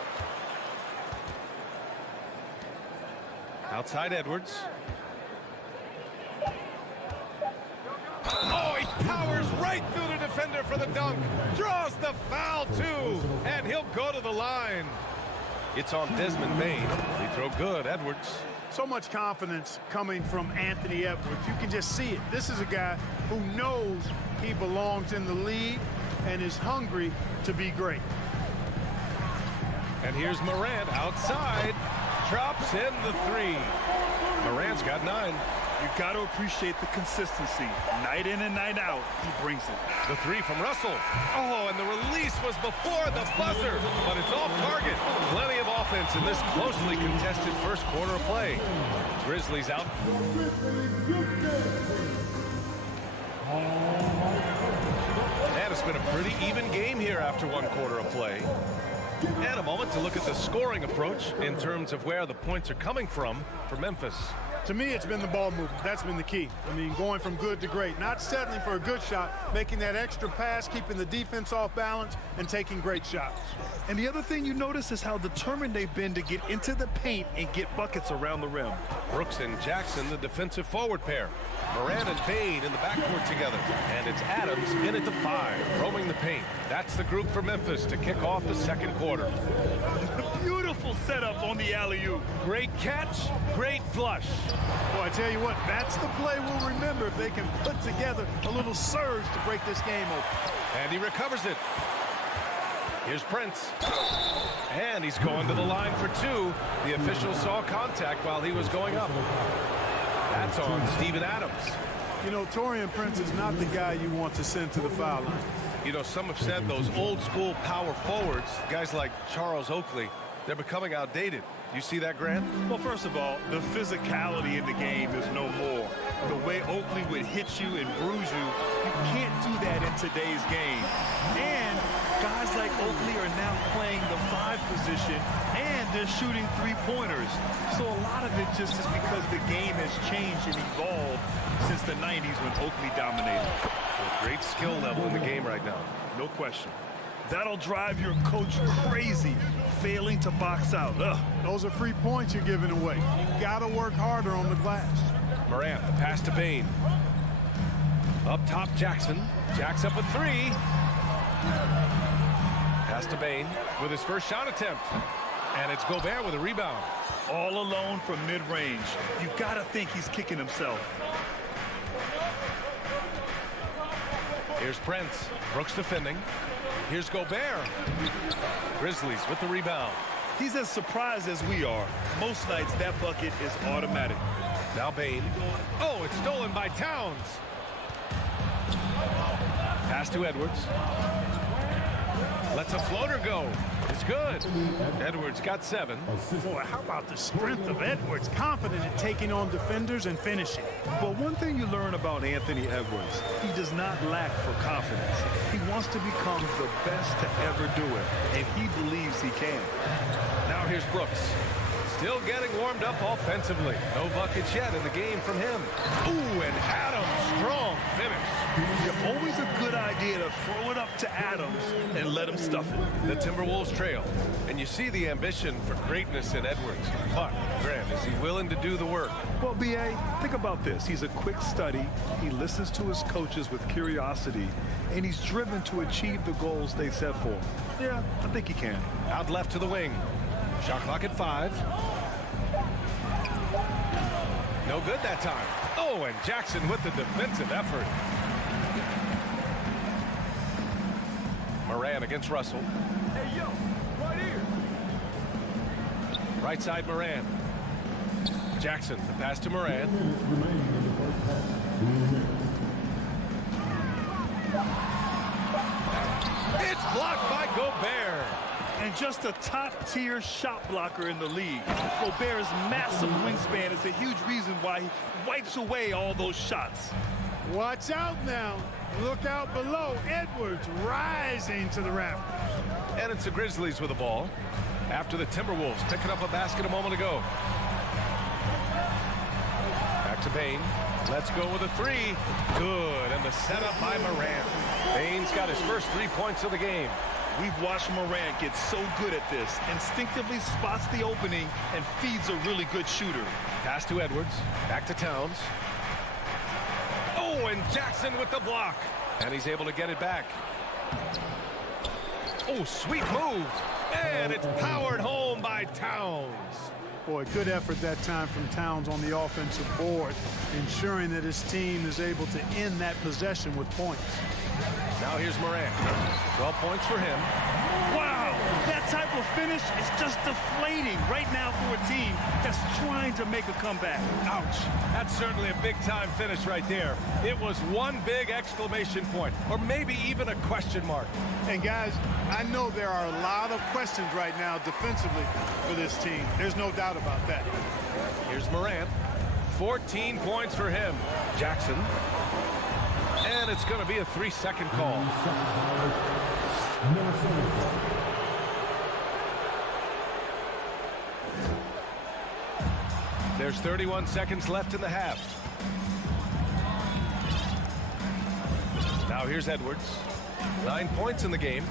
Outside Edwards. Oh, he powers right through the defender for the dunk. Draws the foul, too. And he'll go to the line. It's on Desmond Bain. Free throw good, Edwards. So much confidence coming from Anthony Edwards. You can just see it. This is a guy who knows he belongs in the league and is hungry to be great. And here's Morant outside. Drops in the three. Morant's got 9. You've got to appreciate the consistency. Night in and night out, he brings it. The 3 from Russell. Oh, and the release was before the buzzer, but it's off target. Plenty of offense in this closely contested first quarter of play. Grizzlies out. And it's been a pretty even game here after 1 quarter of play. And a moment to look at the scoring approach in terms of where the points are coming from for Memphis. To me, it's been the ball movement. That's been the key. I mean, going from good to great. Not settling for a good shot, making that extra pass, keeping the defense off balance, and taking great shots. And the other thing you notice is how determined they've been to get into the paint and get buckets around the rim. Brooks and Jackson, the defensive forward pair. Morant and Bain in the backcourt together. And it's Adams in at the 5, roaming the paint. That's the group for Memphis to kick off the second quarter. Beautiful setup on the alley-oop. Great catch, great flush. Boy, I tell you what, that's the play we'll remember if they can put together a little surge to break this game open. And he recovers it. Here's Prince. And he's going to the line for 2. The official saw contact while he was going up. That's on Steven Adams. You know, Taurean Prince is not the guy you want to send to the foul line. You know, some have said those old school power forwards, guys like Charles Oakley, they're becoming outdated. You see that, Grant? Well, first of all, the physicality in the game is no more. The way Oakley would hit you and bruise you, you can't do that in today's game. And guys like Oakley are now playing the 5 position, and they're shooting 3-pointers. So a lot of it just is because the game has changed and evolved since the 90s when Oakley dominated. A great skill level in the game right now. No question. That'll drive your coach crazy, failing to box out. Ugh. Those are free points you're giving away. You got to work harder on the glass. Morant, the pass to Bain. Up top, Jackson. Jack's up with 3. Pass to Bain with his first shot attempt. And it's Gobert with a rebound. All alone from mid-range. You got to think he's kicking himself. Here's Prince. Brooks defending. Here's Gobert. Grizzlies with the rebound. He's as surprised as we are. Most nights that bucket is automatic. Now Bain. Oh, it's stolen by Towns. Pass to Edwards. Lets a floater go. It's good. Edwards got 7. Boy, how about the strength of Edwards? Confident in taking on defenders and finishing. But one thing you learn about Anthony Edwards, he does not lack for confidence. He wants to become the best to ever do it, and he believes he can. Now here's Brooks. Still getting warmed up offensively. No buckets yet in the game from him. Ooh, and Adams, strong finish. Always a good idea to throw it up to Adams and let him stuff it. The Timberwolves trail, and you see the ambition for greatness in Edwards. But, Grant, is he willing to do the work? Well, B.A., think about this. He's a quick study. He listens to his coaches with curiosity, and he's driven to achieve the goals they set for him. Yeah, I think he can. Out left to the wing. Shot clock at 5. No good that time. Oh, and Jackson with the defensive effort. Moran against Russell. Hey, yo, right here. Right side Moran. Jackson, the pass to Moran. It's blocked by Gobert. And just a top-tier shot blocker in the league. Gobert's massive wingspan is a huge reason why he wipes away all those shots. Watch out now. Look out below. Edwards rising to the rafters. And it's the Grizzlies with the ball. After the Timberwolves picking up a basket a moment ago. Back to Bane. Let's go with a three. Good. And the setup by Moran. Bane's got his first 3 points of the game. We've watched Moran get so good at this. Instinctively spots the opening and feeds a really good shooter. Pass to Edwards. Back to Towns. Oh, and Jackson with the block. And he's able to get it back. Oh, sweet move. And it's powered home by Towns. Boy, good effort that time from Towns on the offensive board, ensuring that his team is able to end that possession with points. Now here's Moran. 12 points for him. Wow, that type of finish is just deflating right now for a team that's trying to make a comeback. Ouch. That's certainly a big-time finish right there. It was one big exclamation point, or maybe even a question mark. And guys, I know there are a lot of questions right now defensively for this team. There's no doubt about that. Here's Moran. 14 points for him. Jackson. And it's going to be a 3-second call. There's 31 seconds left in the half. Now here's Edwards. 9 points in the game.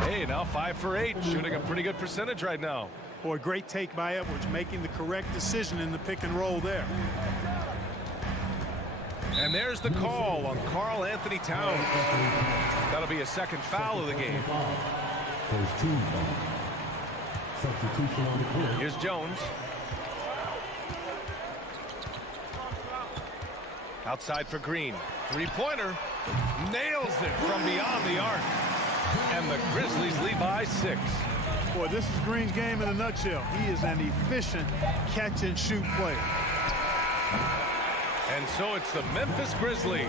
Hey, now 5 for 8, shooting a pretty good percentage right now. Boy, great take by Edwards, making the correct decision in the pick and roll there. And there's the call on Karl Anthony Towns. That'll be a second foul of the game. Here's Jones. Outside for Green. Three-pointer. Nails it from beyond the arc. And the Grizzlies lead by 6. Boy, this is Green's game in a nutshell. He is an efficient catch-and-shoot player. And so it's the Memphis Grizzlies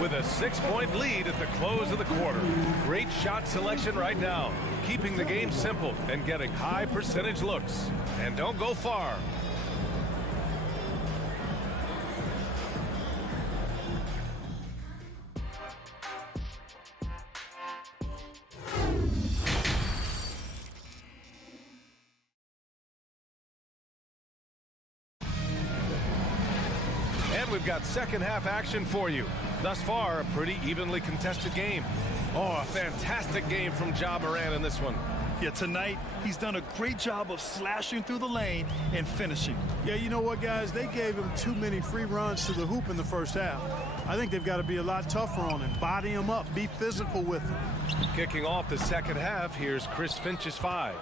with a 6-point lead at the close of the quarter. Great shot selection right now, keeping the game simple and getting high percentage looks. And don't go far. We've got second half action for you. Thus far, a pretty evenly contested game. Oh, a fantastic game from Ja Morant in this one. Yeah, tonight, he's done a great job of slashing through the lane and finishing. Yeah, you know what, guys? They gave him too many free runs to the hoop in the first half. I think they've got to be a lot tougher on him, body him up, be physical with him. Kicking off the second half, here's Chris Finch's 5.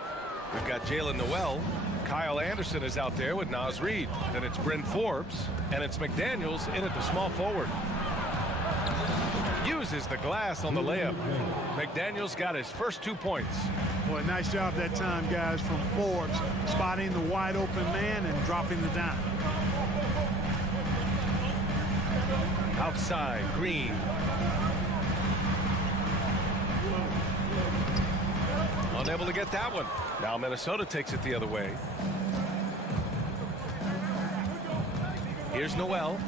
We've got Jalen Noel. Kyle Anderson is out there with Naz Reid. Then it's Bryn Forbes, and it's McDaniels in at the small forward. Uses the glass on the layup. McDaniels got his first 2 points. Boy, nice job that time, guys, from Forbes, spotting the wide open man and dropping the dime. Outside, Green. Unable to get that one. Now Minnesota takes it the other way. Here's Noel.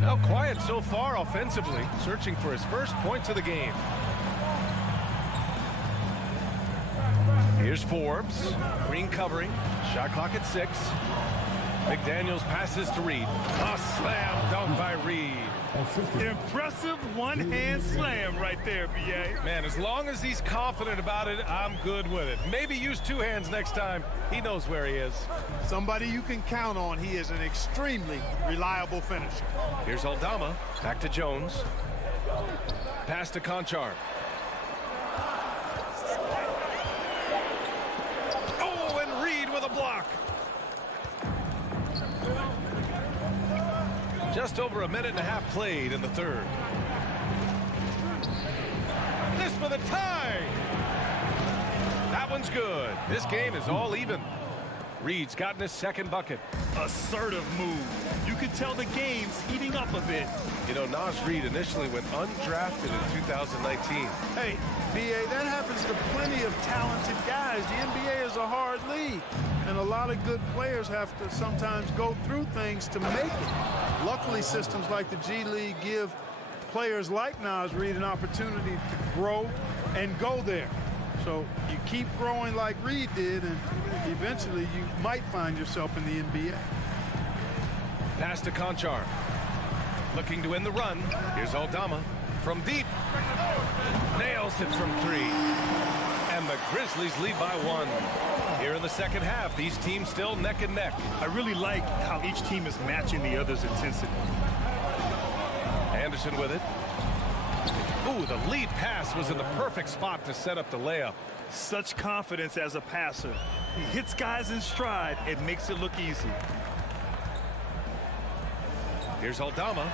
Now quiet so far offensively, searching for his first points of the game. Here's Forbes. Green covering. Shot clock at 6. McDaniels passes to Reid. A slam dunk by Reid. Impressive one-hand slam right there, B.A. Man, as long as he's confident about it, I'm good with it. Maybe use 2 hands next time. He knows where he is. Somebody you can count on. He is an extremely reliable finisher. Here's Aldama. Back to Jones. Pass to Conchar. Oh, and Reid with a block. Just over a minute and a half played in the third. This for the tie. That one one's good. This game is all even. Reed's gotten his second bucket. Assertive move. You could tell the game's heating up a bit. You know, Naz Reid initially went undrafted in 2019. Hey, B.A., that happens to plenty of talented guys. The NBA is a hard league, and a lot of good players have to sometimes go through things to make it. Luckily, systems like the G League give players like Naz Reid an opportunity to grow and go there. So you keep growing like Reid did, and eventually you might find yourself in the NBA. Pass to Conchar. Looking to win the run. Here's Aldama from deep. Nails it from 3. And the Grizzlies lead by 1. Here in the second half, these teams still neck and neck. I really like how each team is matching the other's intensity. Anderson with it. Ooh, the lead pass was in the perfect spot to set up the layup. Such confidence as a passer. He hits guys in stride and makes it look easy. Here's Aldama.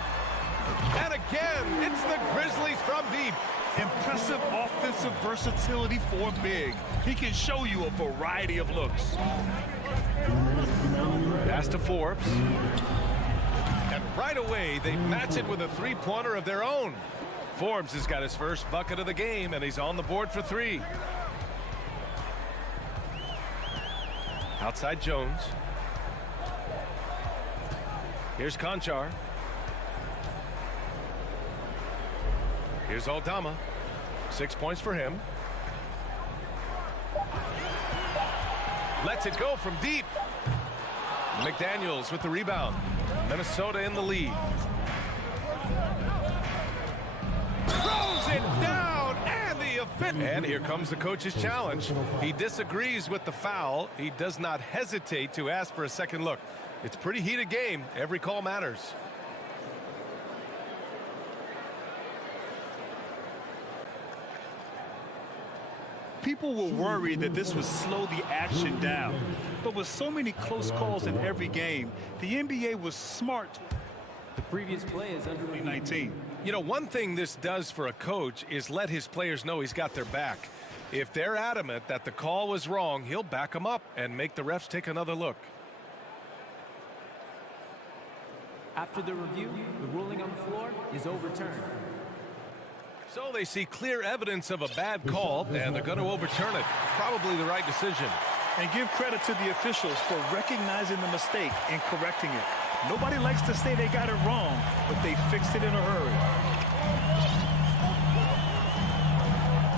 And again, it's the Grizzlies from deep. Impressive offensive versatility for big. He can show you a variety of looks. Pass to Forbes. And right away, they match it with a three-pointer of their own. Forbes has got his first bucket of the game, and he's on the board for 3. Outside Jones. Here's Conchar. Here's Aldama. 6 points for him. Lets it go from deep. McDaniels with the rebound. Minnesota in the lead. Throws it down, and the offense. And here comes the coach's challenge. He disagrees with the foul. He does not hesitate to ask for a second look. It's a pretty heated game. Every call matters. People were worried that this would slow the action down. But with so many close calls in every game, the NBA was smart. The previous play is under 19. You know, one thing this does for a coach is let his players know he's got their back. If they're adamant that the call was wrong, he'll back them up and make the refs take another look. After the review, the ruling on the floor is overturned. So they see clear evidence of a bad call, and they're going to overturn it. Probably the right decision. And give credit to the officials for recognizing the mistake and correcting it. Nobody likes to say they got it wrong, but they fixed it in a hurry.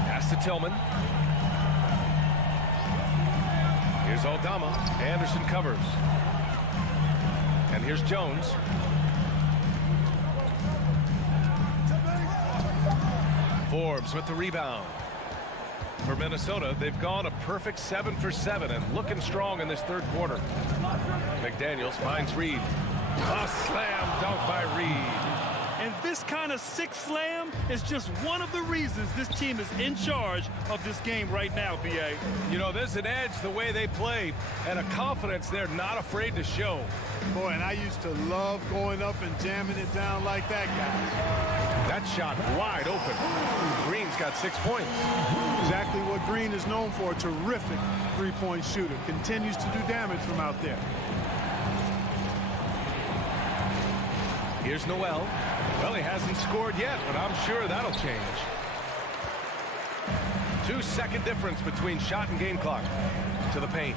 Pass to Tillman. Here's Aldama. Anderson covers. And here's Jones. Forbes with the rebound. For Minnesota, they've gone a perfect 7 for 7 and looking strong in this third quarter. McDaniels finds Reed. A slam dunk by Reed. And this kind of sick slam is just one of the reasons this team is in charge of this game right now, B.A. You know, there's an edge the way they play and a confidence they're not afraid to show. Boy, and I used to love going up and jamming it down like that, guys. That shot wide open. Green's got 6 points. Exactly what Green is known for, a terrific three-point shooter. Continues to do damage from out there. Here's Noel. Well, he hasn't scored yet, but I'm sure that'll change. 2-second difference between shot and game clock. To the paint.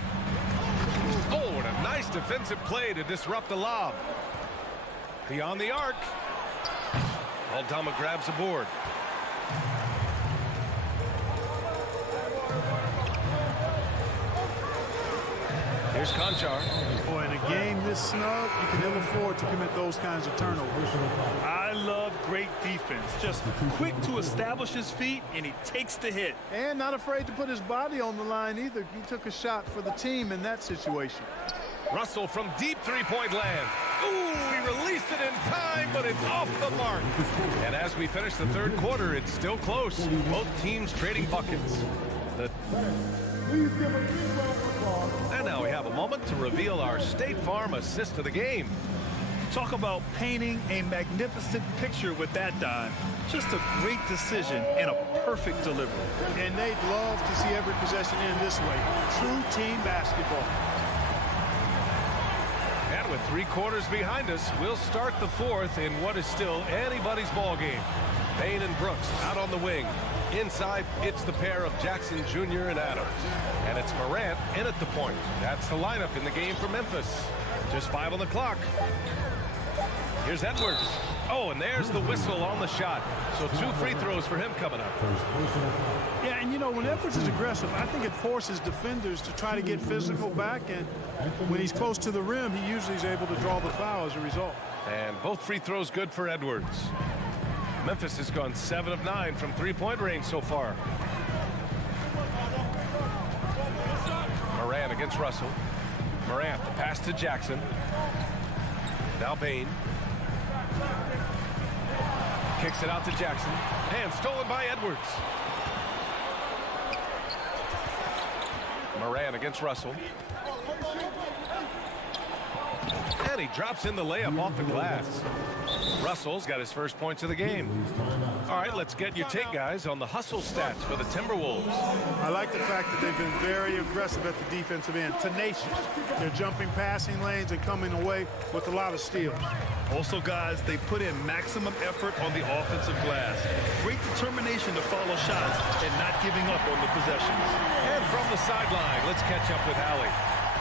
Oh, and a nice defensive play to disrupt the lob. Beyond the arc. Aldama grabs the board. Here's Conchar. Boy, in a game this snug, you can ill afford to commit those kinds of turnovers. I love great defense. Just quick to establish his feet, and he takes the hit. And not afraid to put his body on the line either. He took a shot for the team in that situation. Russell from deep three-point land. Ooh, he released it in time, but it's off the mark. And as we finish the third quarter, it's still close. Both teams trading buckets. And now we have a moment to reveal our State Farm assist of the game. Talk about painting a magnificent picture with that dive. Just a great decision and a perfect delivery. And they'd love to see every possession end this way. True team basketball. And with 3 quarters behind us, we'll start the 4th in what is still anybody's ball game. Bain and Brooks out on the wing. Inside, it's the pair of Jackson Jr. and Adams. And it's Morant in at the point. That's the lineup in the game for Memphis. Just 5 on the clock. Here's Edwards. Oh, and there's the whistle on the shot. So 2 free throws for him coming up. Yeah, and you know, when Edwards is aggressive, I think it forces defenders to try to get physical back. And when he's close to the rim, he usually is able to draw the foul as a result. And both free throws good for Edwards. Memphis has gone 7 of 9 from 3-point range so far. Morant against Russell. Morant, the pass to Jackson. Now Bain. Kicks it out to Jackson. And stolen by Edwards. Morant against Russell. And he drops in the layup off the glass. Russell's got his first points of the game. All right, let's get your take, guys, on the hustle stats for the Timberwolves. I like the fact that they've been very aggressive at the defensive end. Tenacious. They're jumping passing lanes and coming away with a lot of steals. Also, guys, they put in maximum effort on the offensive glass. Great determination to follow shots and not giving up on the possessions. And from the sideline, let's catch up with Allie.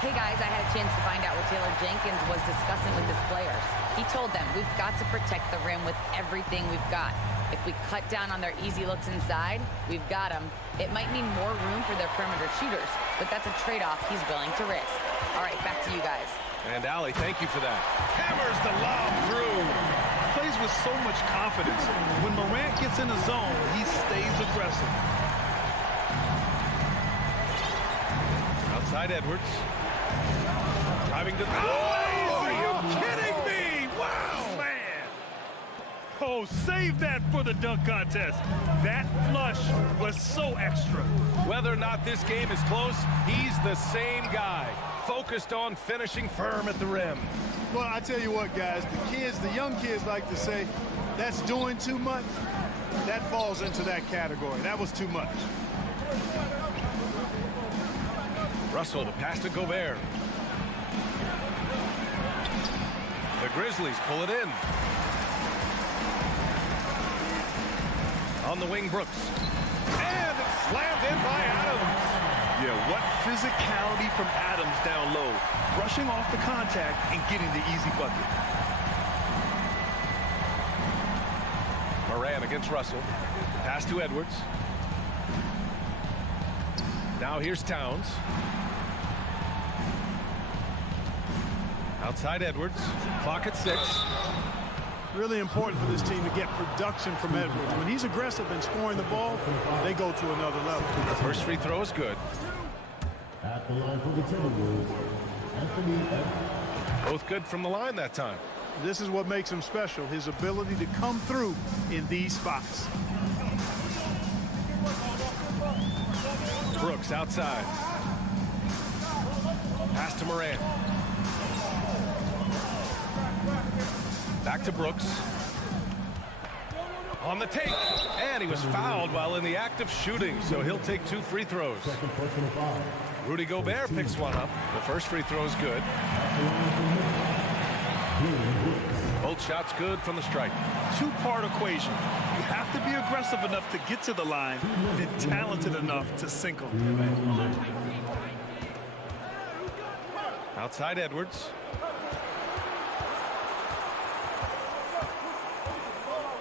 Hey guys, I had a chance to find out what Taylor Jenkins was discussing with his players. He told them, we've got to protect the rim with everything we've got. If we cut down on their easy looks inside, we've got them. It might mean more room for their perimeter shooters, but that's a trade-off he's willing to risk. All right, back to you guys. And Allie, thank you for that. Hammers the lob through. Plays with so much confidence. When Morant gets in the zone, he stays aggressive. Outside Edwards. Driving to the... Oh, are you kidding me? Wow, man. Oh, save that for the dunk contest. That flush was so extra. Whether or not this game is close, he's the same guy. Focused on finishing firm at the rim. Well, I tell you what, guys, the young kids like to say, that's doing too much. That falls into that category. That was too much. Russell to pass to Gobert. The Grizzlies pull it in. On the wing, Brooks. And it's slammed in by Adams. Yeah, what physicality from Adams down low. Brushing off the contact and getting the easy bucket. Morant against Russell. Pass to Edwards. Now here's Towns. Outside Edwards. Clock at 6. Really important for this team to get production from Edwards. When he's aggressive and scoring the ball, they go to another level. The first free throw is good. At the line for the Timberwolves, Anthony Edwards. Both good from the line that time. This is what makes him special, his ability to come through in these spots. Brooks outside. Pass to Morant. Back to Brooks. On the take. And he was fouled while in the act of shooting, so he'll take 2 free throws. Rudy Gobert picks one up. The first free throw is good. Both shots good from the stripe. 2-part equation. You have to be aggressive enough to get to the line, then talented enough to sink them. Outside Edwards.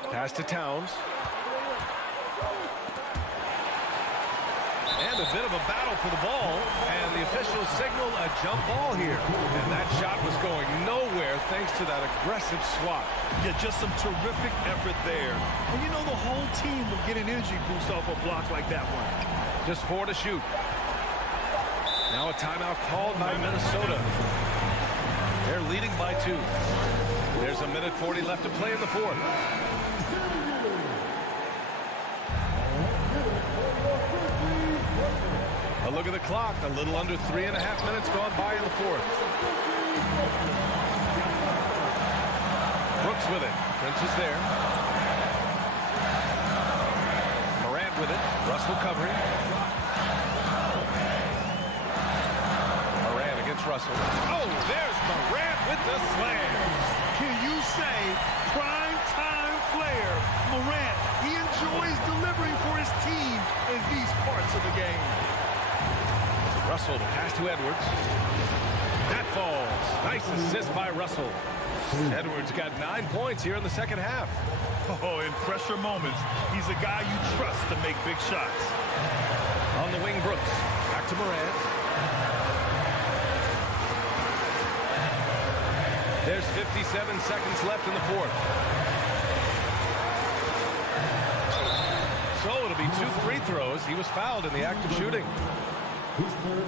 Pass to Towns. And a bit of a battle for the ball. And the officials signal a jump ball here. And that shot was going nowhere thanks to that aggressive swat. Yeah, just some terrific effort there. And you know the whole team will get an energy boost off a block like that one. Just 4 to shoot. Now a timeout called by Minnesota. They're leading by 2. There's a minute 40 left to play in the 4th. A look at the clock. A little under 3.5 minutes gone by in the 4th. Brooks with it. Prince is there. Morant with it. Russell covering. Morant against Russell. Oh, there's Morant with the slam. Can you say prime time player Morant? He enjoys delivering for his team in these parts of the game. Russell to pass to Edwards. That falls. Nice assist by Russell. Edwards got 9 points here in the second half. Oh, in pressure moments, he's a guy you trust to make big shots. On the wing, Brooks. Back to Morant. There's 57 seconds left in the fourth. So it'll be 2 free throws. He was fouled in the act of shooting.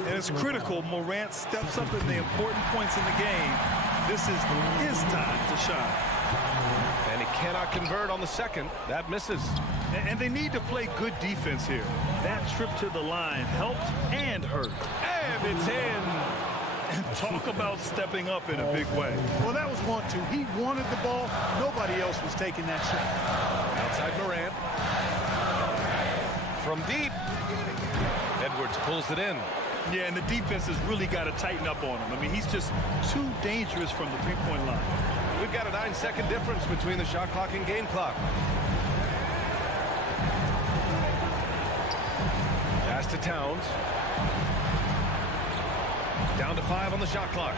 And it's critical Morant steps up in the important points in the game. This is his time to shine. And he cannot convert on the second. That misses. And they need to play good defense here. That trip to the line helped and hurt. And it's in. And talk about stepping up in a big way. Well, that was 1-2. He wanted the ball. Nobody else was taking that shot. Outside Morant. From deep. Edwards pulls it in. Yeah, and the defense has really got to tighten up on him. I mean, he's just too dangerous from the three-point line. We've got a 9-second difference between the shot clock and game clock. Pass to Towns. Down to 5 on the shot clock.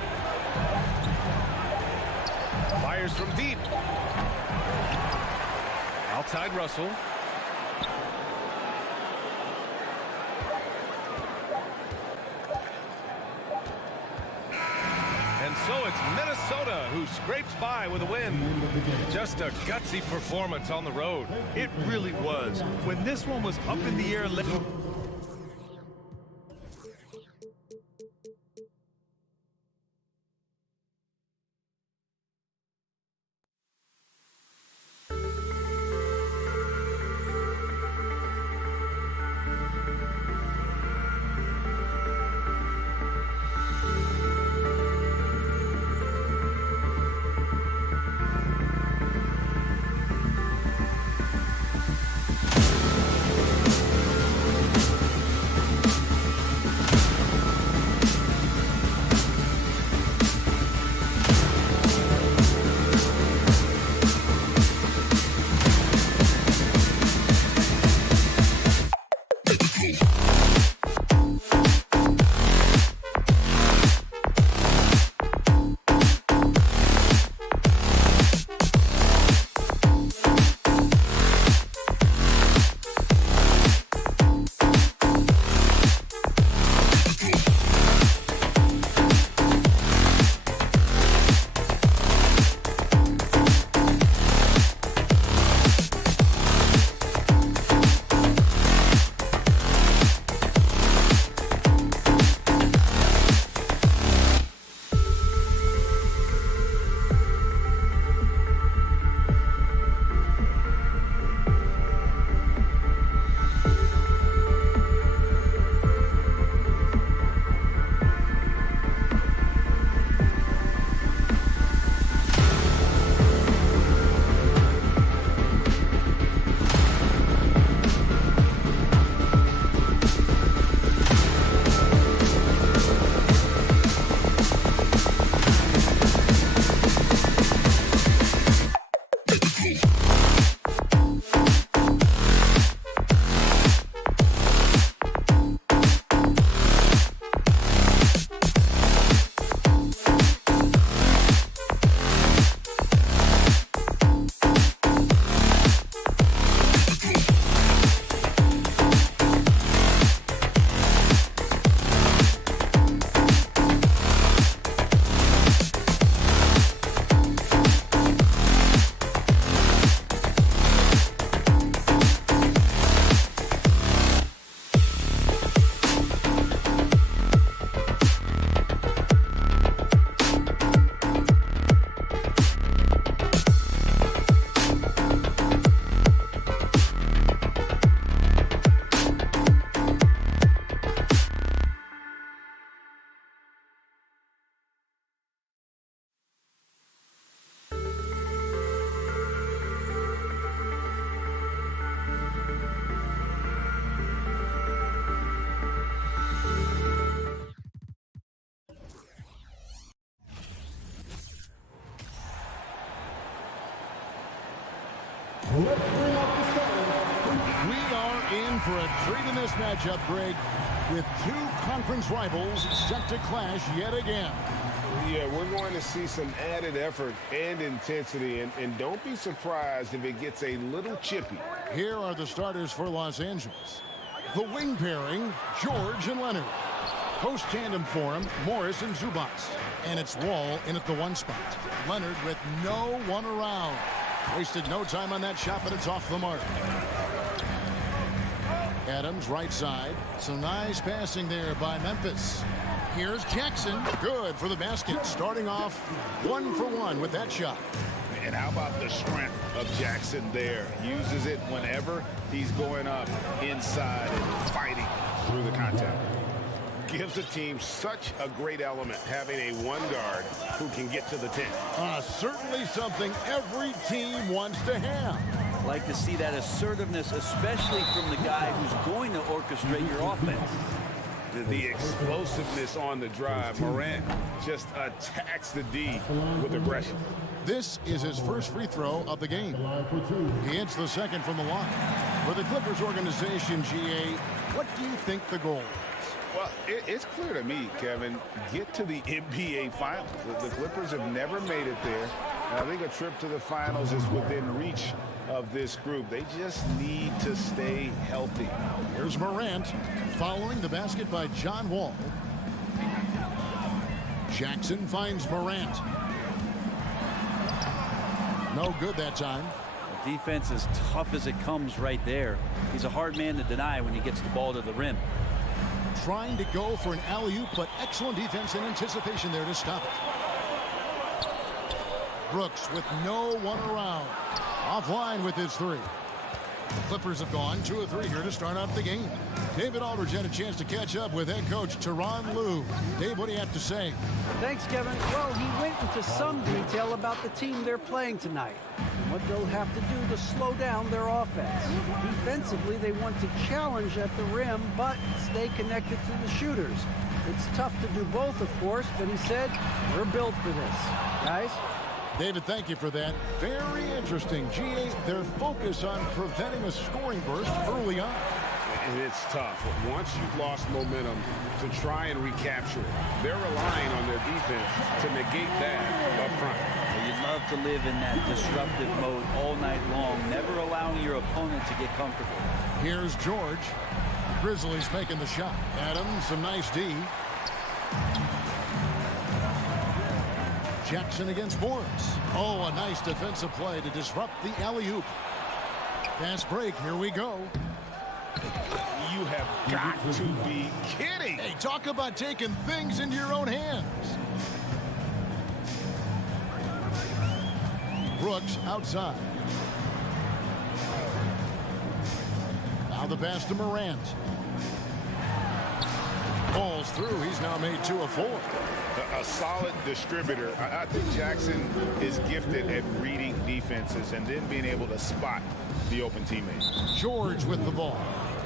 Fires from deep. Outside Russell. And so it's Minnesota who scrapes by with a win. Just a gutsy performance on the road. It really was. When this one was up in the air. We are in for a treat in this matchup, Greg, with two conference rivals set to clash yet again. Yeah, we're going to see some added effort and intensity, and don't be surprised if it gets a little chippy. Here are the starters for Los Angeles. The wing pairing, George and Leonard. Post tandem for him, Morris and Zubats. And it's Wall in at the one spot. Leonard with no one around. Wasted no time on that shot, but it's off the mark. Adams right side. Some nice passing there by Memphis. Here's Jackson. Good for the basket. Starting off 1 for 1 with that shot. And how about the strength of Jackson there? Uses it whenever he's going up inside and fighting through the contact. Gives the team such a great element having a one guard who can get to the 10. Certainly something every team wants to have. Like to see that assertiveness, especially from the guy who's going to orchestrate your offense. The explosiveness on the drive. Morant just attacks the D with aggression. This is his first free throw of the game. He hits the second from the line. For the Clippers organization, GA, what do you think the goal is? Well, it's clear to me, Kevin, get to the NBA Finals. The Clippers have never made it there. And I think a trip to the Finals is within reach of this group. They just need to stay healthy. Here's Morant following the basket by John Wall. Jackson finds Morant. No good that time. The defense is tough as it comes right there. He's a hard man to deny when he gets the ball to the rim. Trying to go for an alley-oop, but excellent defense and anticipation there to stop it. Brooks with no one around. Offline with his three. The Clippers have gone 2 of 3 here to start out the game. David Aldridge had a chance to catch up with head coach Tyronn Lue. Dave, what do you have to say? Thanks, Kevin. Well, he went into some detail about the team they're playing tonight and what they'll have to do to slow down their offense. Defensively, they want to challenge at the rim, but stay connected to the shooters. It's tough to do both, of course, but he said, we're built for this. Guys? David, thank you for that. Very interesting. GA, their focus on preventing a scoring burst early on. And it's tough. Once you've lost momentum, to try and recapture it. They're relying on their defense to negate that up front. Well, you'd love to live in that disruptive mode all night long, never allowing your opponent to get comfortable. Here's George. Grizzlies making the shot. Adams, some nice D. Jackson against Morris. Oh, a nice defensive play to disrupt the alley-oop. Fast break. Here we go. You have got to be kidding. Hey, talk about taking things into your own hands. Brooks outside. Now the pass to Morant. Ball's through. He's now made 2 of 4. A solid distributor. I think Jackson is gifted at reading defenses and then being able to spot the open teammates. George with the ball.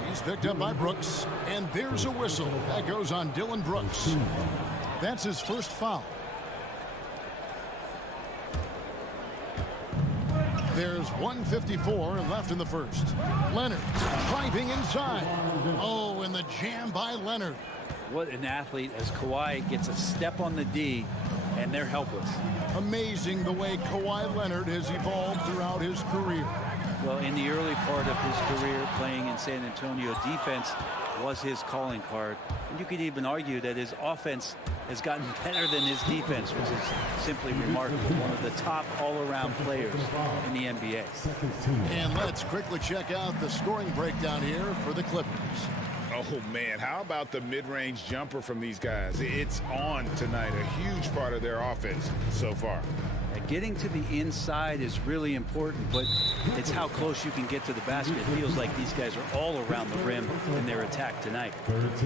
He's picked up by Brooks, and there's a whistle. That goes on Dylan Brooks. That's his first foul. There's 1:54 left in the first. Leonard driving inside. Oh, and the jam by Leonard. What an athlete as Kawhi gets a step on the D, and they're helpless. Amazing the way Kawhi Leonard has evolved throughout his career. Well, in the early part of his career playing in San Antonio, defense was his calling card. And you could even argue that his offense has gotten better than his defense, which is simply remarkable. One of the top all-around players in the NBA. And let's quickly check out the scoring breakdown here for the Clippers. Oh, man, how about the mid-range jumper from these guys? It's on tonight, a huge part of their offense so far. Getting to the inside is really important, but it's how close you can get to the basket. It feels like these guys are all around the rim in their attack tonight.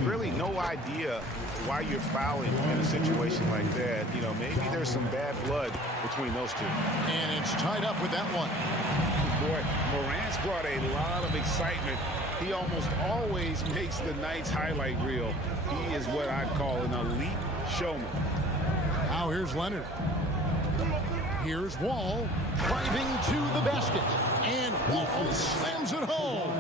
Really no idea why you're fouling in a situation like that. You know, maybe there's some bad blood between those two. And it's tied up with that one. Boy, Morant's brought a lot of excitement. He almost always makes the night's highlight reel. He is what I'd call an elite showman. Now here's Leonard. Here's Wall driving to the basket. And Wall slams it home.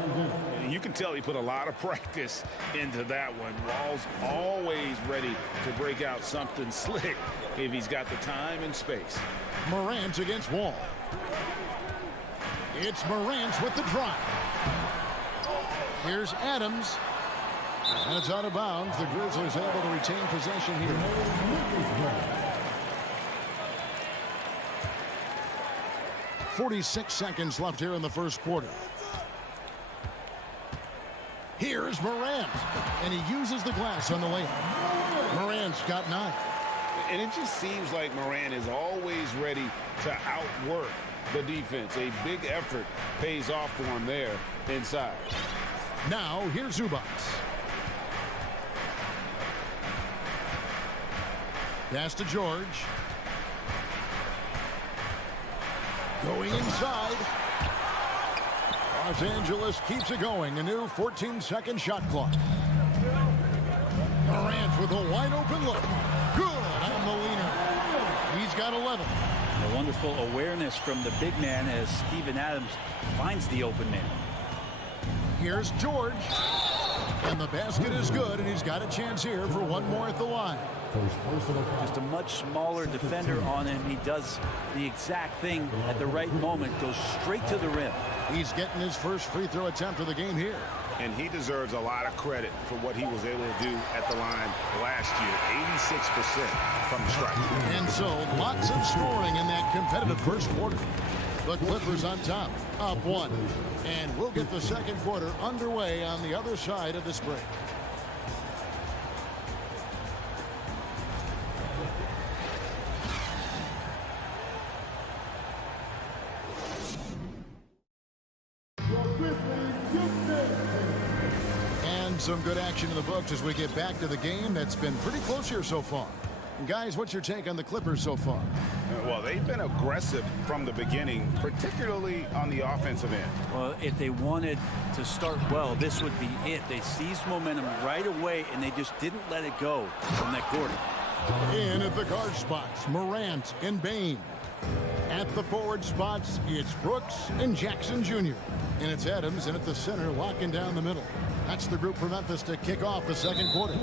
And you can tell he put a lot of practice into that one. Wall's always ready to break out something slick if he's got the time and space. Morant against Wall. It's Morant with the drive. Here's Adams. And it's out of bounds. The Grizzlies able to retain possession here. 46 seconds left here in the first quarter. Here's Morant. And he uses the glass on the layup. Morant's got 9. And it just seems like Morant is always ready to outwork the defense. A big effort pays off for him there inside. Now here's Zubac. Pass to George. Going inside. Los Angeles keeps it going. A new 14-second shot clock. Morant with a wide open look. Good on the leaner. He's got 11. A wonderful awareness from the big man as Steven Adams finds the open man. Here's George. And the basket is good, and he's got a chance here for one more at the line. Just a much smaller defender on him. He does the exact thing at the right moment, goes straight to the rim. He's getting his first free throw attempt of the game here. And he deserves a lot of credit for what he was able to do at the line last year. 86% from the stripe. And so lots of scoring in that competitive first quarter. The Clippers on top, up 1. And we'll get the second quarter underway on the other side of this break. And some good action in the books as we get back to the game that's been pretty close here so far. And guys, what's your take on the Clippers so far? Well, they've been aggressive from the beginning, particularly on the offensive end. Well, if they wanted to start well, this would be it. They seized momentum right away, and they just didn't let it go from that quarter. In at the guard spots, Morant and Bane. At the forward spots, it's Brooks and Jackson Jr. And it's Adams in at the center, locking down the middle. That's the group for Memphis to kick off the second quarter.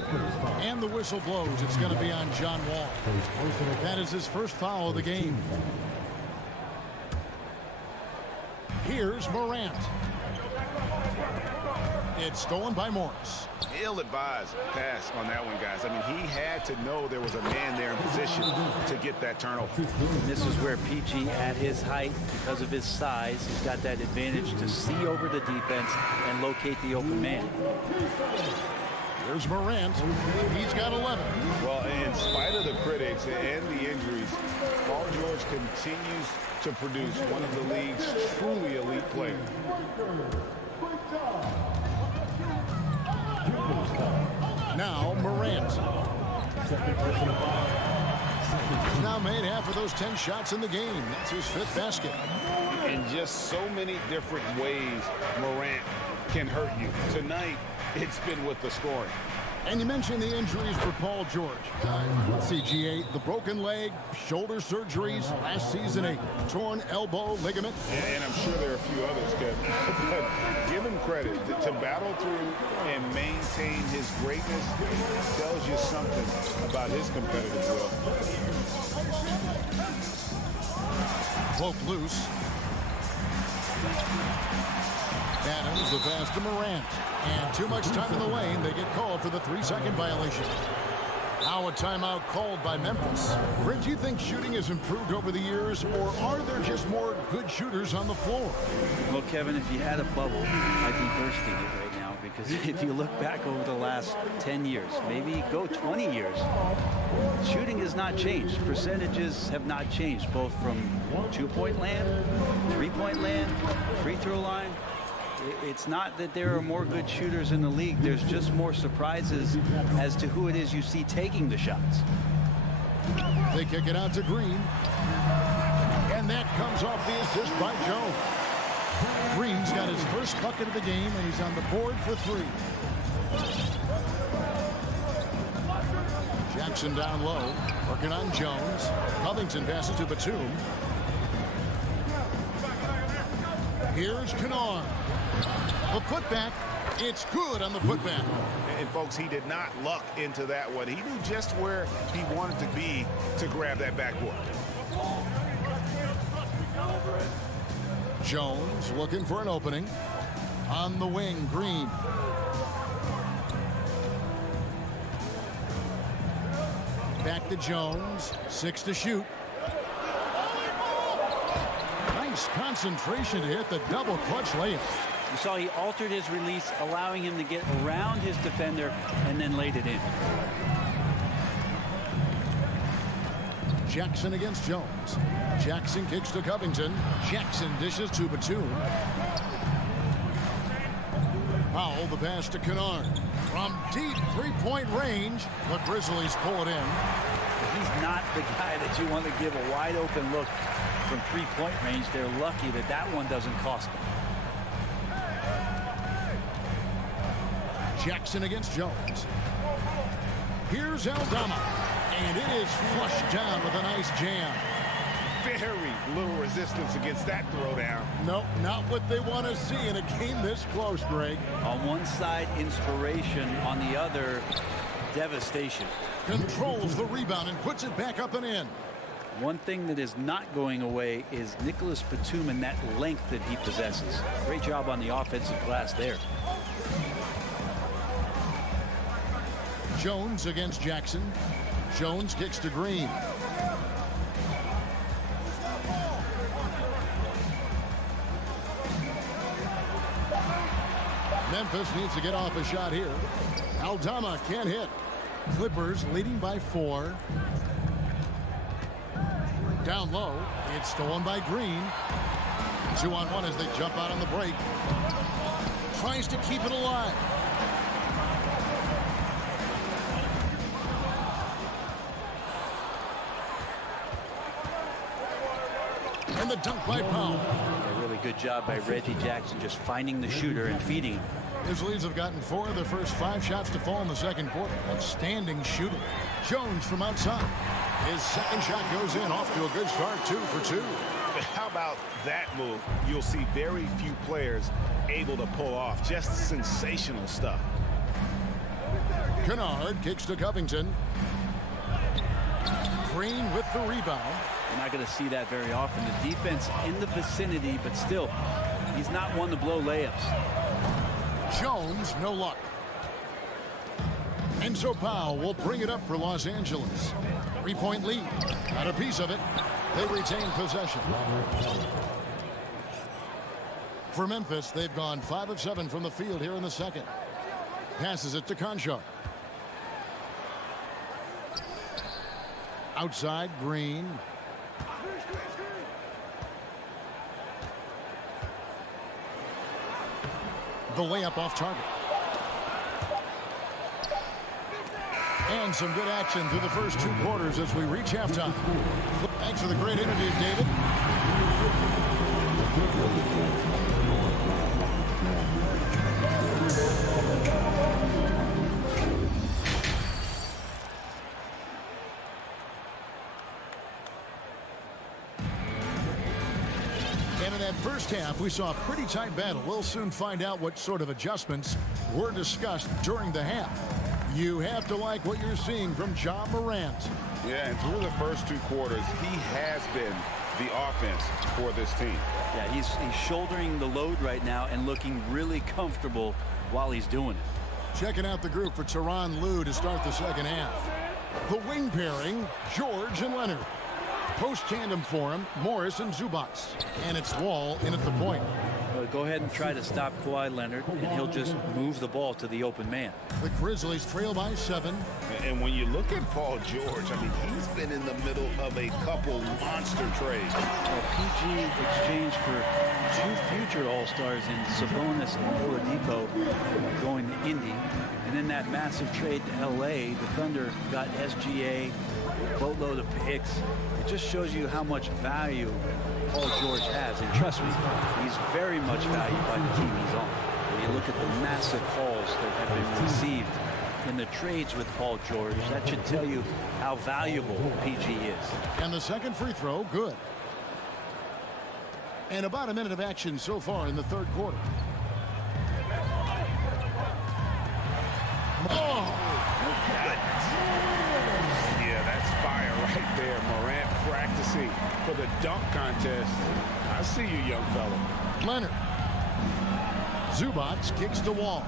And the whistle blows. It's going to be on John Wall. That is his first foul of the game. Here's Morant. It's stolen by Morris. Ill-advised pass on that one, guys. I mean, he had to know there was a man there in position to get that turnover. And this is where PG, at his height, because of his size, he's got that advantage to see over the defense and locate the open man. Here's Morant. He's got 11. Well, in spite of the critics and the injuries, Paul George continues to produce one of the league's truly elite players. Now Morant. He's now made half of those 10 shots in the game. That's his 5th basket. In just so many different ways, Morant can hurt you. Tonight, it's been with the scoring. And you mentioned the injuries for Paul George. Let's see, G8, the broken leg, shoulder surgeries, last season a torn elbow ligament. And I'm sure there are a few others, Kevin. But give him credit to battle through and maintain his greatness tells you something about his competitive will. Broke loose. Adams, the pass to Morant. And too much time in the lane. They get called for the 3-second violation. Now a timeout called by Memphis. Brent, do you think shooting has improved over the years, or are there just more good shooters on the floor? Well, Kevin, if you had a bubble, I'd be bursting it right now, because if you look back over the last 10 years, maybe go 20 years, shooting has not changed. Percentages have not changed, both from 2-point land, 3-point land, free throw line. It's not that there are more good shooters in the league. There's just more surprises as to who it is you see taking the shots. They kick it out to Green. And that comes off the assist by Jones. Green's got his first bucket of the game, and he's on the board for 3. Jackson down low, working on Jones. Covington passes to Batum. Here's Kennard. The putback. It's good on the putback. And folks, he did not luck into that one. He knew just where he wanted to be to grab that backboard. Jones looking for an opening. On the wing, Green. Back to Jones. 6 to shoot. Nice concentration to hit the double clutch layup. You saw he altered his release, allowing him to get around his defender and then laid it in. Jackson against Jones. Jackson kicks to Covington. Jackson dishes to Batum. Powell, the pass to Kennard. From deep three-point range, the Grizzlies pull it in. He's not the guy that you want to give a wide-open look from three-point range. They're lucky that that one doesn't cost them. Jackson against Jones. Here's Aldama. And it is flushed down with a nice jam. Very little resistance against that throwdown. Nope, not what they want to see in a game this close, Greg. On one side, inspiration. On the other, devastation. Controls the rebound and puts it back up and in. One thing that is not going away is Nicholas Batum and that length that he possesses. Great job on the offensive glass there. Jones against Jackson. Jones kicks to Green. Memphis needs to get off a shot here. Aldama can't hit. Clippers leading by 4. Down low. It's stolen by Green. 2-on-1 as they jump out on the break. Tries to keep it alive. And the dunk by Powell. A really good job by Reggie Jackson just finding the shooter and feeding him. Grizzlies have gotten 4 of their first 5 shots to fall in the second quarter. Outstanding shooting. Jones from outside. His second shot goes in, off to a good start, 2 for 2. How about that move? You'll see very few players able to pull off. Just sensational stuff. Kennard kicks to Covington. Green with the rebound. You're not going to see that very often. The defense in the vicinity, but still, he's not one to blow layups. Jones, no luck. And so Powell will bring it up for Los Angeles. 3-point lead. Got a piece of it. They retain possession. For Memphis, they've gone 5 of 7 from the field here in the second. Passes it to Conchar. Outside, Green. The layup off target. And some good action through the first 2 quarters as we reach halftime. Thanks for the great interview, David. And in that first half, we saw a pretty tight battle. We'll soon find out what sort of adjustments were discussed during the half. You have to like what you're seeing from Ja Morant. Yeah, and through the first 2 quarters, he has been the offense for this team. Yeah, he's shouldering the load right now and looking really comfortable while he's doing it. Checking out the group for Tyronn Lue to start the second half. The wing pairing, George and Leonard. Post tandem for him, Morris and Zubac. And it's Wall in at the point. Go ahead and try to stop Kawhi Leonard, and he'll just move the ball to the open man. The Grizzlies trail by 7. And when you look at Paul George, I mean, he's been in the middle of a couple monster trades. Well, PG exchanged for 2 future All-Stars in Sabonis and Oladipo going to Indy. And in that massive trade to L.A., the Thunder got SGA, a boatload of picks. It just shows you how much value Paul George has. And trust me, he's very much valued by the team he's on. When you look at the massive hauls that have been received in the trades with Paul George, that should tell you how valuable PG is. And the second free throw, good. And about a minute of action so far in the third quarter. Oh! Yeah, that's fire right there. Morant practicing for the dunk contest. I see you, young fella. Leonard. Zubac kicks the wall.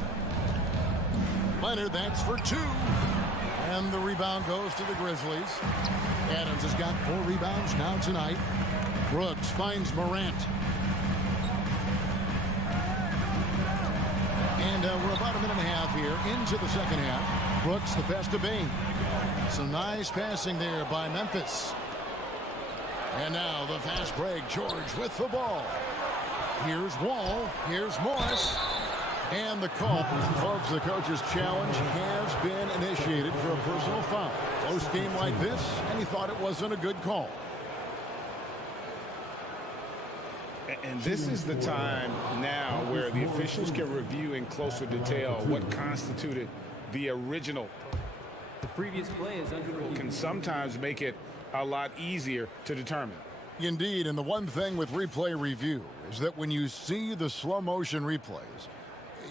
Leonard, that's for 2. And the rebound goes to the Grizzlies. Adams has got 4 rebounds now tonight. Brooks finds Morant. And we're about a minute and a half here into the second half. Brooks, the pass to Bain. Some nice passing there by Memphis. And now the fast break. George with the ball. Here's Wall. Here's Morris. And the call. Folks, the coach's challenge has been initiated for a personal foul. Close game like this, and he thought it wasn't a good call. And this is the time now where the officials can review in closer detail what constituted the original. The previous play is under review. Can sometimes make it a lot easier to determine. Indeed, and the one thing with replay review is that when you see the slow motion replays,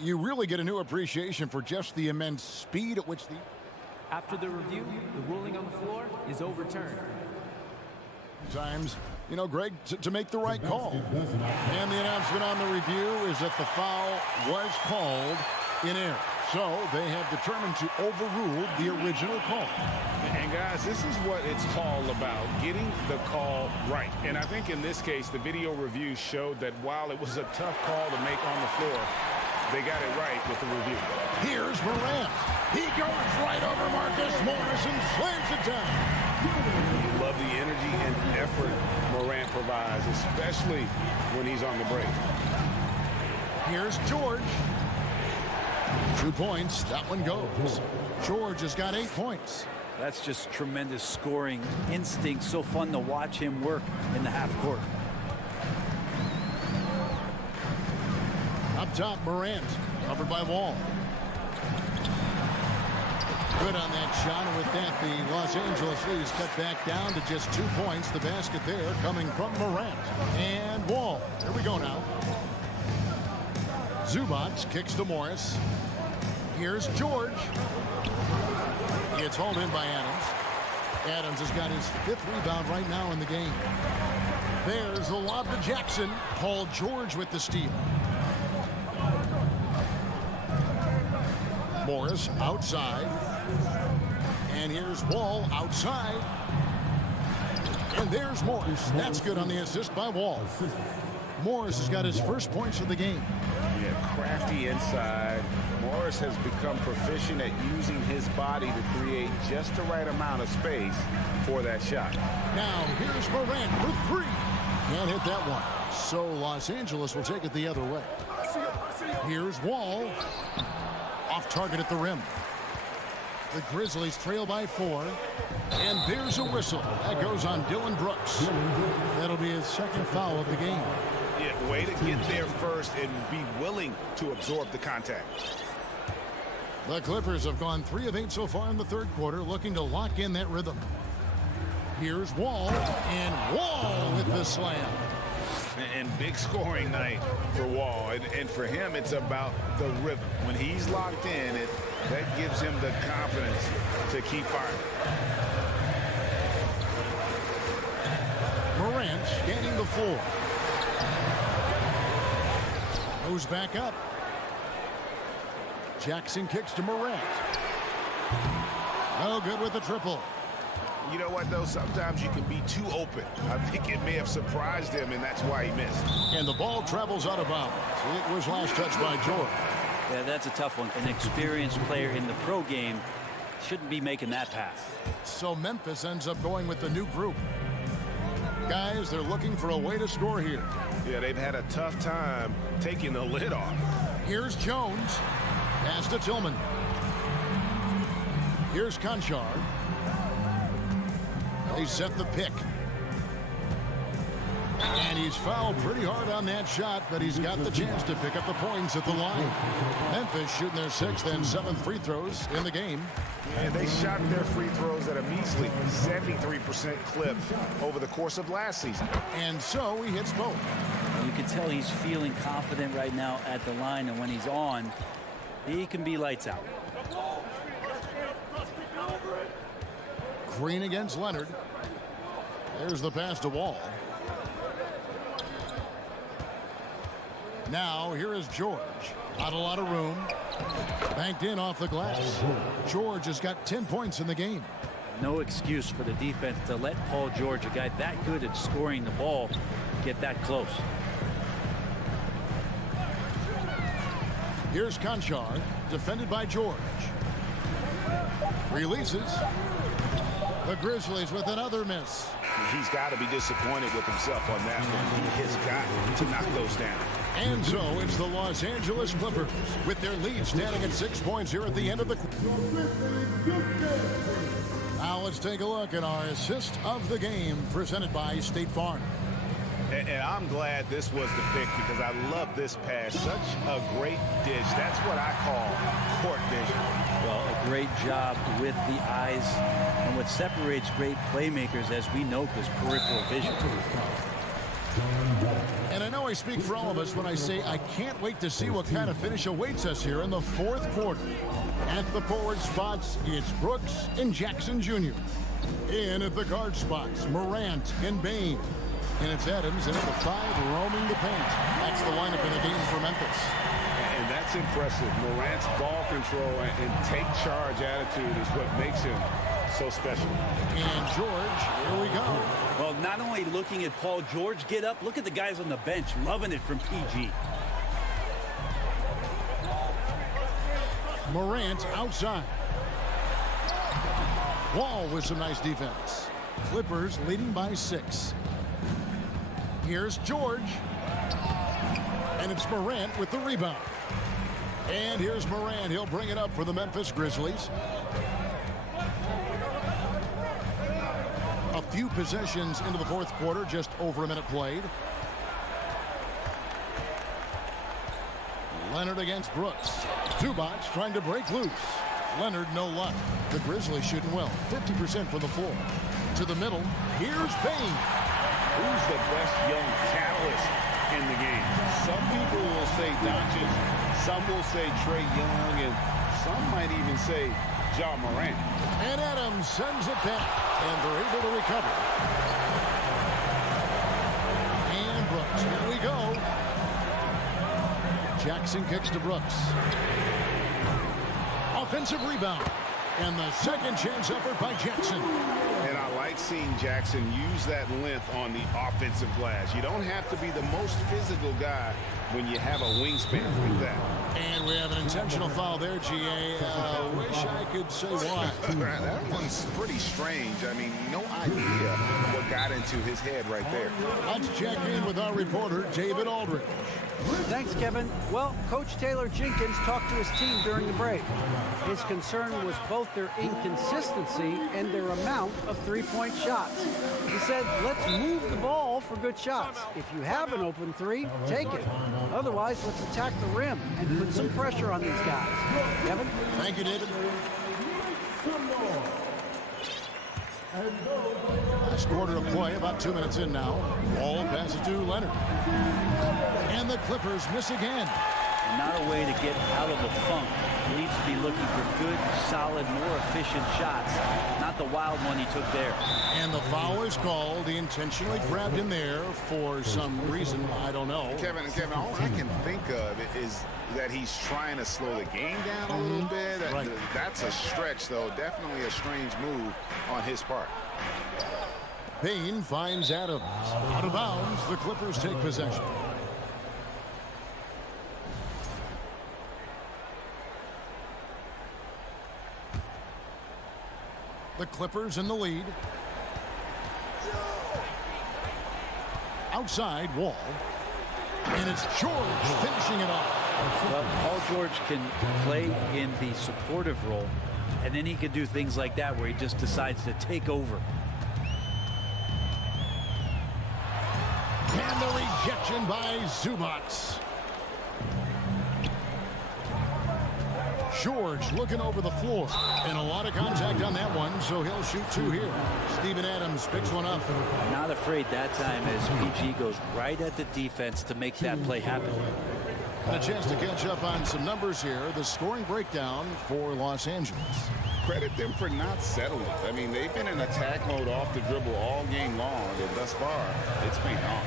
you really get a new appreciation for just the immense speed at which the... After the review, the ruling on the floor is overturned. Times, you know, Greg, to make the right call. And the announcement on the review is that the foul was called in error. So they have determined to overrule the original call. And guys, this is what it's all about, getting the call right. And I think in this case, the video review showed that while it was a tough call to make on the floor, they got it right with the review. Here's Morant. He goes right over Marcus Morris and slams it down. You love the energy and effort Morant provides, especially when he's on the break. Here's George. 2 points. That one goes. George has got 8 points. That's just tremendous scoring instinct. So fun to watch him work in the half court. Up top, Morant. Covered by Wall. Good on that shot, and with that, the Los Angeles Leafs cut back down to just 2 points. The basket there coming from Morant. And Wall. Here we go now. Zubac kicks to Morris. Here's George. It's hauled in by Adams. Adams has got his 5th rebound right now in the game. There's the lob to Jackson. Paul George with the steal. Morris outside. And here's Wall outside. And there's Morris. That's good on the assist by Wall. Morris has got his first points of the game. Yeah, crafty inside. Morris has become proficient at using his body to create just the right amount of space for that shot. Now here's Morant for 3. Can't hit that one. So Los Angeles will take it the other way. Here's Wall. Off target at the rim. The Grizzlies trail by 4. And there's a whistle. That goes on Dylan Brooks. That'll be his 2nd foul of the game. Yeah, way to get there first and be willing to absorb the contact. The Clippers have gone 3 of 8 so far in the third quarter, looking to lock in that rhythm. Here's Wall, and Wall with the slam. And big scoring night for Wall. And for him, it's about the rhythm. When he's locked in, that gives him the confidence to keep firing. Morant scanning the floor. Goes back up. Jackson kicks to Morant. No good with the triple. You know what, though? Sometimes you can be too open. I think it may have surprised him, and that's why he missed. And the ball travels out of bounds. It was last touched by George. Yeah, that's a tough one. An experienced player in the pro game shouldn't be making that pass. So Memphis ends up going with the new group. Guys, they're looking for a way to score here. Yeah, they've had a tough time taking the lid off. Here's Jones. Pass to Tillman. Here's Conchar. They set the pick. And he's fouled pretty hard on that shot, but he's got the chance to pick up the points at the line. Memphis shooting their 6th and 7th free throws in the game. And they shot their free throws at a measly 73% clip over the course of last season. And so he hits both. You can tell he's feeling confident right now at the line, and when he's on, he can be lights out. Green against Leonard. There's the pass to Wall. Now here is George. Not a lot of room. Banked in off the glass. George has got 10 points in the game. No excuse for the defense to let Paul George, a guy that good at scoring the ball, get that close. Here's Conchar, defended by George. Releases. The Grizzlies with another miss. He's got to be disappointed with himself on that one. He has got to knock those down. And so it's the Los Angeles Clippers with their lead standing at 6 points here at the end of the quarter. Now let's take a look at our assist of the game presented by State Farm. And I'm glad this was the pick because I love this pass. Such a great dish. That's what I call court vision. Well, a great job with the eyes. And what separates great playmakers, as we note, is peripheral vision. And I know I speak for all of us when I say I can't wait to see what kind of finish awaits us here in the fourth quarter. At the forward spots, it's Brooks and Jackson Jr. In at the guard spots, Morant and Bain. And it's Adams in at the 5 roaming the paint. That's the lineup in the game for Memphis. And that's impressive. Morant's ball control and take charge attitude is what makes him so special. And George, here we go. Well, not only looking at Paul George get up, look at the guys on the bench loving it from PG. Morant outside. Wall with some nice defense. Clippers leading by 6. Here's George. And it's Morant with the rebound. And here's Morant. He'll bring it up for the Memphis Grizzlies. A few possessions into the fourth quarter, just over a minute played. Leonard against Brooks. Zubac trying to break loose. Leonard, no luck. The Grizzlies shooting well, 50% from the floor. To the middle, here's Bain. Who's the best young catalyst in the game? Some people will say Doncic, some will say Trae Young, and some might even say Ja Morant. And Adams sends it back, and they're able to recover. And Brooks, here we go. Jackson kicks to Brooks. Offensive rebound. And the second chance effort by Jackson. And I like seeing Jackson use that length on the offensive glass. You don't have to be the most physical guy when you have a wingspan like that. And we have an intentional foul there, GA. Wish I could say why. That one's pretty strange. I mean, no idea what got into his head right there. Let's check in with our reporter, David Aldridge. Thanks, Kevin. Well, Coach Taylor Jenkins talked to his team during the break. His concern was both their inconsistency and their amount of three-point shots. He said, let's move the ball for good shots. If you have an open three, take it. Otherwise, let's attack the rim and put some pressure on these guys. Kevin? Thank you, David. Last quarter of play, about 2 minutes in now. Ball passes to Leonard. And the Clippers miss again. Not a way to get out of the funk. He needs to be looking for good, solid, more efficient shots. Not the wild one he took there. And the foul is called. He intentionally grabbed him there for some reason. I don't know. Kevin, all I can think of is that he's trying to slow the game down a little bit. Right. That's a stretch, though. Definitely a strange move on his part. Bain finds Adams. Out of bounds, the Clippers take possession. The Clippers in the lead. Outside, Wall. And it's George finishing it off. Well, Paul George can play in the supportive role, and then he can do things like that where he just decides to take over. And the rejection by Zubac. George looking over the floor. And a lot of contact on that one, so he'll shoot 2 here. Steven Adams picks one up. Not afraid that time as PG goes right at the defense to make that play happen. And a chance to catch up on some numbers here. The scoring breakdown for Los Angeles. Credit them for not settling. I mean, they've been in attack mode off the dribble all game long, and thus far, it's been on.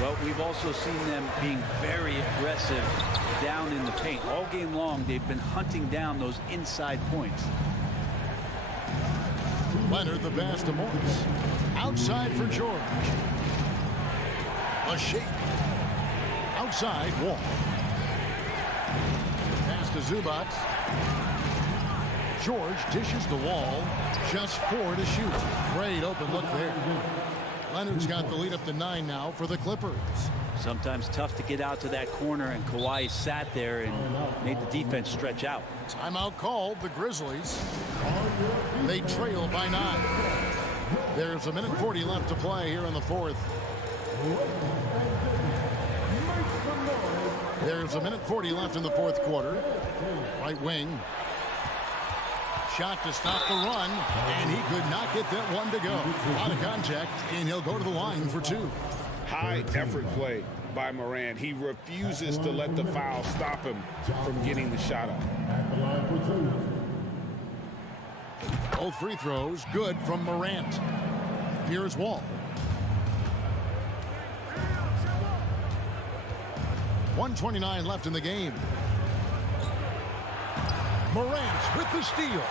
Well, we've also seen them being very aggressive down in the paint. All game long, they've been hunting down those inside points. Leonard the pass to Morris. Outside for George. A shake. Outside, Wall. Pass to Zubac. George dishes the Wall. Just 4 to shoot. Great open look there. Leonard's got the lead up to 9 now for the Clippers. Sometimes tough to get out to that corner, and Kawhi sat there and made the defense stretch out. Timeout called, the Grizzlies. They trail by 9. There's 1:40 left to play here in the 4th. There's 1:40 left in the 4th quarter. Right wing. Shot to stop the run, and he could not get that one to go. Out of contact, and he'll go to the line for 2. High effort play by Morant. He refuses to let the foul stop him from getting the shot up. Both free throws good from Morant. Here's Wall. .129 left in the game. Morant with the steal.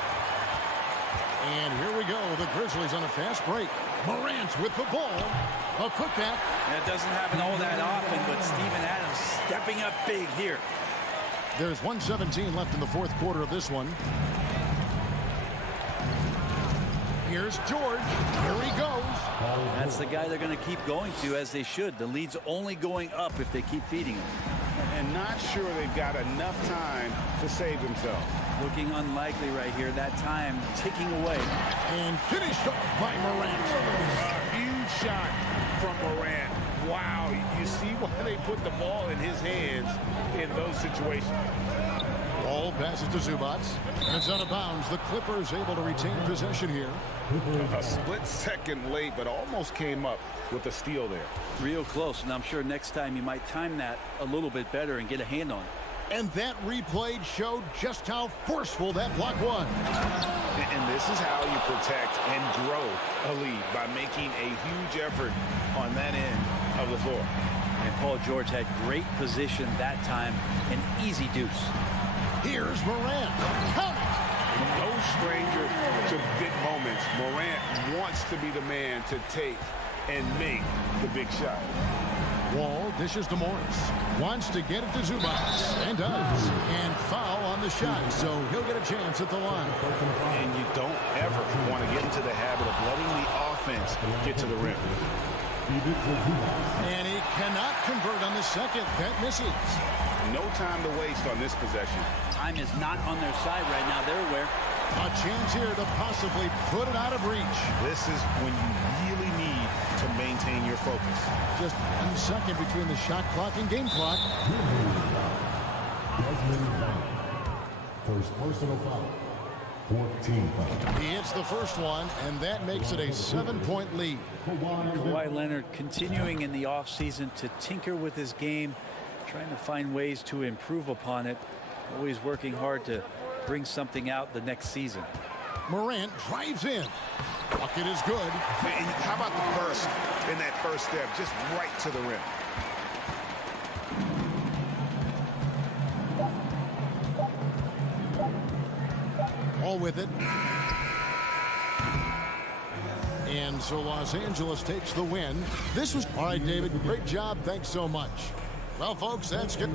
And here we go. The Grizzlies on a fast break. Morant with the ball. A putback. And it doesn't happen all that often, but Steven Adams stepping up big here. There's 1:17 left in the 4th quarter of this one. Here's George. Here he goes. That's the guy they're going to keep going to, as they should. The lead's only going up if they keep feeding him. And not sure they've got enough time to save themselves. Looking unlikely right here. That time ticking away. And finished off by Morant. A huge shot from Morant. Wow, you see why they put the ball in his hands in those situations. Ball passes to Zubac. And it's out of bounds. The Clippers able to retain possession here. A split second late, but almost came up with a steal there. Real close, and I'm sure next time you might time that a little bit better and get a hand on it. And that replay showed just how forceful that block was. And this is how you protect and grow a lead, by making a huge effort on that end of the floor. And Paul George had great position that time, an easy deuce. Here's Morant. Count it. No stranger to big moments. Morant wants to be the man to take and make the big shot. Wall dishes to Morris. Wants to get it to Zubac. And does. And foul on the shot, so he'll get a chance at the line. And you don't ever want to get into the habit of letting the offense get to the rim. And he cannot convert on the second. That misses. No time to waste on this possession. Time is not on their side right now. They're aware. A chance here to possibly put it out of reach. This is when you really need to maintain your focus. Just 1 second between the shot clock and game clock. First personal foul. 14 foul. He hits the first one, and that makes it a 7-point lead. Kawhi Leonard continuing in the offseason to tinker with his game, trying to find ways to improve upon it. Always working hard to bring something out the next season. Morant drives in. Bucket is good. And how about the burst in that first step, just right to the rim. All with it. And so Los Angeles takes the win. This was all right, David. Great job. Thanks so much. Well, folks, that's good.